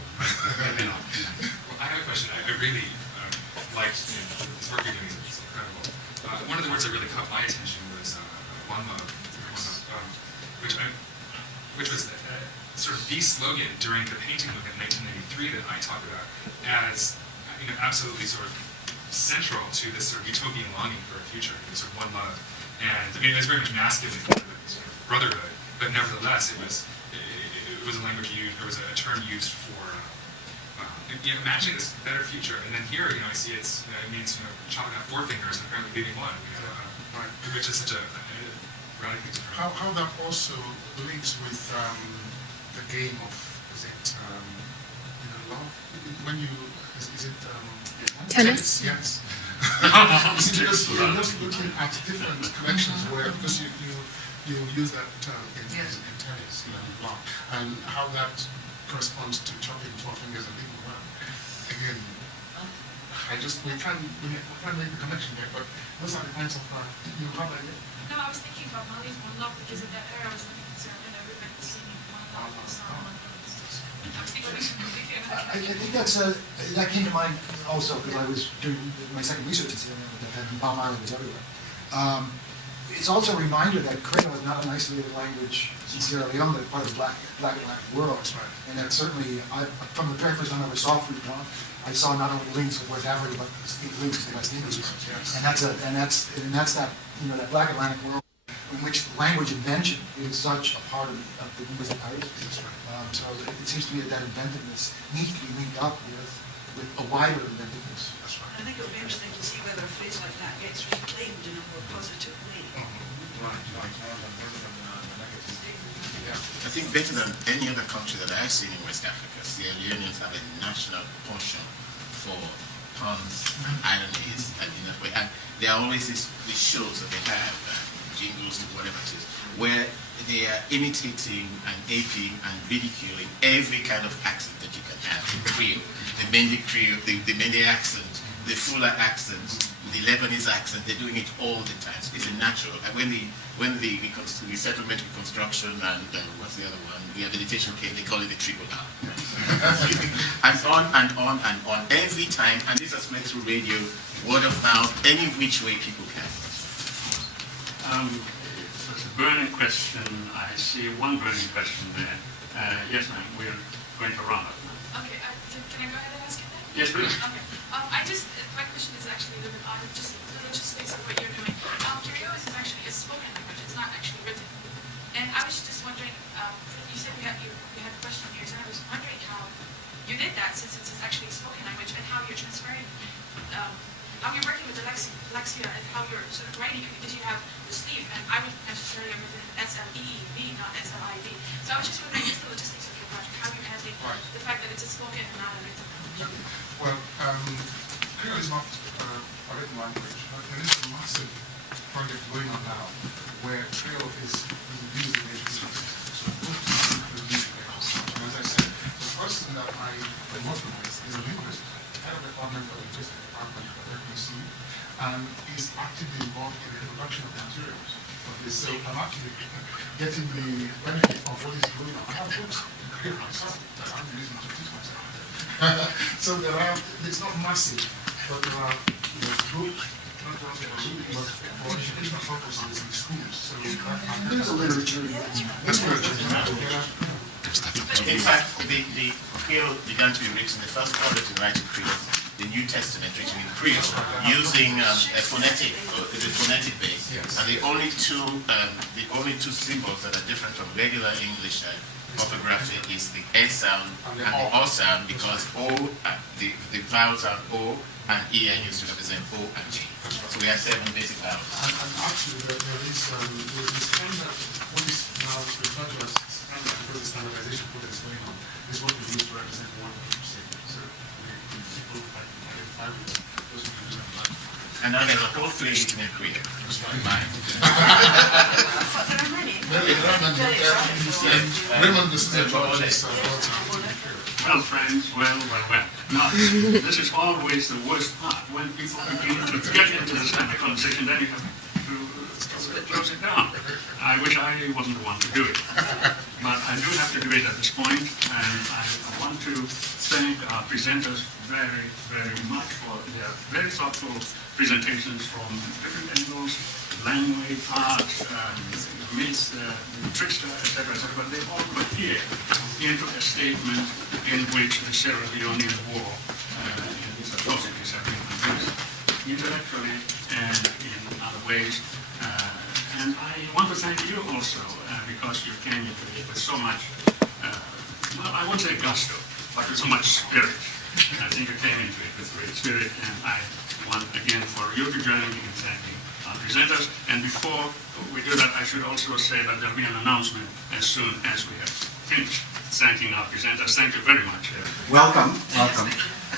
Well, I have a question. I really liked this work you're doing. It's incredible. One of the words that really caught my attention was one love, which was sort of the slogan during the painting book in 1993 that I talked about as absolutely sort of central to this sort of utopian longing for a future, this sort of one love. And I mean, it was very much masculine, sort of brotherhood, but nevertheless, it was a language used, or was a term used for imagining this better future. And then here, I see it means chopping out 4 fingers and apparently leaving 1, Right. which is such a radically different. How that also links with the game of, is it love? When you, is it Tennis? Yes. You see, because you're just looking at different connections where, because you use that term in tennis, love, and how that corresponds to chopping 4 fingers and leaving 1. Again, we can't make the connection there, but those are the kinds of, you have an idea? No, I was thinking about Mali's One Love because at that era I was living in Sierra Leone, everybody was singing One Love, One Song, One Love. I was thinking I think that came to mind also because I was doing my second research in Sierra Leone, and Palm Island was everywhere. It's also a reminder that Creole is not an isolated language in Sierra Leone, but part of the Black Atlantic world. Right. And that certainly, from the very first time I ever saw Fruit Gone, I saw not only links with West Africa, but links to West Indies. Yes. And that's that that Black Atlantic world in which language invention is such a part of the linguistic heritage. So it seems to me that inventiveness needs to be linked up with a wider inventiveness. That's right. I think it would be interesting to see whether a phrase like that gets reclaimed in a more positive way. I think better than any other country that I've seen in West Africa, Sierra Leoneans have a national portion for puns and ironies, and there are always these shows that they have, jingles or whatever it is, where they are imitating and aping and ridiculing every kind of accent that you can have. The Creole, the Mende Creole, the Mende accent, the Fula accent, the Lebanese accent, they're doing it all the time. So it's a natural. And when the settlement reconstruction and what's the other one, rehabilitation came, they call it the triple R. And on and on and on, every time, and this has went through radio, word of mouth, any which way people can. There's a burning question. I see one burning question there. Yes, ma'am, we're going to round up now. Okay, can I go ahead and ask you that? Yes, please. Okay. My question is actually a little bit odd, just the logistics of what you're doing. Creole is actually a spoken language, it's not actually written. And I was just wondering, you said you had questionnaires, and I was wondering how you did that, since it's actually a spoken language, and how you're transferring, how you're working with Lexia, and how you're sort of writing it, because you have the sleeve, and I would necessarily have written S-L-E-E-V, not S-L-I-V. So I was just wondering, just the logistics of your project, how you're handling the fact that it's a spoken and not a written language. Well, Creole is not a written language, but there is a massive project going on now where Creole is being used in education. So both the music and construction. As I said, the person that I am working with is a linguist, head of the department of linguistics department at FBC, and is actively involved in the production of materials of this. So I'm actually getting the benefit of what is going on. I have books in Creole myself that I'm using to teach myself. So it's not massive, but there are groups, not just but for educational purposes in schools. So There's a literature. that's good. In fact, the Creole began to be written, the first project in writing Creole, the New Testament written in Creole, using a phonetic base. Yes. And the only two symbols that are different from regular English orthography is the A sound and the O sound, because the vowels are O and E are used to represent O and G. So we have 7 basic vowels. And actually, there is standard, what is now referred to as standard, because the standardization process is going on, is what we use to represent one of each segment. So people identify with those who use that. And now there's a whole fleet in Korea. It's not mine. There are many. Raymond, this is a Well, friends, well. Now, this is always the worst part. When people begin to get into this kind of conversation, then you have to close it down. I wish I wasn't the one to do it. But I do have to do it at this point, and I want to thank our presenters very, very much for their very thoughtful presentations from different angles, language, art, myth, trickster, etc., etc. But they all cohere into a statement in which the Sierra Leonean War and its atrocities have been produced intellectually and in other ways. And I want to thank you also because you came into it with so much, well, I won't say gusto, but with so much spirit. I think you came into it with great spirit, and I want again for you to join me in thanking our presenters. And before we do that, I should also say that there will be an announcement as soon as we have finished thanking our presenters. Thank you very much. Welcome.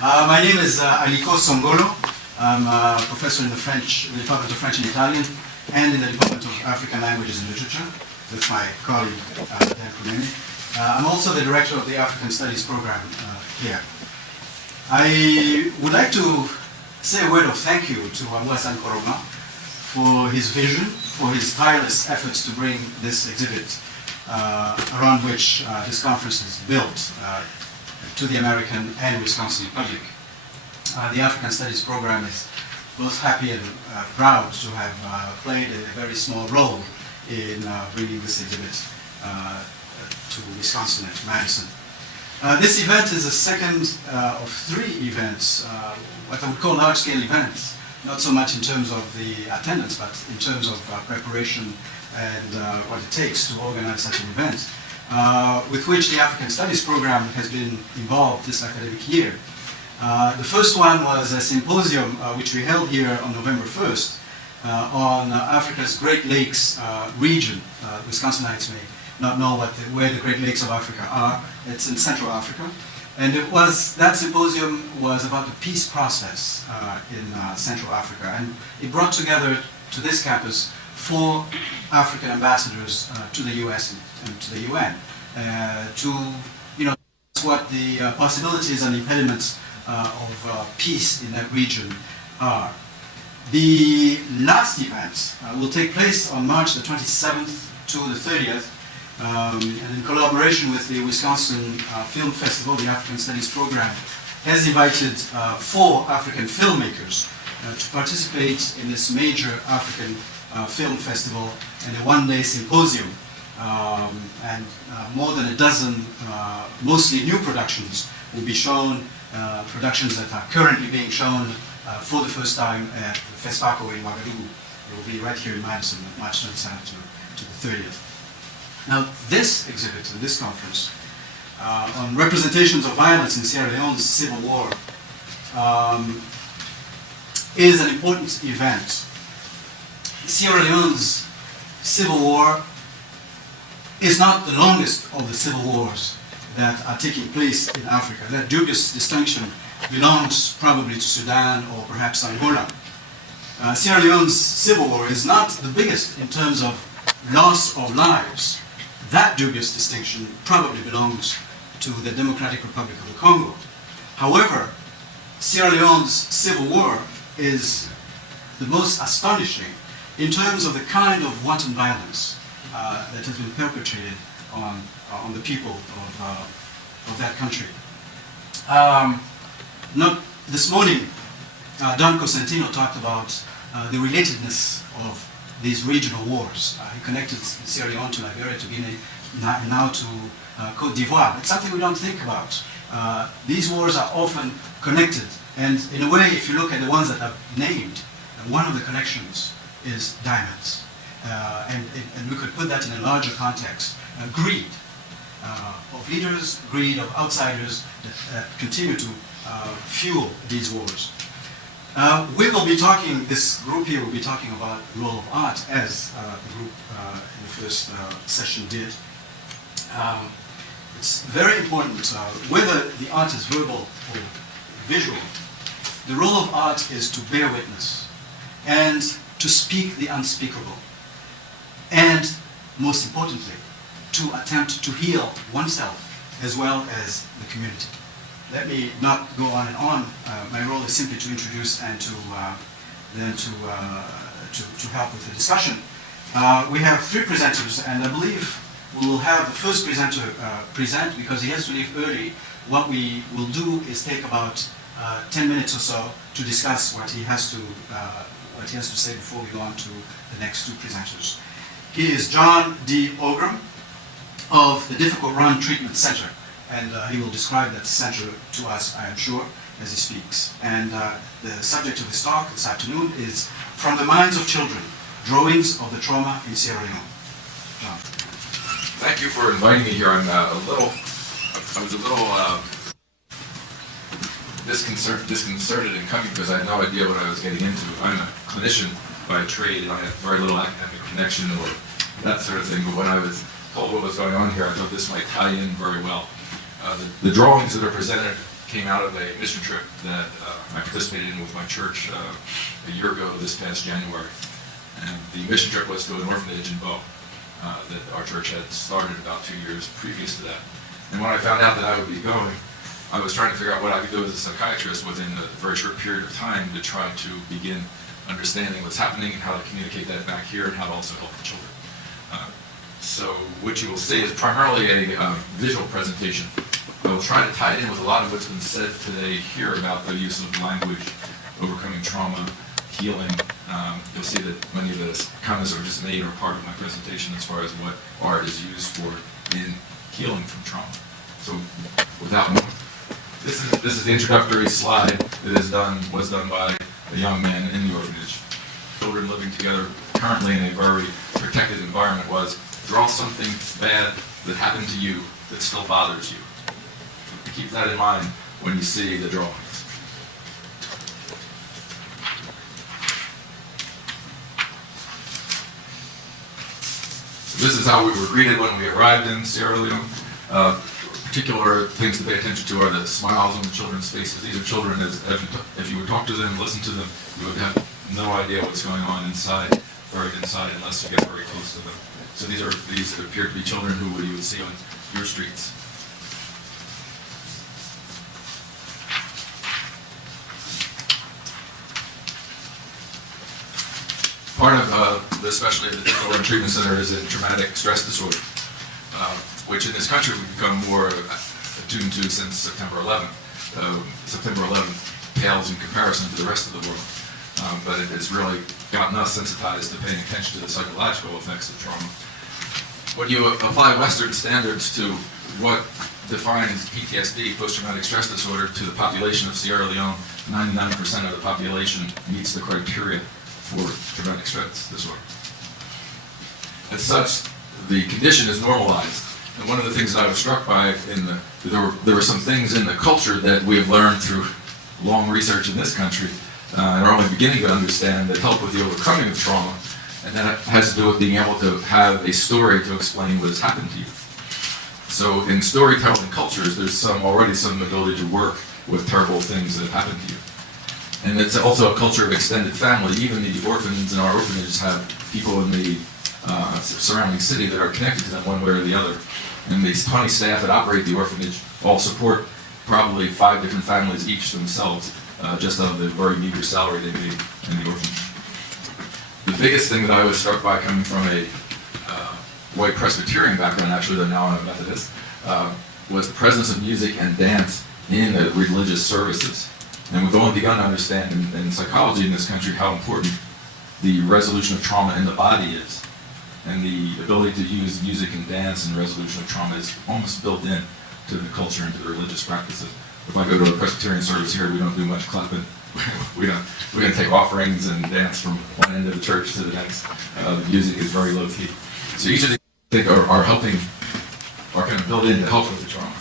My name is Aliko Songolo. I'm a professor in the Department of French and Italian, and in the Department of African Languages and Literature with my colleague Dan Kunemi. I'm also the director of the African Studies program here. I would like to say a word of thank you to Amwasan Koroma for his vision, for his tireless efforts to bring this exhibit around which this conference is built to the American and Wisconsin public. The African Studies program is both happy and proud to have played a very small role in bringing this exhibit to Wisconsin and to Madison. This event is the second of three events, what I would call large-scale events, not so much in terms of the attendance, but in terms of preparation and what it takes to organize such an event, with which the African Studies program has been involved this academic year. The first one was a symposium which we held here on November 1st on Africa's Great Lakes region. Wisconsinites may not know where the Great Lakes of Africa are. It's in Central Africa. And that symposium was about the peace process in Central Africa. And it brought together to this campus 4 African ambassadors to the US and to the UN to, what the possibilities and impediments of peace in that region are. The last event will take place on March the 27th to the 30th, and in collaboration with the Wisconsin Film Festival, the African Studies program has invited 4 African filmmakers to participate in this major African film festival and a one-day symposium. And more than a dozen, mostly new productions, will be shown, productions that are currently being shown for the first time at the FESPACO in Ouagadougou. It will be right here in Madison, March 27th to the 30th. Now, this exhibit and this conference on representations of violence in Sierra Leone's civil war is an important event. Sierra Leone's civil war is not the longest of the civil wars that are taking place in Africa. That dubious distinction belongs probably to Sudan or perhaps Angola. Sierra Leone's civil war is not the biggest in terms of loss of lives. That dubious distinction probably belongs to the Democratic Republic of the Congo. However, Sierra Leone's civil war is the most astonishing in terms of the kind of wanton violence that has been perpetrated on the people of that country. This morning, Don Cosentino talked about the relatedness of these regional wars. He connected Sierra Leone to Liberia, to Guinea, and now to Cote d'Ivoire. It's something we don't think about. These wars are often connected, and in a way, if you look at the ones that are named, one of the connections is diamonds. And we could put that in a larger context. Greed of leaders, greed of outsiders that continue to fuel these wars. We will be talking, this group here will be talking about the role of art, as the group in the first session did. It's very important, whether the art is verbal or visual, the role of art is to bear witness. and to speak the unspeakable. And most importantly, to attempt to heal oneself as well as the community. Let me not go on and on. My role is simply to introduce and to help with the discussion. We have three presenters, and I believe we will have the first presenter present because he has to leave early. What we will do is take about 10 minutes or so to discuss what he has to say before we go on to the next two presenters. He is John D. Ogram of the Difficult Run Treatment Center, and he will describe that center to us, I am sure, as he speaks. And the subject of his talk this afternoon is From the Minds of Children, Drawings of the Trauma in Sierra Leone. John. Thank you for inviting me here. I was a little disconcerted in coming because I had no idea what I was getting into. I'm a clinician by trade, and I have very little academic connection or that sort of thing. But when I was told what was going on here, I thought this might tie in very well. The drawings that are presented came out of a mission trip that I participated in with my church a year ago this past January. And the mission trip was to an orphanage in Bo that our church had started about 2 years previous to that. And when I found out that I would be going, I was trying to figure out what I could do as a psychiatrist within a very short period of time to try to begin understanding what's happening and how to communicate that back here and how to also help the children. So what you will see is primarily a visual presentation. I will try to tie it in with a lot of what's been said today here about the use of language, overcoming trauma, healing. You'll see that many of the comments that were just made are part of my presentation as far as what art is used for in healing from trauma. So without more, this is the introductory slide that was done by a young man in the orphanage. Children living together currently in a very protected environment was, draw something bad that happened to you that still bothers you. So keep that in mind when you see the drawings. This is how we were greeted when we arrived in Sierra Leone. Particular things to pay attention to are the smiles on the children's faces. These are children, if you would talk to them, listen to them, you would have no idea what's going on inside, buried inside, unless you get very close to them. So these appear to be children who you would see on your streets. Part of the specialty of the Difficult Run Treatment Center is in traumatic stress disorder, which in this country we've become more attuned to since September 11th. September 11th pales in comparison to the rest of the world, but it's really gotten us sensitized to paying attention to the psychological effects of trauma. When you apply Western standards to what defines PTSD, post-traumatic stress disorder, to the population of Sierra Leone, 99% of the population meets the criteria for traumatic stress disorder. As such, the condition is normalized. And one of the things that I was struck by there were some things in the culture that we have learned through long research in this country and are only beginning to understand that help with the overcoming of trauma, and that has to do with being able to have a story to explain what has happened to you. So in storytelling cultures, there's already some ability to work with terrible things that have happened to you. And it's also a culture of extended family. Even the orphans in our orphanages have people in the surrounding city that are connected to them one way or the other. And the 20 staff that operate the orphanage all support probably 5 different families each themselves, just out of the very meager salary they made in the orphanage. The biggest thing that I was struck by, coming from a white Presbyterian background, actually, though now I'm a Methodist, was the presence of music and dance in the religious services. And we've only begun to understand in psychology in this country how important the resolution of trauma in the body is. And the ability to use music and dance in resolution of trauma is almost built in to the culture and to the religious practices. If I go to a Presbyterian service here, we don't do much clapping. We're going to take offerings and dance from one end of the church to the next. The music is very low key. So each of these things are helping, are kind of built in to help with the trauma.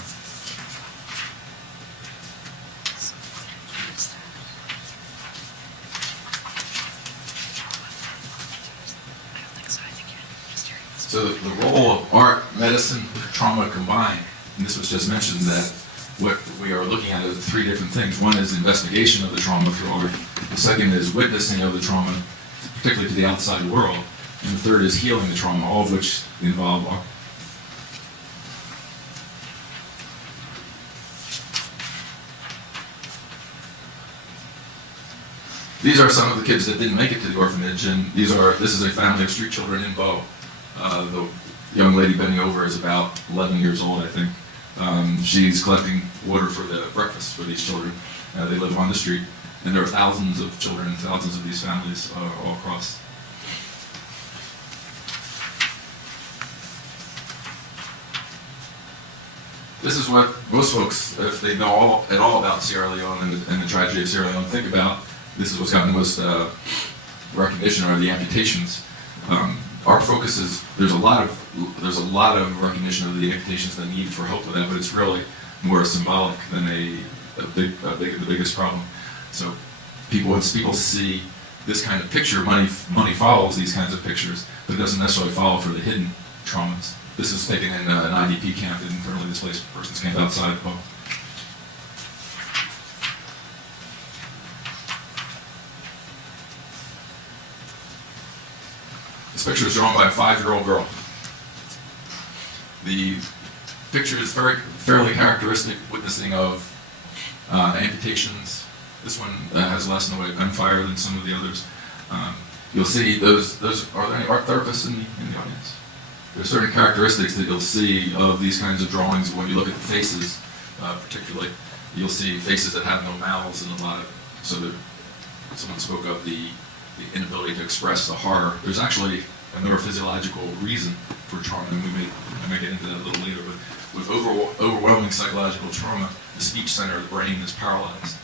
So the role of art, medicine, trauma combined, and this was just mentioned, that what we are looking at is 3 different things. One is investigation of the trauma through art. The second is witnessing of the trauma. particularly to the outside world. And the third is healing the trauma, all of which involve These are some of the kids that didn't make it to the orphanage, and this is a family of street children in Bow. The young lady bending over is about 11 years old, I think. She's collecting water for the breakfast for these children. They live on the street, and there are thousands of children, thousands of these families all across. This is what most folks, if they know at all about Sierra Leone and the tragedy of Sierra Leone, think about. This is what's gotten the most recognition, are the amputations. Our focus is there's a lot of recognition of the amputations, the need for help with that, but it's really more symbolic than the biggest problem. So once people see this kind of picture, money follows these kinds of pictures, but it doesn't necessarily follow for the hidden traumas. This is taken in an IDP camp, in internally displaced persons camp outside of Bow. This picture is drawn by a 5-year-old girl. The picture is fairly characteristic, witnessing of amputations. This one has less in the way of gunfire than some of the others. You'll see those. Are there any art therapists in the audience? There are certain characteristics that you'll see of these kinds of drawings when you look at the faces, particularly. You'll see faces that have no mouths and a lot of, so that someone spoke of the inability to express the horror. There's actually a neurophysiological reason for trauma, and I may get into that a little later, but with overwhelming psychological trauma, the speech center of the brain is paralyzed.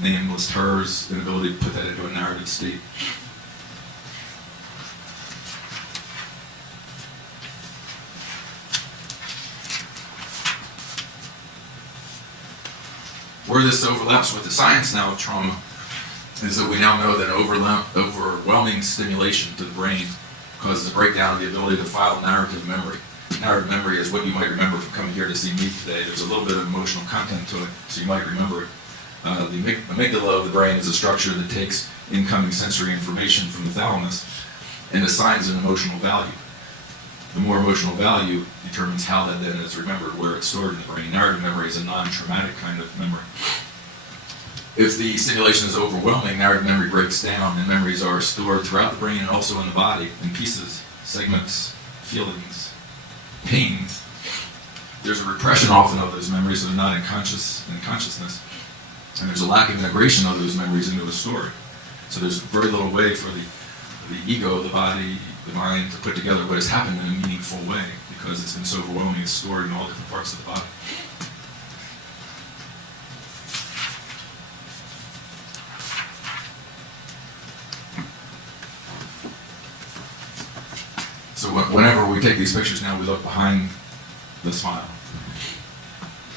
The nameless terrors, inability to put that into a narrative state. Where this overlaps with the science now of trauma is that we now know that overwhelming stimulation to the brain causes a breakdown of the ability to file narrative memory. Narrative memory is what you might remember from coming here to see me today. There's a little bit of emotional content to it, so you might remember it. The amygdala of the brain is a structure that takes incoming sensory information from the thalamus and assigns an emotional value. The more emotional value determines how that then is remembered, where it's stored in the brain. Narrative memory is a non-traumatic kind of memory. If the stimulation is overwhelming, narrative memory breaks down, and memories are stored throughout the brain and also in the body, in pieces, segments, feelings, pains. There's a repression often of those memories, so they're not in consciousness. And there's a lack of integration of those memories into a story. So there's very little way for the ego, the body, the mind to put together what has happened in a meaningful way, because it's been so overwhelming, it's stored in all different parts of the body. So whenever we take these pictures now, we look behind the smile.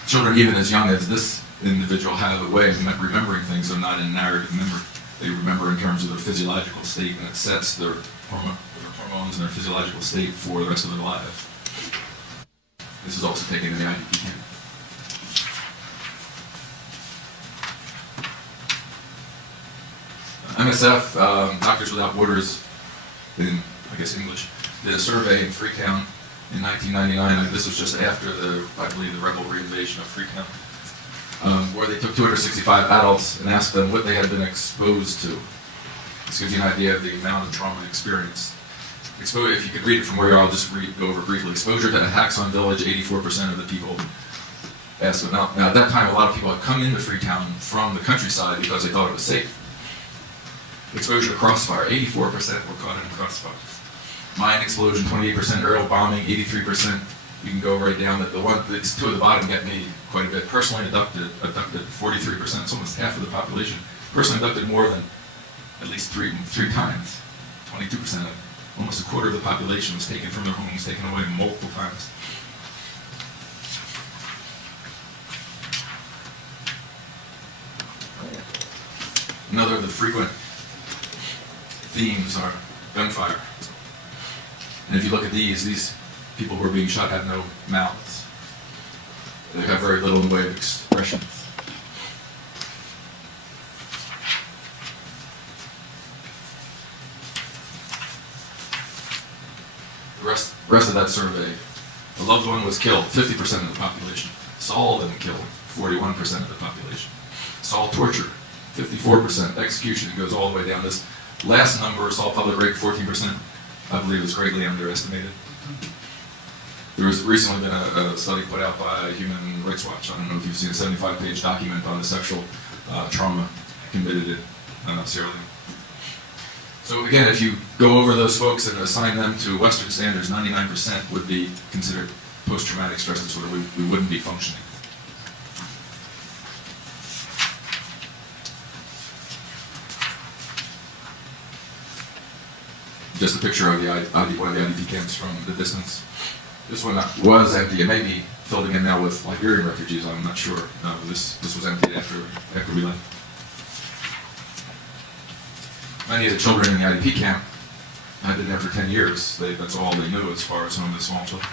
Children, even as young as this individual, have a way of remembering things that are not in narrative memory. They remember in terms of their physiological state, and it sets their hormones and their physiological state for the rest of their lives. This is also taken in the IDP camp. MSF, Doctors Without Borders, in, I guess, English, did a survey in Freetown in 1999. This was just after I believe, the rebel reinvasion of Freetown, where they took 265 adults and asked them what they had been exposed to. This gives you an idea of the amount of trauma experienced. If you could read it from where you are, I'll just go over briefly. Exposure to attacks on village, 84% of the people asked. Now, at that time, a lot of people had come into Freetown from the countryside because they thought it was safe. Exposure to crossfire, 84% were caught in a crossfire. Mine explosion, 28%. Aerial bombing, 83%. You can go right down. The one that's two at the bottom get me quite a bit. Personally abducted 43%. It's almost half of the population. Personally abducted more than at least three times. 22% of almost a quarter of the population was taken from their homes, taken away multiple times. Another of the frequent themes are gunfire. And if you look at these people who are being shot have no mouths. They have very little in the way of expression. Rest of that survey, a loved one was killed, 50% of the population. Saul them killed, 41% of the population. Saul tortured, 54%. Execution, it goes all the way down. This last number, Saul public rape, 14%, I believe is greatly underestimated. There was recently been a study put out by Human Rights Watch. I don't know if you've seen a 75-page document on the sexual trauma committed in Sierra Leone. So again, if you go over those folks and assign them to Western standards, 99% would be considered post-traumatic stress disorder. We wouldn't be functioning. Just a picture of one of the IDP camps from the distance. This one was empty. It may be filled again now with Liberian refugees. I'm not sure. No, this was emptied after we left. Many of the children in the IDP camp had been there for 10 years. That's all they knew as far as home to small children.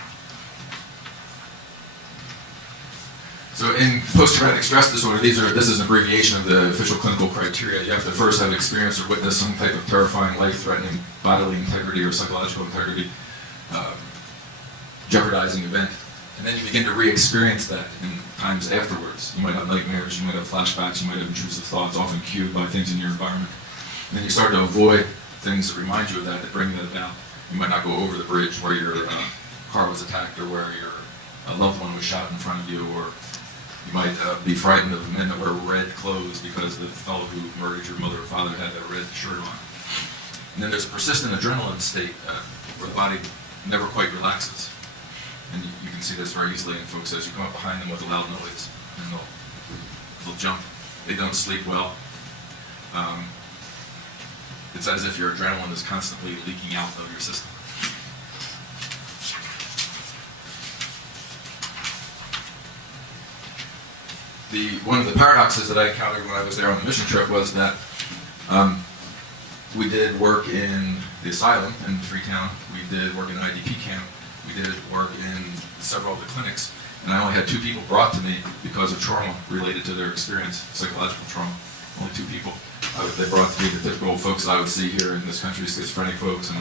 So in post-traumatic stress disorder, this is an abbreviation of the official clinical criteria. You have to first have experienced or witnessed some type of terrifying, life-threatening bodily integrity or psychological integrity, jeopardizing event. And then you begin to re-experience that in times afterwards. You might have nightmares, you might have flashbacks, you might have intrusive thoughts, often cued by things in your environment. And then you start to avoid things that remind you of that bring that about. You might not go over the bridge where your car was attacked or where your loved one was shot in front of you, or you might be frightened of men that wear red clothes because the fellow who murdered your mother or father had a red shirt on. And then there's a persistent adrenaline state where the body never quite relaxes. And you can see this very easily in folks as you come up behind them with a loud noise, and they'll jump. They don't sleep well. It's as if your adrenaline is constantly leaking out of your system. One of the paradoxes that I encountered when I was there on the mission trip was that we did work in the asylum in Freetown, we did work in an IDP camp, we did work in several of the clinics, and I only had 2 people brought to me because of trauma related to their experience, psychological trauma. Only 2 people. They brought to me the typical folks that I would see here in this country, schizophrenic folks and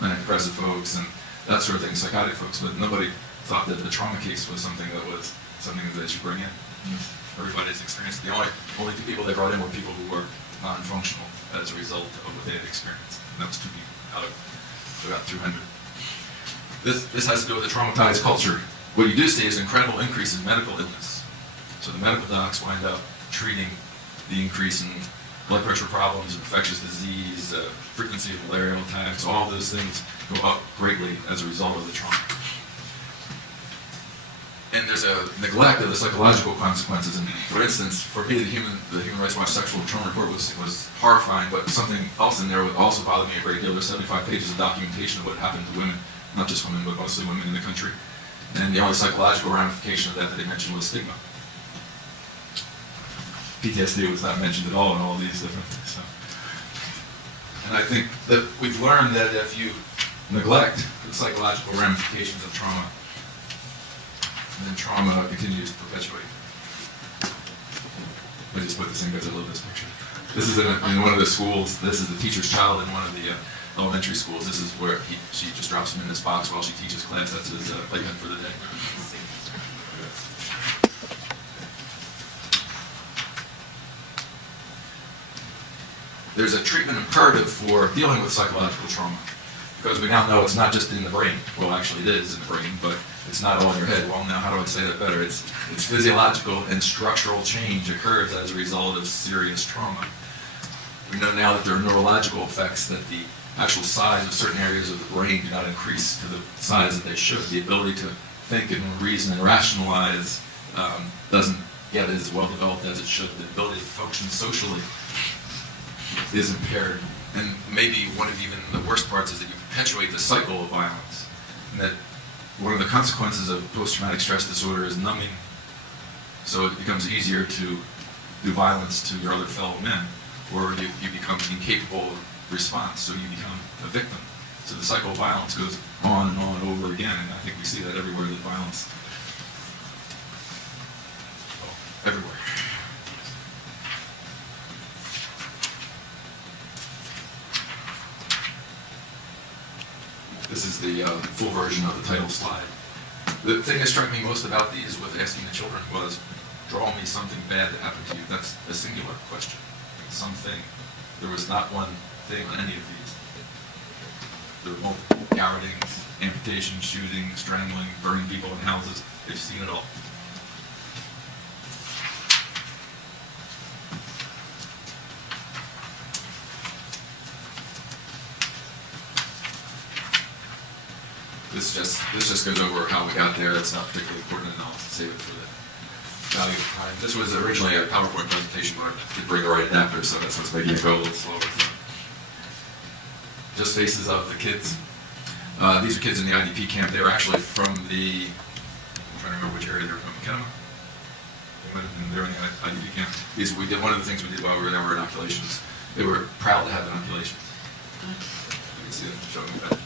manic depressive folks and that sort of thing, psychotic folks, but nobody thought that the trauma case was something that they should bring in. Everybody's experienced. The only 2 people they brought in were people who were non-functional as a result of what they had experienced. And that was 2 people out of about 200. This has to do with a traumatized culture. What you do see is an incredible increase in medical illness. So the medical docs wind up treating the increase in blood pressure problems, infectious disease, frequency of malarial attacks, all those things go up greatly as a result of the trauma. And there's a neglect of the psychological consequences. And for instance, for me, the Human Rights Watch sexual trauma report was horrifying, but something else in there would also bother me a great deal. There's 75 pages of documentation of what happened to women, not just women, but mostly women in the country. And the only psychological ramification of that they mentioned was stigma. PTSD was not mentioned at all in all of these different things. So. And I think that we've learned that if you neglect the psychological ramifications of trauma, then trauma continues to perpetuate. I just put this in because I love this picture. This is in one of the schools. This is the teacher's child in one of the elementary schools. This is where she just drops him in this box while she teaches class. That's his playpen for the day. There's a treatment imperative for dealing with psychological trauma, because we now know it's not just in the brain. Well, actually it is in the brain, but it's not all in your head. Well, now how do I say that better? It's physiological and structural change occurs as a result of serious trauma. We know now that there are neurological effects, that the actual size of certain areas of the brain do not increase to the size that they should. The ability to think and reason and rationalize doesn't get as well developed as it should. The ability to function socially is impaired. And maybe one of even the worst parts is that you perpetuate the cycle of violence. And that one of the consequences of post-traumatic stress disorder is numbing. So it becomes easier to do violence to your other fellow men, or you become incapable of response, so you become a victim. So the cycle of violence goes on and on over again, and I think we see that everywhere, that violence, everywhere. This is the full version of the title slide. The thing that struck me most about these with asking the children was, draw me something bad that happened to you. That's a singular question. Something. There was not one thing on any of these. There were multiple garrotings, amputation, shooting, strangling, burning people in houses. They've seen it all. This just goes over how we got there. It's not particularly important, and I'll save it for the value of time. This was originally a PowerPoint presentation, but I did bring the right adapter, so that's what's making it go a little slower. Just faces of the kids. These are kids in the IDP camp. They were actually from the, I'm trying to remember which area they were from, Kenema? They might have been there in the IDP camp. One of the things we did while we were there were inoculations. They were proud to have inoculations. You can see them showing the badges.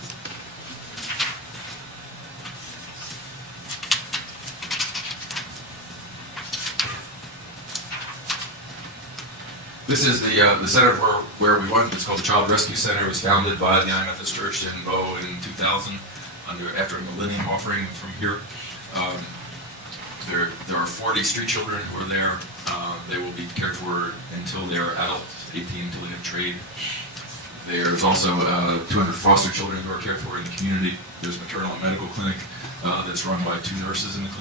This is the center where we went. It's called the Child Rescue Center. It was founded by the United Methodist Church in Bo in 2000, after a millennium offering from here. There are 40 street children who are there. They will be cared for until they are adult, 18, until they have trade. There's also 200 foster children who are cared for in the community. There's a maternal and medical clinic that's run by 2 nurses in the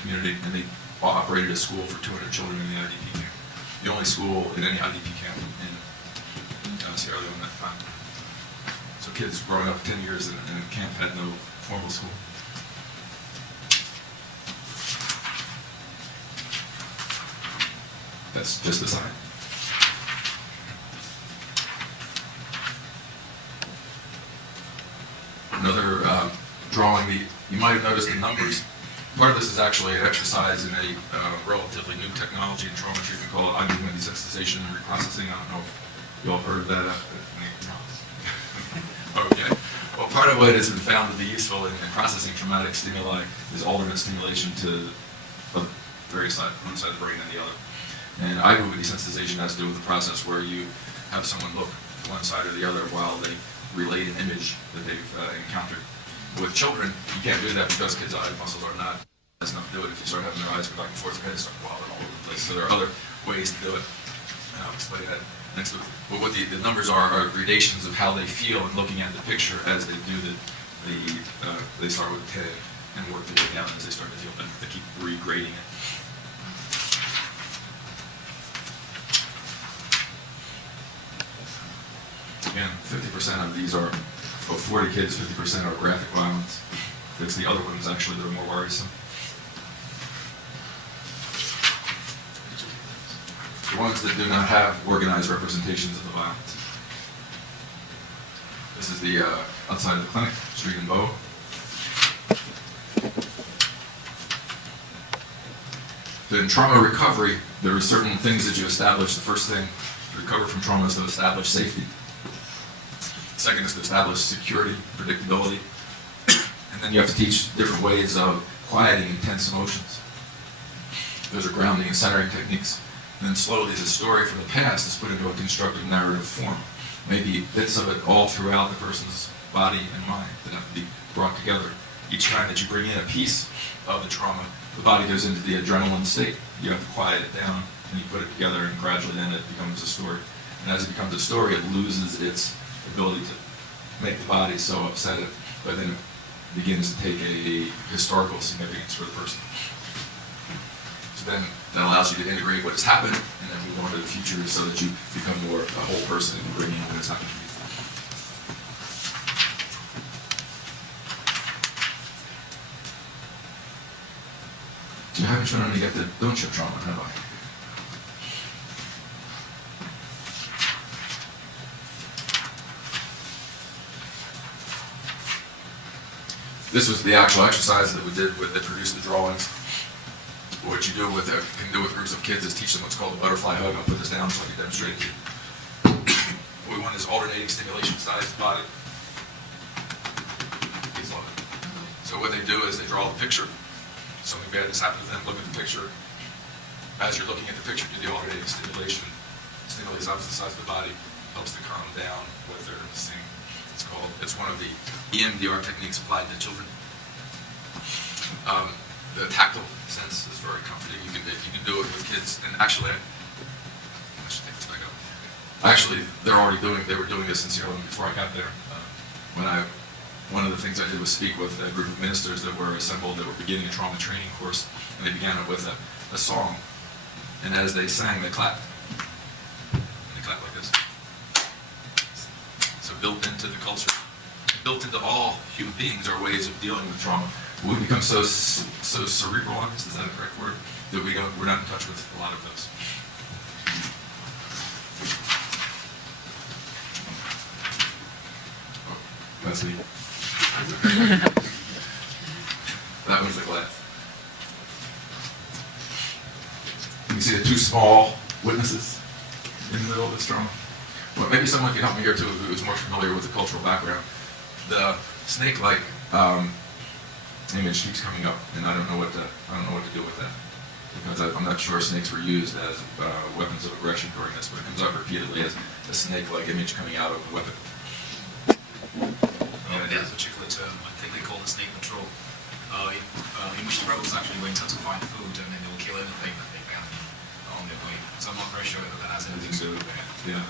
community, and they operated a school for 200 children in the IDP camp. The only school in any IDP camp in Sierra Leone at the time. So kids growing up 10 years in a camp had no formal school. That's just the sign. Another drawing, you might have noticed the numbers. Part of this is actually an exercise in a relatively new technology in trauma treatment called IBM desensitization and reprocessing. I don't know if you all heard of that. Okay. Well, part of what has been found to be useful in processing traumatic stimuli is alternate stimulation to various sides, one side of the brain and the other. And IBM desensitization has to do with the process where you have someone look to one side or the other while they relate an image that they've encountered. With children, you can't do that because kids' eye muscles are not nice enough to do it. If you start having their eyes go back and forth, their heads start wobbling all over the place. So there are other ways to do it. And I'll explain that next week. But what the numbers are gradations of how they feel in looking at the picture as they do they start with 10 and work their way down as they start to feel, and they keep regrading it. Again, 50% of these are, of 40 kids, 50% are graphic violence. It's the other ones actually that are more worrisome. The ones that do not have organized representations of the violence. This is the outside of the clinic, street in Bo. In trauma recovery, there are certain things that you establish. The first thing to recover from trauma is to establish safety. Second is to establish security, predictability. And then you have to teach different ways of quieting intense emotions. Those are grounding and centering techniques. And then slowly the story from the past is put into a constructive narrative form. Maybe bits of it all throughout the person's body and mind that have to be brought together. Each time that you bring in a piece of the trauma, the body goes into the adrenaline state. You have to quiet it down, and you put it together, and gradually then it becomes a story. And as it becomes a story, it loses its ability to make the body so upset, but then it begins to take a historical significance for the person. So then that allows you to integrate what has happened and then move on to the future so that you become more a whole person and bring in what has happened to you. So I haven't shown any yet the don't show trauma, have I? This was the actual exercise that we did that produced the drawings. What you do with can do with groups of kids is teach them what's called a butterfly hug. I'll put this down so I can demonstrate it to you. What we want is alternating stimulation size of the body. So what they do is they draw the picture. Something bad has happened to them, look at the picture. As you're looking at the picture, do the alternating stimulation. Stimulates opposite sides of the body, helps to calm down what they're seeing. It's called. It's one of the EMDR techniques applied to children. The tactile sense is very comforting. You can do it with kids, and actually, I should take this back up. Actually, they were doing this in Sierra Leone before I got there. One of the things I did was speak with a group of ministers that were assembled that were beginning a trauma training course, and they began it with a song. And as they sang, they clapped. And they clapped like this. So built into the culture, built into all human beings are ways of dealing with trauma. We become so cerebralized, is that a correct word? That we're not in touch with a lot of those. Oh, that's me. That was the glass. You can see the two small witnesses in the middle of this drama. Well, maybe someone can help me here too, who's more familiar with the cultural background. The snake-like image keeps coming up, and I don't know what to do with that, because I'm not sure snakes were used as weapons of aggression during this, but it comes up repeatedly as a snake-like image coming out of a weapon. There's a particular term, I think they call it snake patrol, in which the rebels actually went out to find food, and then they'll kill anything that they found on their way. So I'm not very sure that that has anything to do with that. Yeah.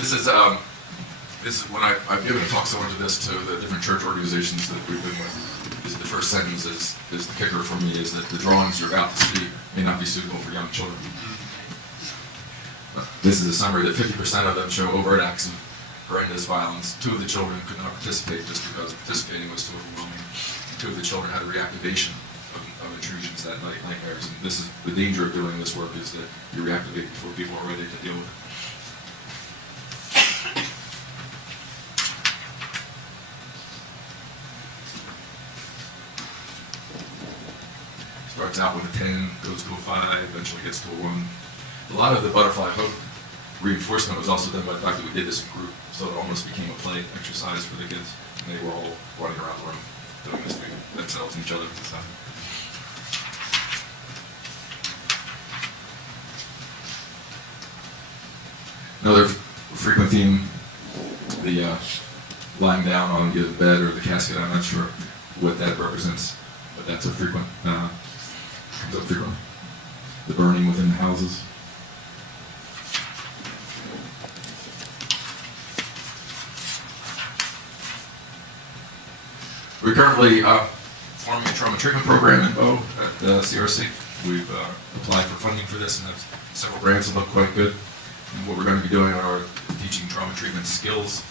This is when I've given a talk similar to this to the different church organizations that we've been with. The first sentence is the kicker for me, is that the drawings you're about to see may not be suitable for young children. This is a summary that 50% of them show overt acts of horrendous violence. 2 of the children could not participate just because participating was too overwhelming. 2 of the children had a reactivation of intrusions that night, nightmares. And this is the danger of doing this work, is that you reactivate before people are ready to deal with it. Starts out with a 10, goes to a 5, eventually gets to a 1. A lot of the butterfly hook reinforcement was also done by the fact that we did this in group, so it almost became a play exercise for the kids. And they were all running around the room doing this thing themselves and each other at the time. Another frequent theme, the lying down on either the bed or the casket. I'm not sure what that represents, but that's a frequent, comes up frequently. The burning within the houses. We're currently forming a trauma treatment program in Bo at CRC. We've applied for funding for this and have several grants that look quite good. And what we're going to be doing are teaching trauma treatment skills.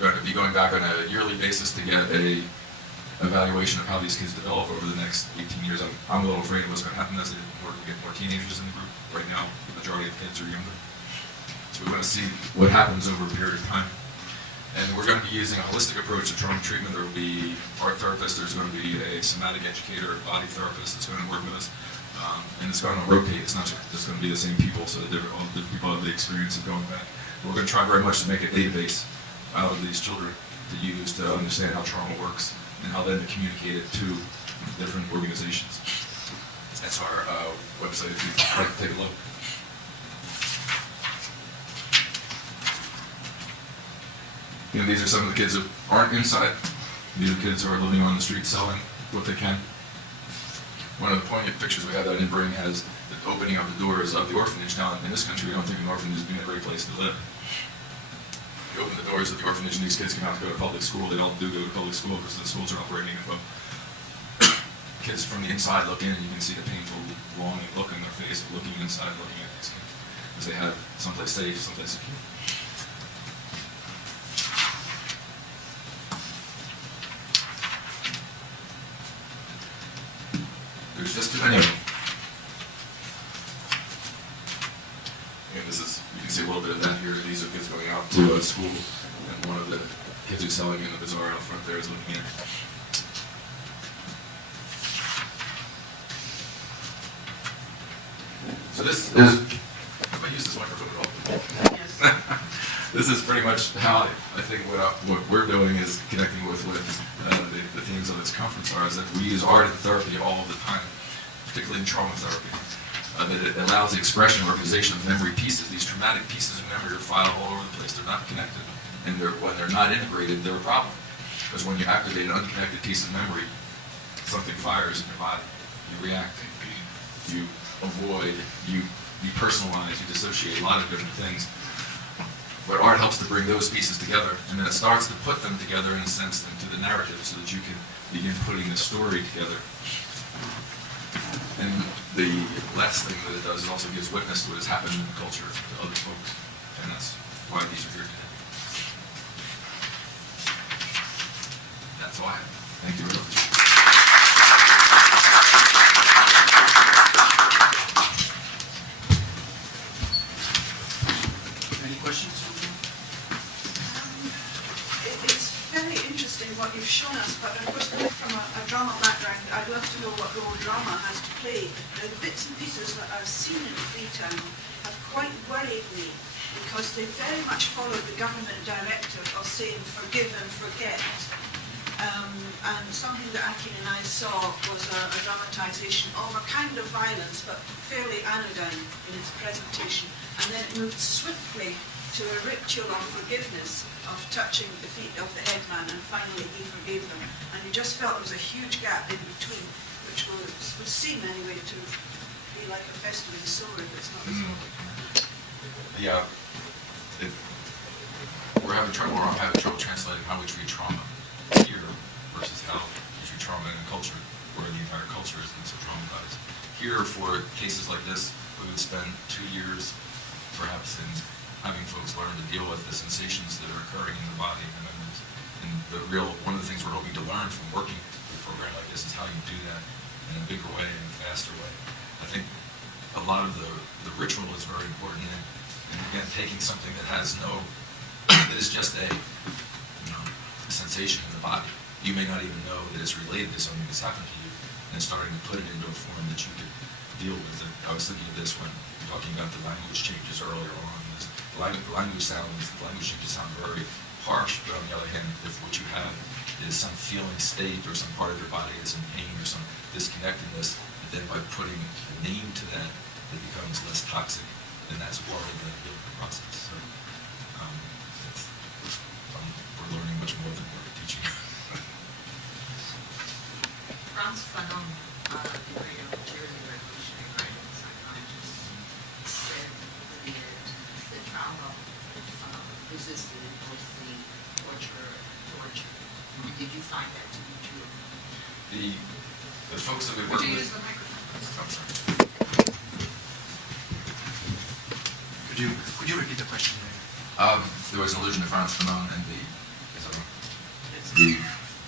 We're going to be going back on a yearly basis to get a evaluation of how these kids develop over the next 18 years. I'm a little afraid of what's going to happen as they get more teenagers in the group. Right now, the majority of the kids are younger. So we want to see what happens over a period of time. And we're going to be using a holistic approach to trauma treatment. There will be art therapists, there's going to be a somatic educator, a body therapist that's going to work with us. And it's going to rotate. It's not just going to be the same people, so that all the people have the experience of going back. But we're going to try very much to make a database out of these children to use to understand how trauma works and how then to communicate it to different organizations. That's our website if you'd like to take a look. You know, these are some of the kids that aren't inside. These are kids who are living on the street selling what they can. One of the poignant pictures we have that I didn't bring has the opening of the doors of the orphanage. Now, in this country, we don't think an orphanage is being a great place to live. You open the doors of the orphanage and these kids come out to go to public school. They all do go to public school because the schools are operating above. Kids from the inside look in and you can see the painful, longing look in their face of looking inside, looking at these kids. Because they have someplace safe, someplace secure. There's just too many of them. And this is, you can see a little bit of that here. These are kids going out to school, and one of the kids who's selling in the bazaar out front there is looking in. So this is, if I use this microphone at all. Yes. This is pretty much how I think what we're doing is connecting with what the themes of this conference are, is that we use art and therapy all the time particularly in trauma therapy, that it allows the expression and organization of memory pieces. These traumatic pieces of memory are filed all over the place. They're not connected. And when they're not integrated, they're a problem. Because when you activate an unconnected piece of memory, something fires in your body. You react, you avoid, you personalize, you dissociate, a lot of different things. But art helps to bring those pieces together, and then it starts to put them together in a sense into the narrative so that you can begin putting the story together. And the last thing that it does is also gives witness to what has happened in the culture to other folks, and that's why these are here today. That's all I have. Thank you very much. Any questions? It's very interesting what you've shown us, but of course, coming from a drama background, I'd love to know what role drama has to play. Now, the bits and pieces that I've seen in Freetown have quite worried me, because they very much followed the government directive of saying forgive and forget. And something that Akin and I saw was a dramatisation of a kind of violence, but fairly anodyne in its presentation. And then it moved swiftly to a ritual of forgiveness, of touching the feet of the headman, and finally he forgave them. And you just felt there was a huge gap in between, which would seem anyway to be like a festival of the soul if it's not resolved. Yeah, we're having trouble translating how we treat trauma here versus how we treat trauma in a culture where the entire culture has been so traumatized. Here, for cases like this, we would spend 2 years perhaps in having folks learn to deal with the sensations that are occurring in the body and the memories. And one of the things we're hoping to learn from working with a program like this is how you do that in a bigger way and a faster way. I think a lot of the ritual is very important, and again, taking something that has that is just a sensation in the body. You may not even know that it's related to something that's happened to you, and starting to put it into a form that you could deal with it. I was thinking of this when talking about the language changes earlier on. The language changes sound very harsh, but on the other hand, if what you have is some feeling state or some part of your body is in pain or some disconnectedness, then by putting a name to that, it becomes less toxic, and that's part of the healing process. So, we're learning much more than we're teaching. Frantz Fanon, the great revolutionary writer and psychologist, said that trauma resisted both the torture. Did you find that to be true? The folks that we work Would you with. use the microphone? I'm sorry. Could you repeat the question? There was an allusion to Frantz Fanon and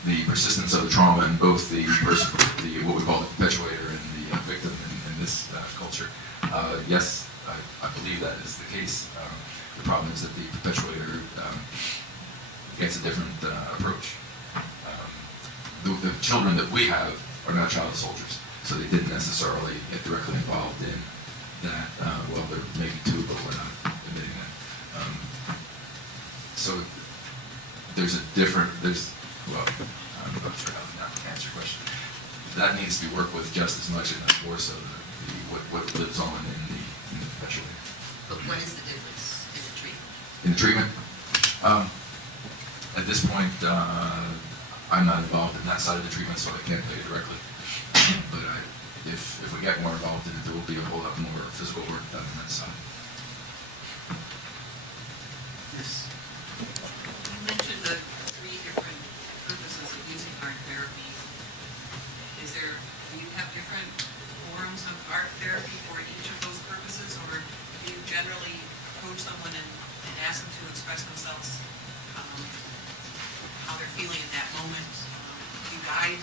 the persistence of the trauma in both what we call the perpetuator and the victim in this culture. Yes, I believe that is the case. The problem is that the perpetuator gets a different approach. The children that we have are not child soldiers, so they didn't necessarily get directly involved in that. Well, they're maybe two, but we're not admitting that. So I'm not sure how to answer your question. That needs to be worked with just as much, and more so what lives on in the perpetuator. But what is the difference in the treatment? In the treatment? At this point, I'm not involved in that side of the treatment, so I can't tell you directly. But if we get more involved in it, there will be a whole lot more physical work done on that side. Yes. You mentioned the 3 different purposes of using art therapy. Do you have different forms of art therapy for each of those purposes, or do you generally approach someone and ask them to express themselves, how they're feeling at that moment? Do you guide?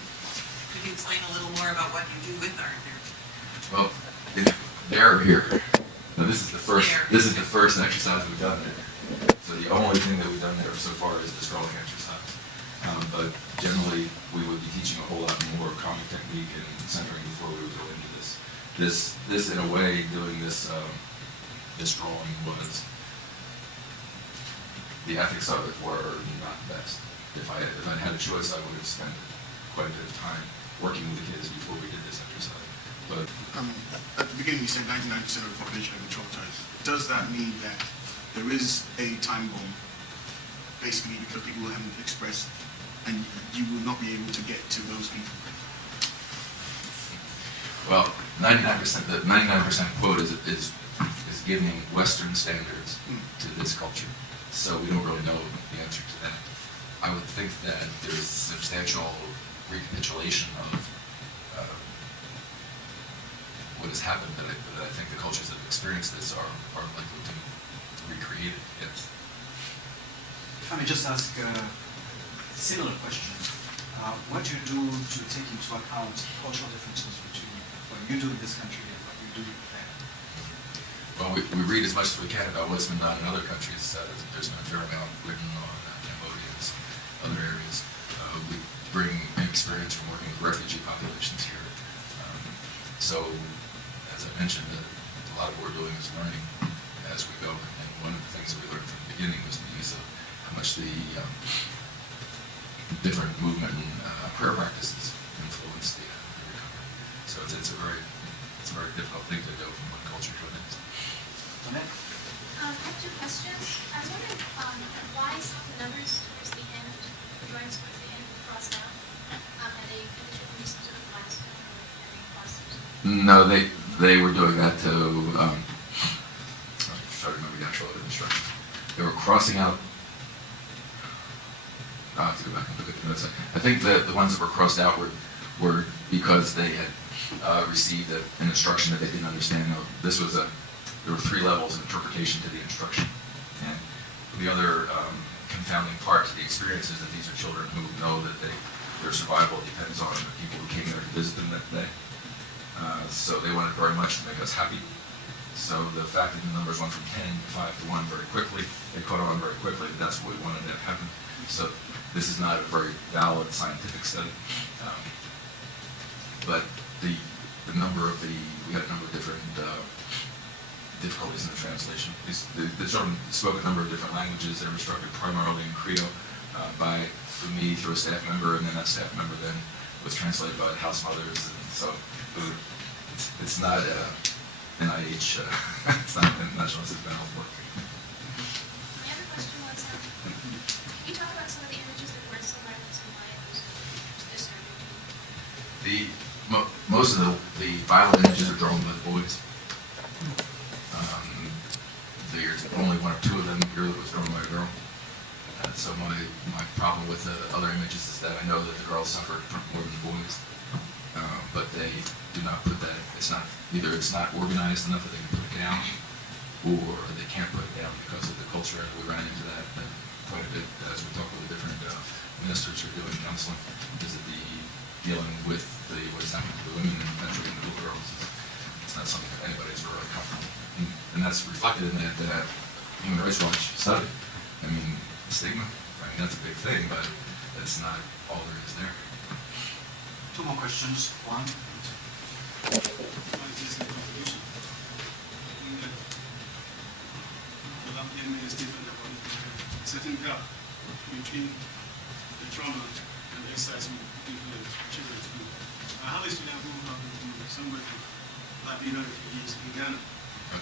Could you explain a little more about what you do with art therapy? Well, they're here. Now, this is the first exercise we've done there. So the only thing that we've done there so far is the scrolling exercise. But generally, we would be teaching a whole lot more comic technique and centering before we would go into this. This in a way, doing this drawing was, the ethics of it were not the best. If I had a choice, I would have spent quite a bit of time working with the kids before we did this exercise. But At the beginning, you said 99% of the population have been traumatized. Does that mean that there is a time bomb, basically because people haven't expressed, and you will not be able to get to those people? Well, 99%, the 99% quote is giving Western standards to this culture. So we don't really know the answer to that. I would think that there's substantial recapitulation of what has happened, that I think the cultures that have experienced this are likely to recreate it, yes. If I may just ask a similar question. What do you do to take into account cultural differences between what you do in this country and what you do there? Well, we read as much as we can about what's been done in other countries. There's been a fair amount written on Cambodia and other areas. We bring experience from working with refugee populations here. So, as I mentioned, a lot of what we're doing is learning as we go. And one of the things that we learned from the beginning was the use of how much the different movement and prayer practices influence the recovery. So it's a very difficult thing to go from one culture to the next. I have two questions. I was wondering why some of the numbers towards the end, the drawings towards the end were crossed out. Are they showing me some sort of milestone or having crossed or something? No, they were doing that to I'm trying to remember the actual instructions. They were crossing out. I'll have to go back and look at the notes. I think that the ones that were crossed out were because they had received an instruction that they didn't understand. This was there were 3 levels of interpretation to the instruction. And the other confounding part to the experience is that these are children who know that their survival depends on the people who came there to visit them that day. So they wanted very much to make us happy. So the fact that the numbers went from 10 to 5 to 1 very quickly, they caught on very quickly that that's what we wanted to have happen. So this is not a very valid scientific study. But we had a number of different difficulties in the translation. The children spoke a number of different languages. They were instructed primarily in Creole through me, through a staff member, and then that staff member then was translated by the house mothers. And so it's not NIH, it's not National Institute of Health work. My other question was, you talk about some of the images that weren't so violent and why it was disturbing. Most of the violent images are drawn by the boys. There's only 1 or 2 of them here that was drawn by a girl. So my problem with the other images is that I know that the girls suffered more than the boys, but they do not put that. Either it's not organized enough that they can put it down, or they can't put it down because of the culture. And we ran into that quite a bit as we talked with the different ministers who are doing counseling. Is that dealing with what's happening to the women and eventually the little girls? It's not something that anybody's really comfortable. And that's reflected in that Human Rights Watch study. I mean, stigma. I mean, that's a big thing, but that's not all there is there. 2 more questions. 1. Certain gap between the trauma and the exercise people and children to do. I have a student who have been somewhere to Liberian refugees in Ghana.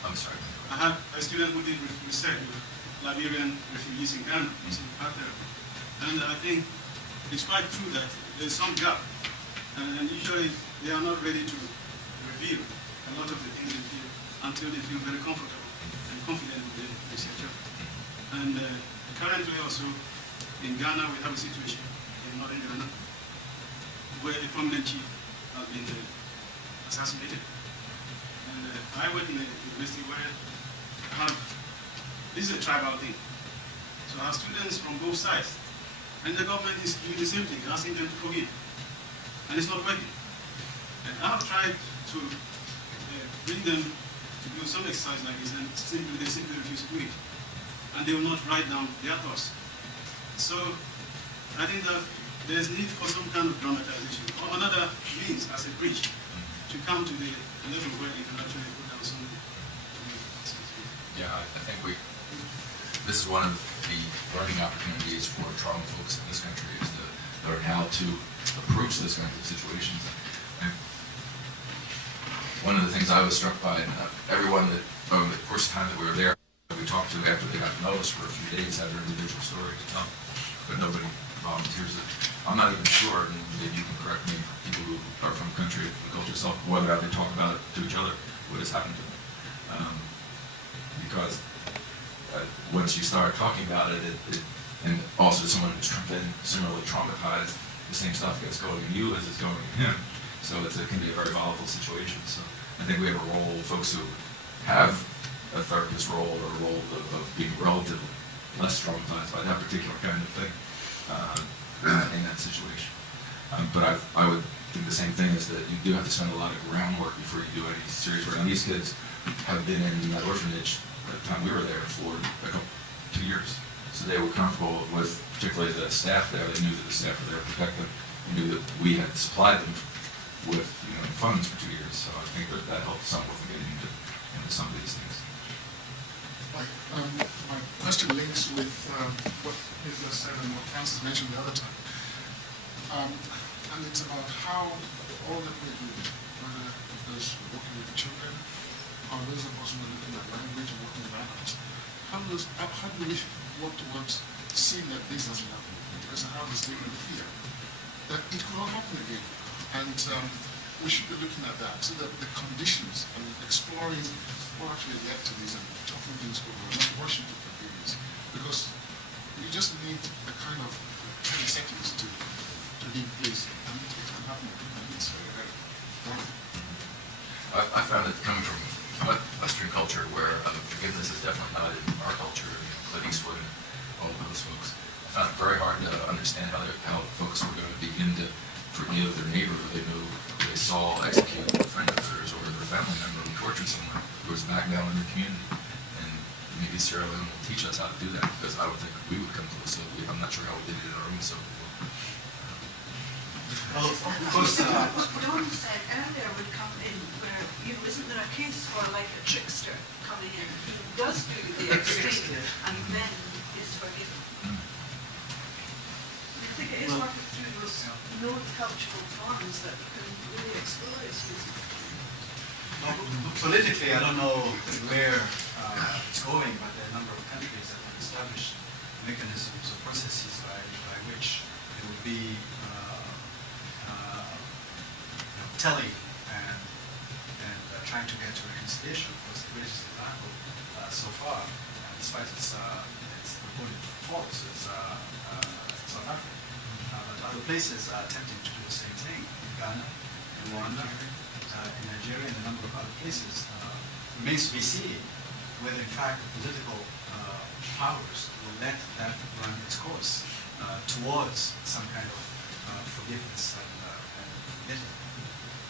I'm sorry. I had a student who did research with Liberian refugees in Ghana, and I think it's quite true that there's some gap, and usually they are not ready to reveal a lot of the things they feel until they feel very comfortable and confident with the researcher. And currently also in Ghana we have a situation in northern Ghana where a prominent chief has been assassinated. And I work in a university where this is a tribal thing. So I have students from both sides. And the government is doing the same thing, asking them to forgive. And it's not working. And I have tried to bring them to do some exercise like this, and they simply refuse to do it. And they will not write down their thoughts. So I think that there's need for some kind of dramatization or another means as a bridge to come to the level where you can actually put down some. Yeah, I think this is one of the learning opportunities for trauma folks in this country, is to learn how to approach this kind of situations. And one of the things I was struck by, and everyone that, over the course of time that we were there, we talked to after they got to know us for a few days, had their individual story to tell, but nobody volunteers it. I'm not even sure, and maybe you can correct me, people who are from the country, the culture itself, whether or not they talk about it to each other, what has happened to them. Because once you start talking about it, and also someone who's been similarly traumatized, the same stuff gets going in you as it's going in him. So it can be a very volatile situation. So I think we have a role, folks who have a therapist role or a role of being relatively less traumatized by that particular kind of thing in that situation. But I would think the same thing is that you do have to spend a lot of groundwork before you do any serious work. And these kids have been in that orphanage at the time we were there for 2 years. So they were comfortable with, particularly the staff there. They knew that the staff were there to protect them. They knew that we had supplied them with funds for 2 years. So I think that helped somewhat with getting into some of these things. My question links with what Isla said and what Francis mentioned the other time. And it's about how all that we do, whether those working with the children, or those of us who are looking at language and working with adults, how do we work towards seeing that this doesn't happen? Because I have this little fear that it could all happen again. And we should be looking at that so that the conditions and exploring what actually led to this and talking things over and not rushing to forgiveness. Because you just need a kind of 10 seconds to be in place. And it can happen again. And it's very, very wonderful. I found it coming from Western culture where forgiveness is definitely not in our culture, Clint Eastwood and all of those folks. I found it very hard to understand how folks were going to begin to forgive their neighbor who they knew they saw execute a friend of theirs or their family member who tortured someone who was back down in the community. And maybe Sierra Leone will teach us how to do that, because I would think we would come close to it. I'm not sure how we did it in our own civil war. Well, of course, what Don said earlier would come in where, isn't there a case for like a trickster coming in who does do the extreme and then is forgiven? I think it is working through those known cultural forms that you can really explore its use. Politically, I don't know where it's going, but there are a number of countries that have established mechanisms or processes by which there would be telling and trying to get to reconciliation. Of course, the greatest example so far, despite its reported faults, is South Africa. But other places are attempting to do the same thing. In Ghana, in Rwanda, in Nigeria, and a number of other places. Remains to be seen whether, in fact, the political powers will let that run its course towards some kind of forgiveness and commitment.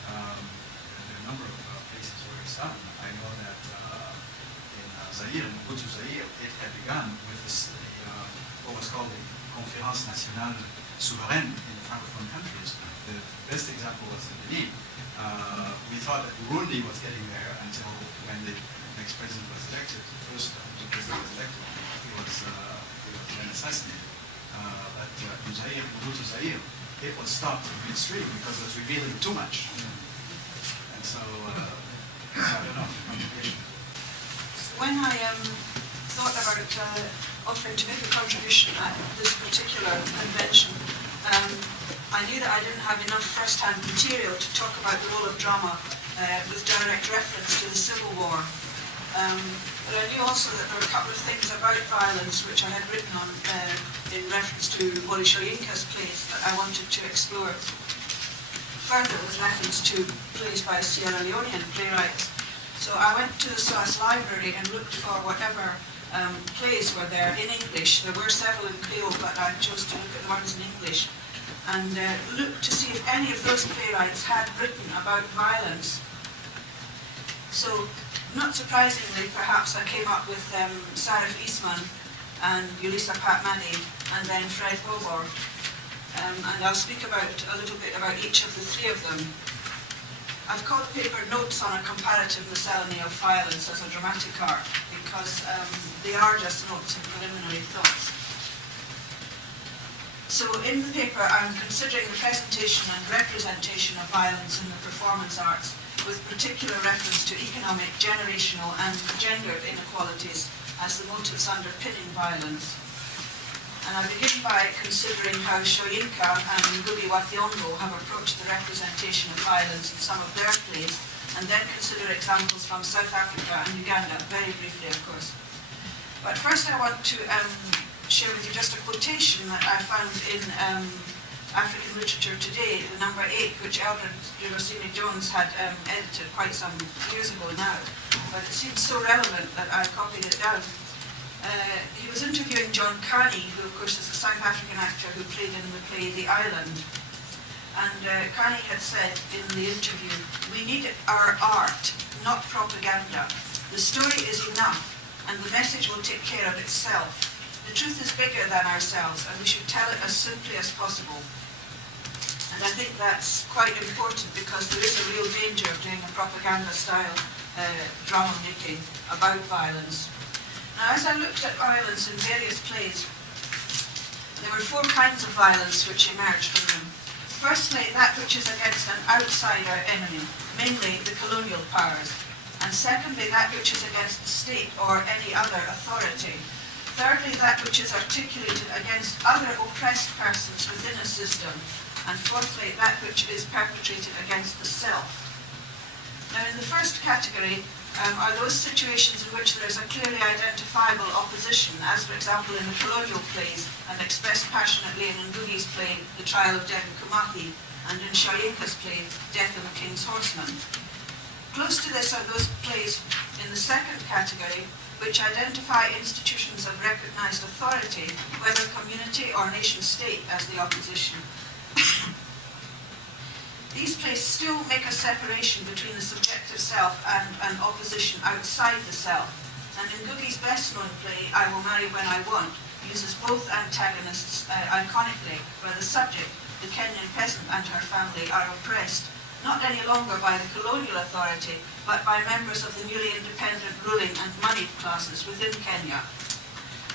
There are a number of places where it's done. I know that in Zaire, in Mobutu Zaire, it had begun with what was called the Conférence Nationale Souveraine in the Francophone countries. The best example was in Benin. We thought that Burundi was getting there until when the next president was elected, the first president was elected, he was then assassinated. But in Zaire, Mobutu Zaire, it was stopped midstream because it was revealing too much. And so, I don't know, When I thought about offering to make a contribution at this particular convention, I knew that I didn't have enough first-hand material to talk about the role of drama with direct reference to the Civil War. But I knew also that there were a couple of things about violence which I had written on in reference to Wole Soyinka's plays that I wanted to explore further with reference to plays by Sierra Leonean playwrights. So I went to the SOAS library and looked for whatever plays were there in English. There were several in Creole, but I chose to look at the ones in English and looked to see if any of those playwrights had written about violence. So, not surprisingly, perhaps I came up with Sarif Eastman and Yulisa Patmani and then Fred Bobor. And I'll speak about a little bit about each of the three of them. I've called the paper Notes on a Comparative Miscellany of Violence as a Dramatic Art because they are just notes and preliminary thoughts. So in the paper, I'm considering the presentation and representation of violence in the performance arts, with particular reference to economic, generational and gendered inequalities as the motives underpinning violence. And I begin by considering how Soyinka and Ngugi wa Thiong'o have approached the representation of violence in some of their plays, and then consider examples from South Africa and Uganda, very briefly of course. But first I want to share with you just a quotation that I found in African Literature Today, the number 8, which Eldred Eurosini Jones had edited quite some years ago now, but it seems so relevant that I copied it down. He was interviewing John Carney, who of course is a South African actor who played in the play The Island. And Carney had said in the interview, "We need our art, not propaganda. The story is enough, and the message will take care of itself. The truth is bigger than ourselves, and we should tell it as simply as possible." And I think that's quite important, because there is a real danger of doing a propaganda-style drama making about violence. Now, as I looked at violence in various plays, there were 4 kinds of violence which emerged from them. Firstly, that which is against an outsider enemy, mainly the colonial powers. And secondly, that which is against the state or any other authority. Thirdly, that which is articulated against other oppressed persons within a system. And fourthly, that which is perpetrated against the self. Now, in the first category are those situations in which there is a clearly identifiable opposition, as for example in the colonial plays, and expressed passionately in Ngugi's play, The Trial of Devi Kumathi, and in Soyinka's play, Death of the King's Horseman. Close to this are those plays in the second category, which identify institutions of recognized authority, whether community or nation-state, as the opposition. These plays still make a separation between the subjective self and an opposition outside the self. And in Ngugi's best-known play, I Will Marry When I Want, uses both antagonists iconically, where the subject, the Kenyan peasant and her family, are oppressed, not any longer by the colonial authority, but by members of the newly independent ruling and moneyed classes within Kenya.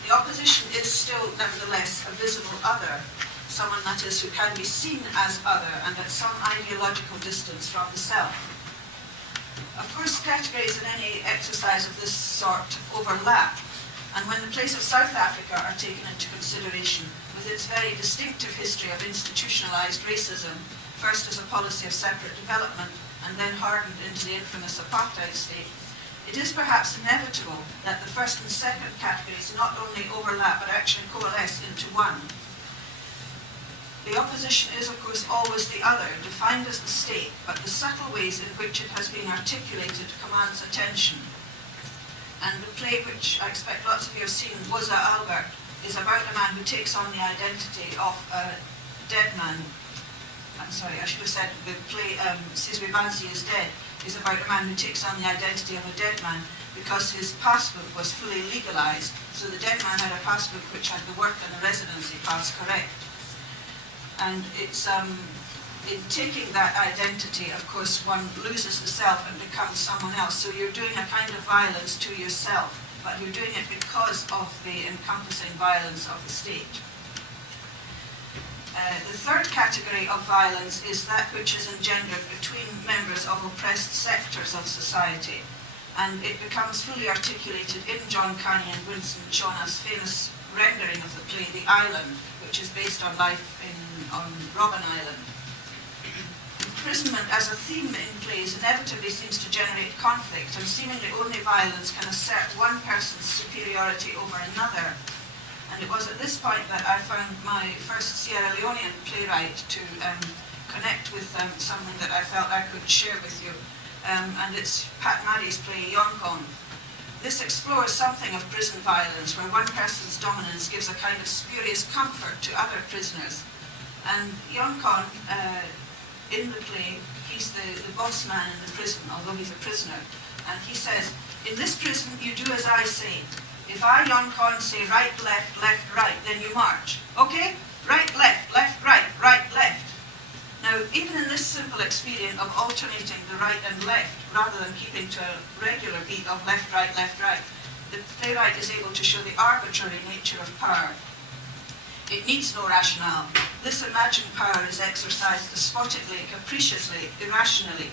The opposition is still, nevertheless, a visible other, someone, that is, who can be seen as other and at some ideological distance from the self. Of course, categories in any exercise of this sort overlap, and when the plays of South Africa are taken into consideration, with its very distinctive history of institutionalized racism, first as a policy of separate development and then hardened into the infamous apartheid state, it is perhaps inevitable that the first and second categories not only overlap but actually coalesce into one. The opposition is, of course, always the other, defined as the state, but the subtle ways in which it has been articulated commands attention. And the play, which I expect lots of you have seen, Woza Albert, is about a man who takes on the identity of a dead man. I'm sorry, I should have said the play Sizwe Bansi is Dead is about a man who takes on the identity of a dead man because his passbook was fully legalized, so the dead man had a passbook which had the work and the residency pass correct. And it's in taking that identity, of course, one loses the self and becomes someone else. So you're doing a kind of violence to yourself, but you're doing it because of the encompassing violence of the state. The third category of violence is that which is engendered between members of oppressed sectors of society. And it becomes fully articulated in John Carney and Winston Chona's famous rendering of the play The Island, which is based on life on Robben Island. Imprisonment as a theme in plays inevitably seems to generate conflict, and seemingly only violence can assert one person's superiority over another. And it was at this point that I found my first Sierra Leonean playwright to connect with something that I felt I could share with you. And it's Pat Maddy's play Yonkon. This explores something of prison violence, where one person's dominance gives a kind of spurious comfort to other prisoners. And Yonkon, in the play, he's the boss man in the prison, although he's a prisoner. And he says, "In this prison, you do as I say. If I, Yonkon, say right, left, right, then you march. Okay? Right, left, right, left." Now, even in this simple expedient of alternating the right and left, rather than keeping to a regular beat of left, right, the playwright is able to show the arbitrary nature of power. It needs no rationale. This imagined power is exercised despotically, capriciously, irrationally.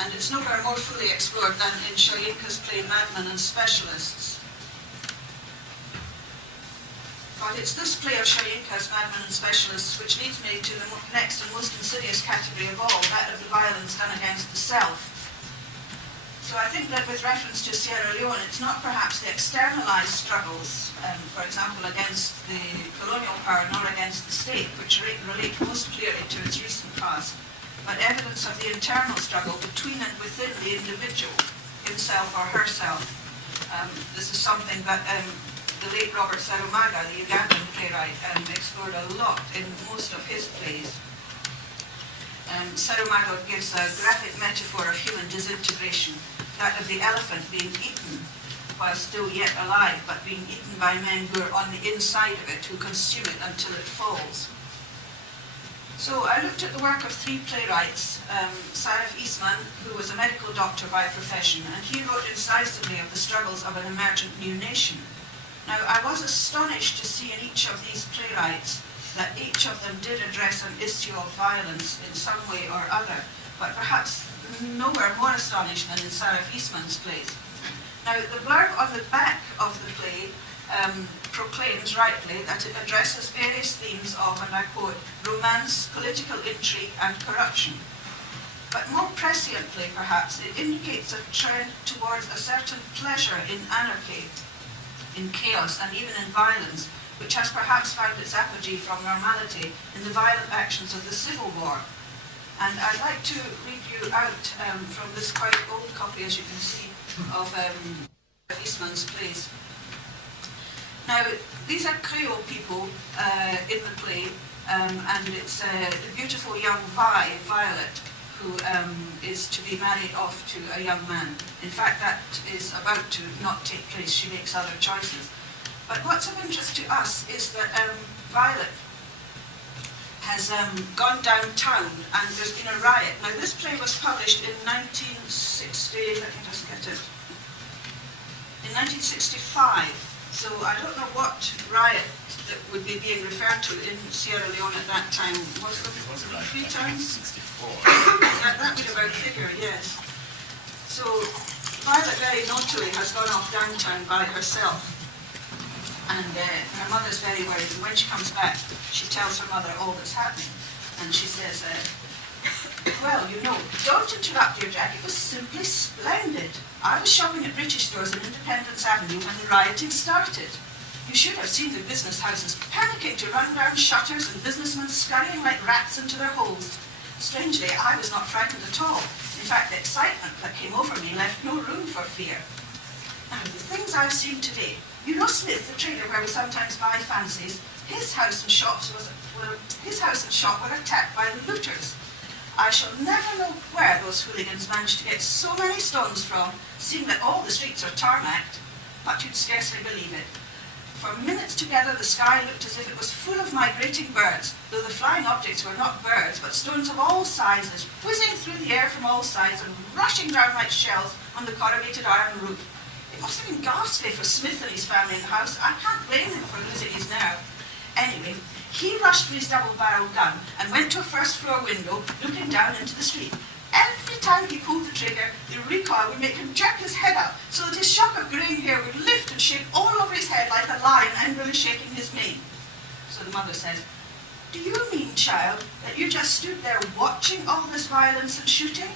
And it's nowhere more fully explored than in Shoyinka's play Madmen and Specialists. But it's this play of Shoyinka's Madmen and Specialists which leads me to the next and most insidious category of all, that of the violence done against the self. So I think that with reference to Sierra Leone, it's not perhaps the externalized struggles, for example, against the colonial power, nor against the state, which relate most clearly to its recent past, but evidence of the internal struggle between and within the individual, himself or herself. This is something that the late Robert Sarumaga, the Ugandan playwright, explored a lot in most of his plays. Sarumaga gives a graphic metaphor of human disintegration, that of the elephant being eaten while still yet alive, but being eaten by men who are on the inside of it, who consume it until it falls. So I looked at the work of three playwrights, Sarif Isman, who was a medical doctor by profession, and he wrote incisively of the struggles of an emergent new nation. Now, I was astonished to see in each of these playwrights that each of them did address an issue of violence in some way or other, but perhaps nowhere more astonished than in Sarif Isman's plays. Now, the blurb on the back of the play proclaims rightly that it addresses various themes of, and I quote, romance, political intrigue, and corruption. But more presciently, perhaps, it indicates a trend towards a certain pleasure in anarchy, in chaos, and even in violence, which has perhaps found its apogee from normality in the violent actions of the Civil War. And I'd like to read you out from this quite old copy, as you can see, of Eastman's plays. Now, these are Creole people in the play, and it's the beautiful young Violet, who is to be married off to a young man. In fact, that is about to not take place. She makes other choices. But what's of interest to us is that Violet has gone downtown and there's been a riot. Now, this play was published in 1960, let me just get it, in 1965. So I don't know what riot that would be being referred to in Sierra Leone at that time. Was it 3 times? 64. That would about figure, yes. So Violet very naughtily has gone off downtown by herself. And her mother's very worried. And when she comes back, she tells her mother all that's happening. And she says, well, you know, don't interrupt, dear Jack. It was simply splendid. I was shopping at British stores in Independence Avenue when the rioting started. You should have seen the business houses panicking to run down shutters and businessmen scurrying like rats into their holes. Strangely, I was not frightened at all. In fact, the excitement that came over me left no room for fear. Now, the things I've seen today. You know Smith, the trader where we sometimes buy fancies, his house and shop were attacked by the looters. I shall never know where those hooligans managed to get so many stones from, seeing that all the streets are tarmacked, but you'd scarcely believe it. For minutes together the sky looked as if it was full of migrating birds, though the flying objects were not birds, but stones of all sizes, whizzing through the air from all sides and rushing down like shells on the corrugated iron roof. It must have been ghastly for Smith and his family in the house. I can't blame him for losing his nerve. Anyway, he rushed for his double-barreled gun and went to a first-floor window looking down into the street. Every time he pulled the trigger, the recoil would make him jerk his head up so that his shock of greying hair would lift and shake all over his head like a lion angrily shaking his mane. So the mother says, do you mean, child, that you just stood there watching all this violence and shooting?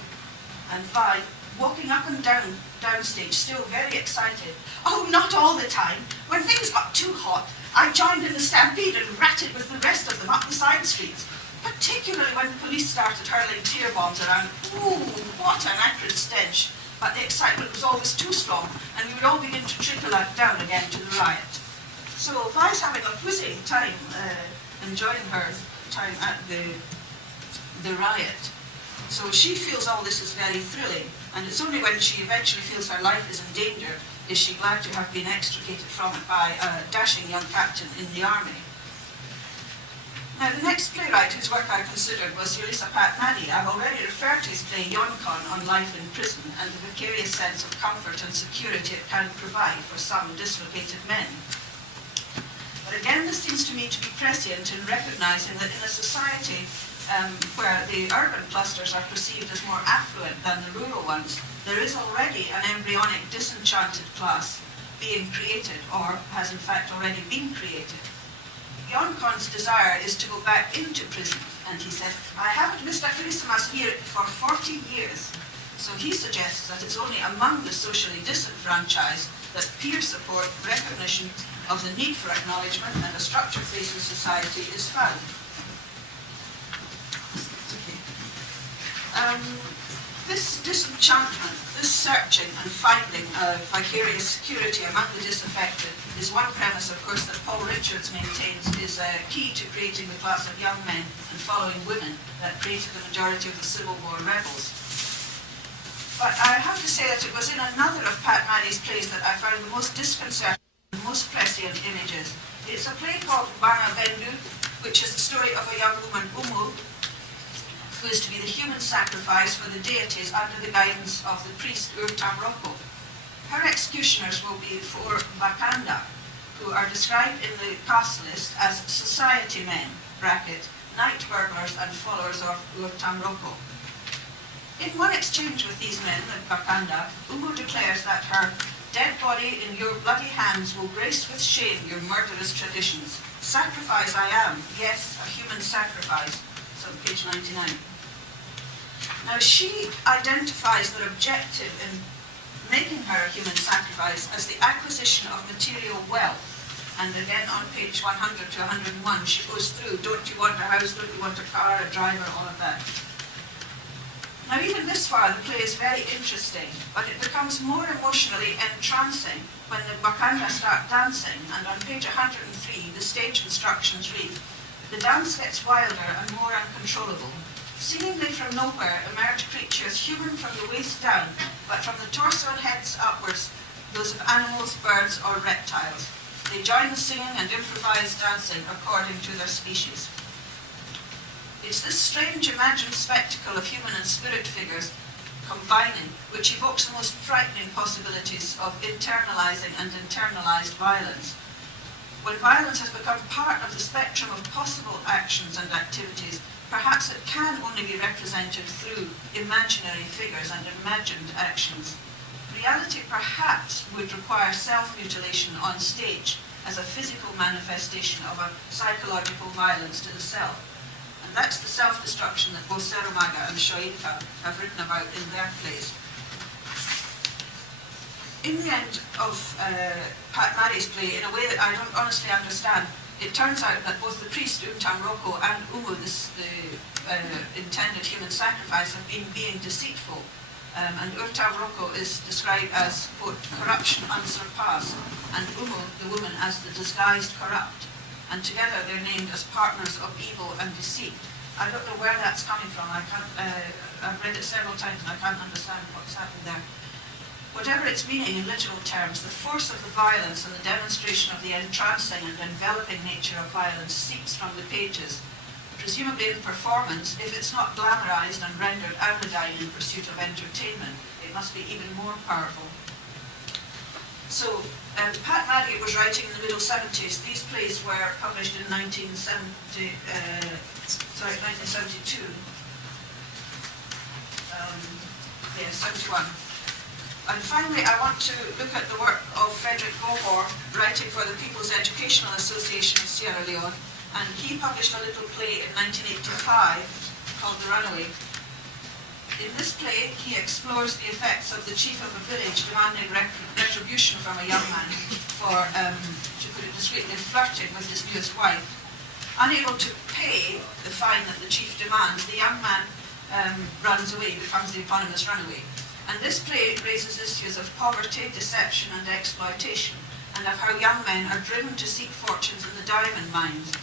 And Vi, walking up and down downstage, still very excited. Oh, not all the time. When things got too hot, I joined in the stampede and ratted with the rest of them up the side streets, particularly when the police started hurling tear bombs around. Ooh, what an acrid stench. But the excitement was always too strong, and we would all begin to trickle down again to the riot. So Vi's having a whizzing time, enjoying her time at the riot. So she feels all this is very thrilling, and it's only when she eventually feels her life is in danger is she glad to have been extricated from it by a dashing young captain in the army. Now, the next playwright whose work I considered was Yulisa Pat-Maddy. I've already referred to his play Yonkon on life in prison and the vicarious sense of comfort and security it can provide for some dislocated men. But But again, this seems to me to be prescient in recognising that in a society where the urban clusters are perceived as more affluent than the rural ones, there is already an embryonic disenchanted class being created, or has in fact already been created. Jon Kohn's desire is to go back into prison, and he says, I haven't missed a Christmas here for 40 years. So he suggests that it's only among the socially disenfranchised that peer support, recognition of the need for acknowledgement and a structure-based society is found. This disenchantment, this searching and finding of vicarious security among the disaffected is one premise, of course, that Paul Richards maintains is key to creating the class of young men and following women that created the majority of the Civil War rebels. But I have to say that it was in another of Pat Maddy's plays that I found the most disconcerting and most prescient images. It's a play called Banga Bendu, which is the story of a young woman, Umu, who is to be the human sacrifice for the deities under the guidance of the priest Urtamroko. Her executioners will be four Bakanda, who are described in the cast list as society men, bracket, night burglars and followers of Urtamroko. In one exchange with these men, the Bakanda, Umu declares that her dead body in your bloody hands will grace with shame your murderous traditions. Sacrifice I am, yes, a human sacrifice. So page 99. Now she identifies their objective in making her a human sacrifice as the acquisition of material wealth. And again on page 100 to 101 she goes through, don't you want a house, don't you want a car, a driver, all of that. Now even this far the play is very interesting, but it becomes more emotionally entrancing when the Bakanda start dancing, and on page 103 the stage instructions read, the dance gets wilder and more uncontrollable. Seemingly from nowhere emerge creatures human from the waist down, but from the torso and heads upwards, those of animals, birds or reptiles. They join the singing and improvised dancing according to their species. It's this strange imagined spectacle of human and spirit figures combining which evokes the most frightening possibilities of internalizing and internalized violence. When violence has become part of the spectrum of possible actions and activities, perhaps it can only be represented through imaginary figures and imagined actions. Reality perhaps would require self-mutilation on stage as a physical manifestation of a psychological violence to the self. And that's the self-destruction that both Serumaga and Shoinka have written about in their plays. In the end of Pat Maddy's play, in a way that I don't honestly understand, it turns out that both the priest Urtamroko and Umu, the intended human sacrifice, have been being deceitful. And Urtamroko is described as, quote, corruption unsurpassed, and Umu, the woman, as the disguised corrupt. And together they're named as partners of evil and deceit. I don't know where that's coming from. I've read it several times and I can't understand what's happened there. Whatever its meaning in literal terms, the force of the violence and the demonstration of the entrancing and enveloping nature of violence seeps from the pages. Presumably in performance, if it's not glamorized and rendered anodyne in pursuit of entertainment, it must be even more powerful. So, Pat Maddy was writing in the middle 70s. These plays were published in 1972. Yes, 71. And finally, I want to look at the work of Frederick Gohor, writing for the People's Educational Association of Sierra Leone, and he published a little play in 1985 called The Runaway. In this play, he explores the effects of the chief of a village demanding retribution from a young man for, to put it discreetly, flirting with his newest wife. Unable to pay the fine that the chief demands, the young man runs away, becomes the eponymous runaway. And this play raises issues of poverty, deception and exploitation, and of how young men are driven to seek fortunes in the diamond mines,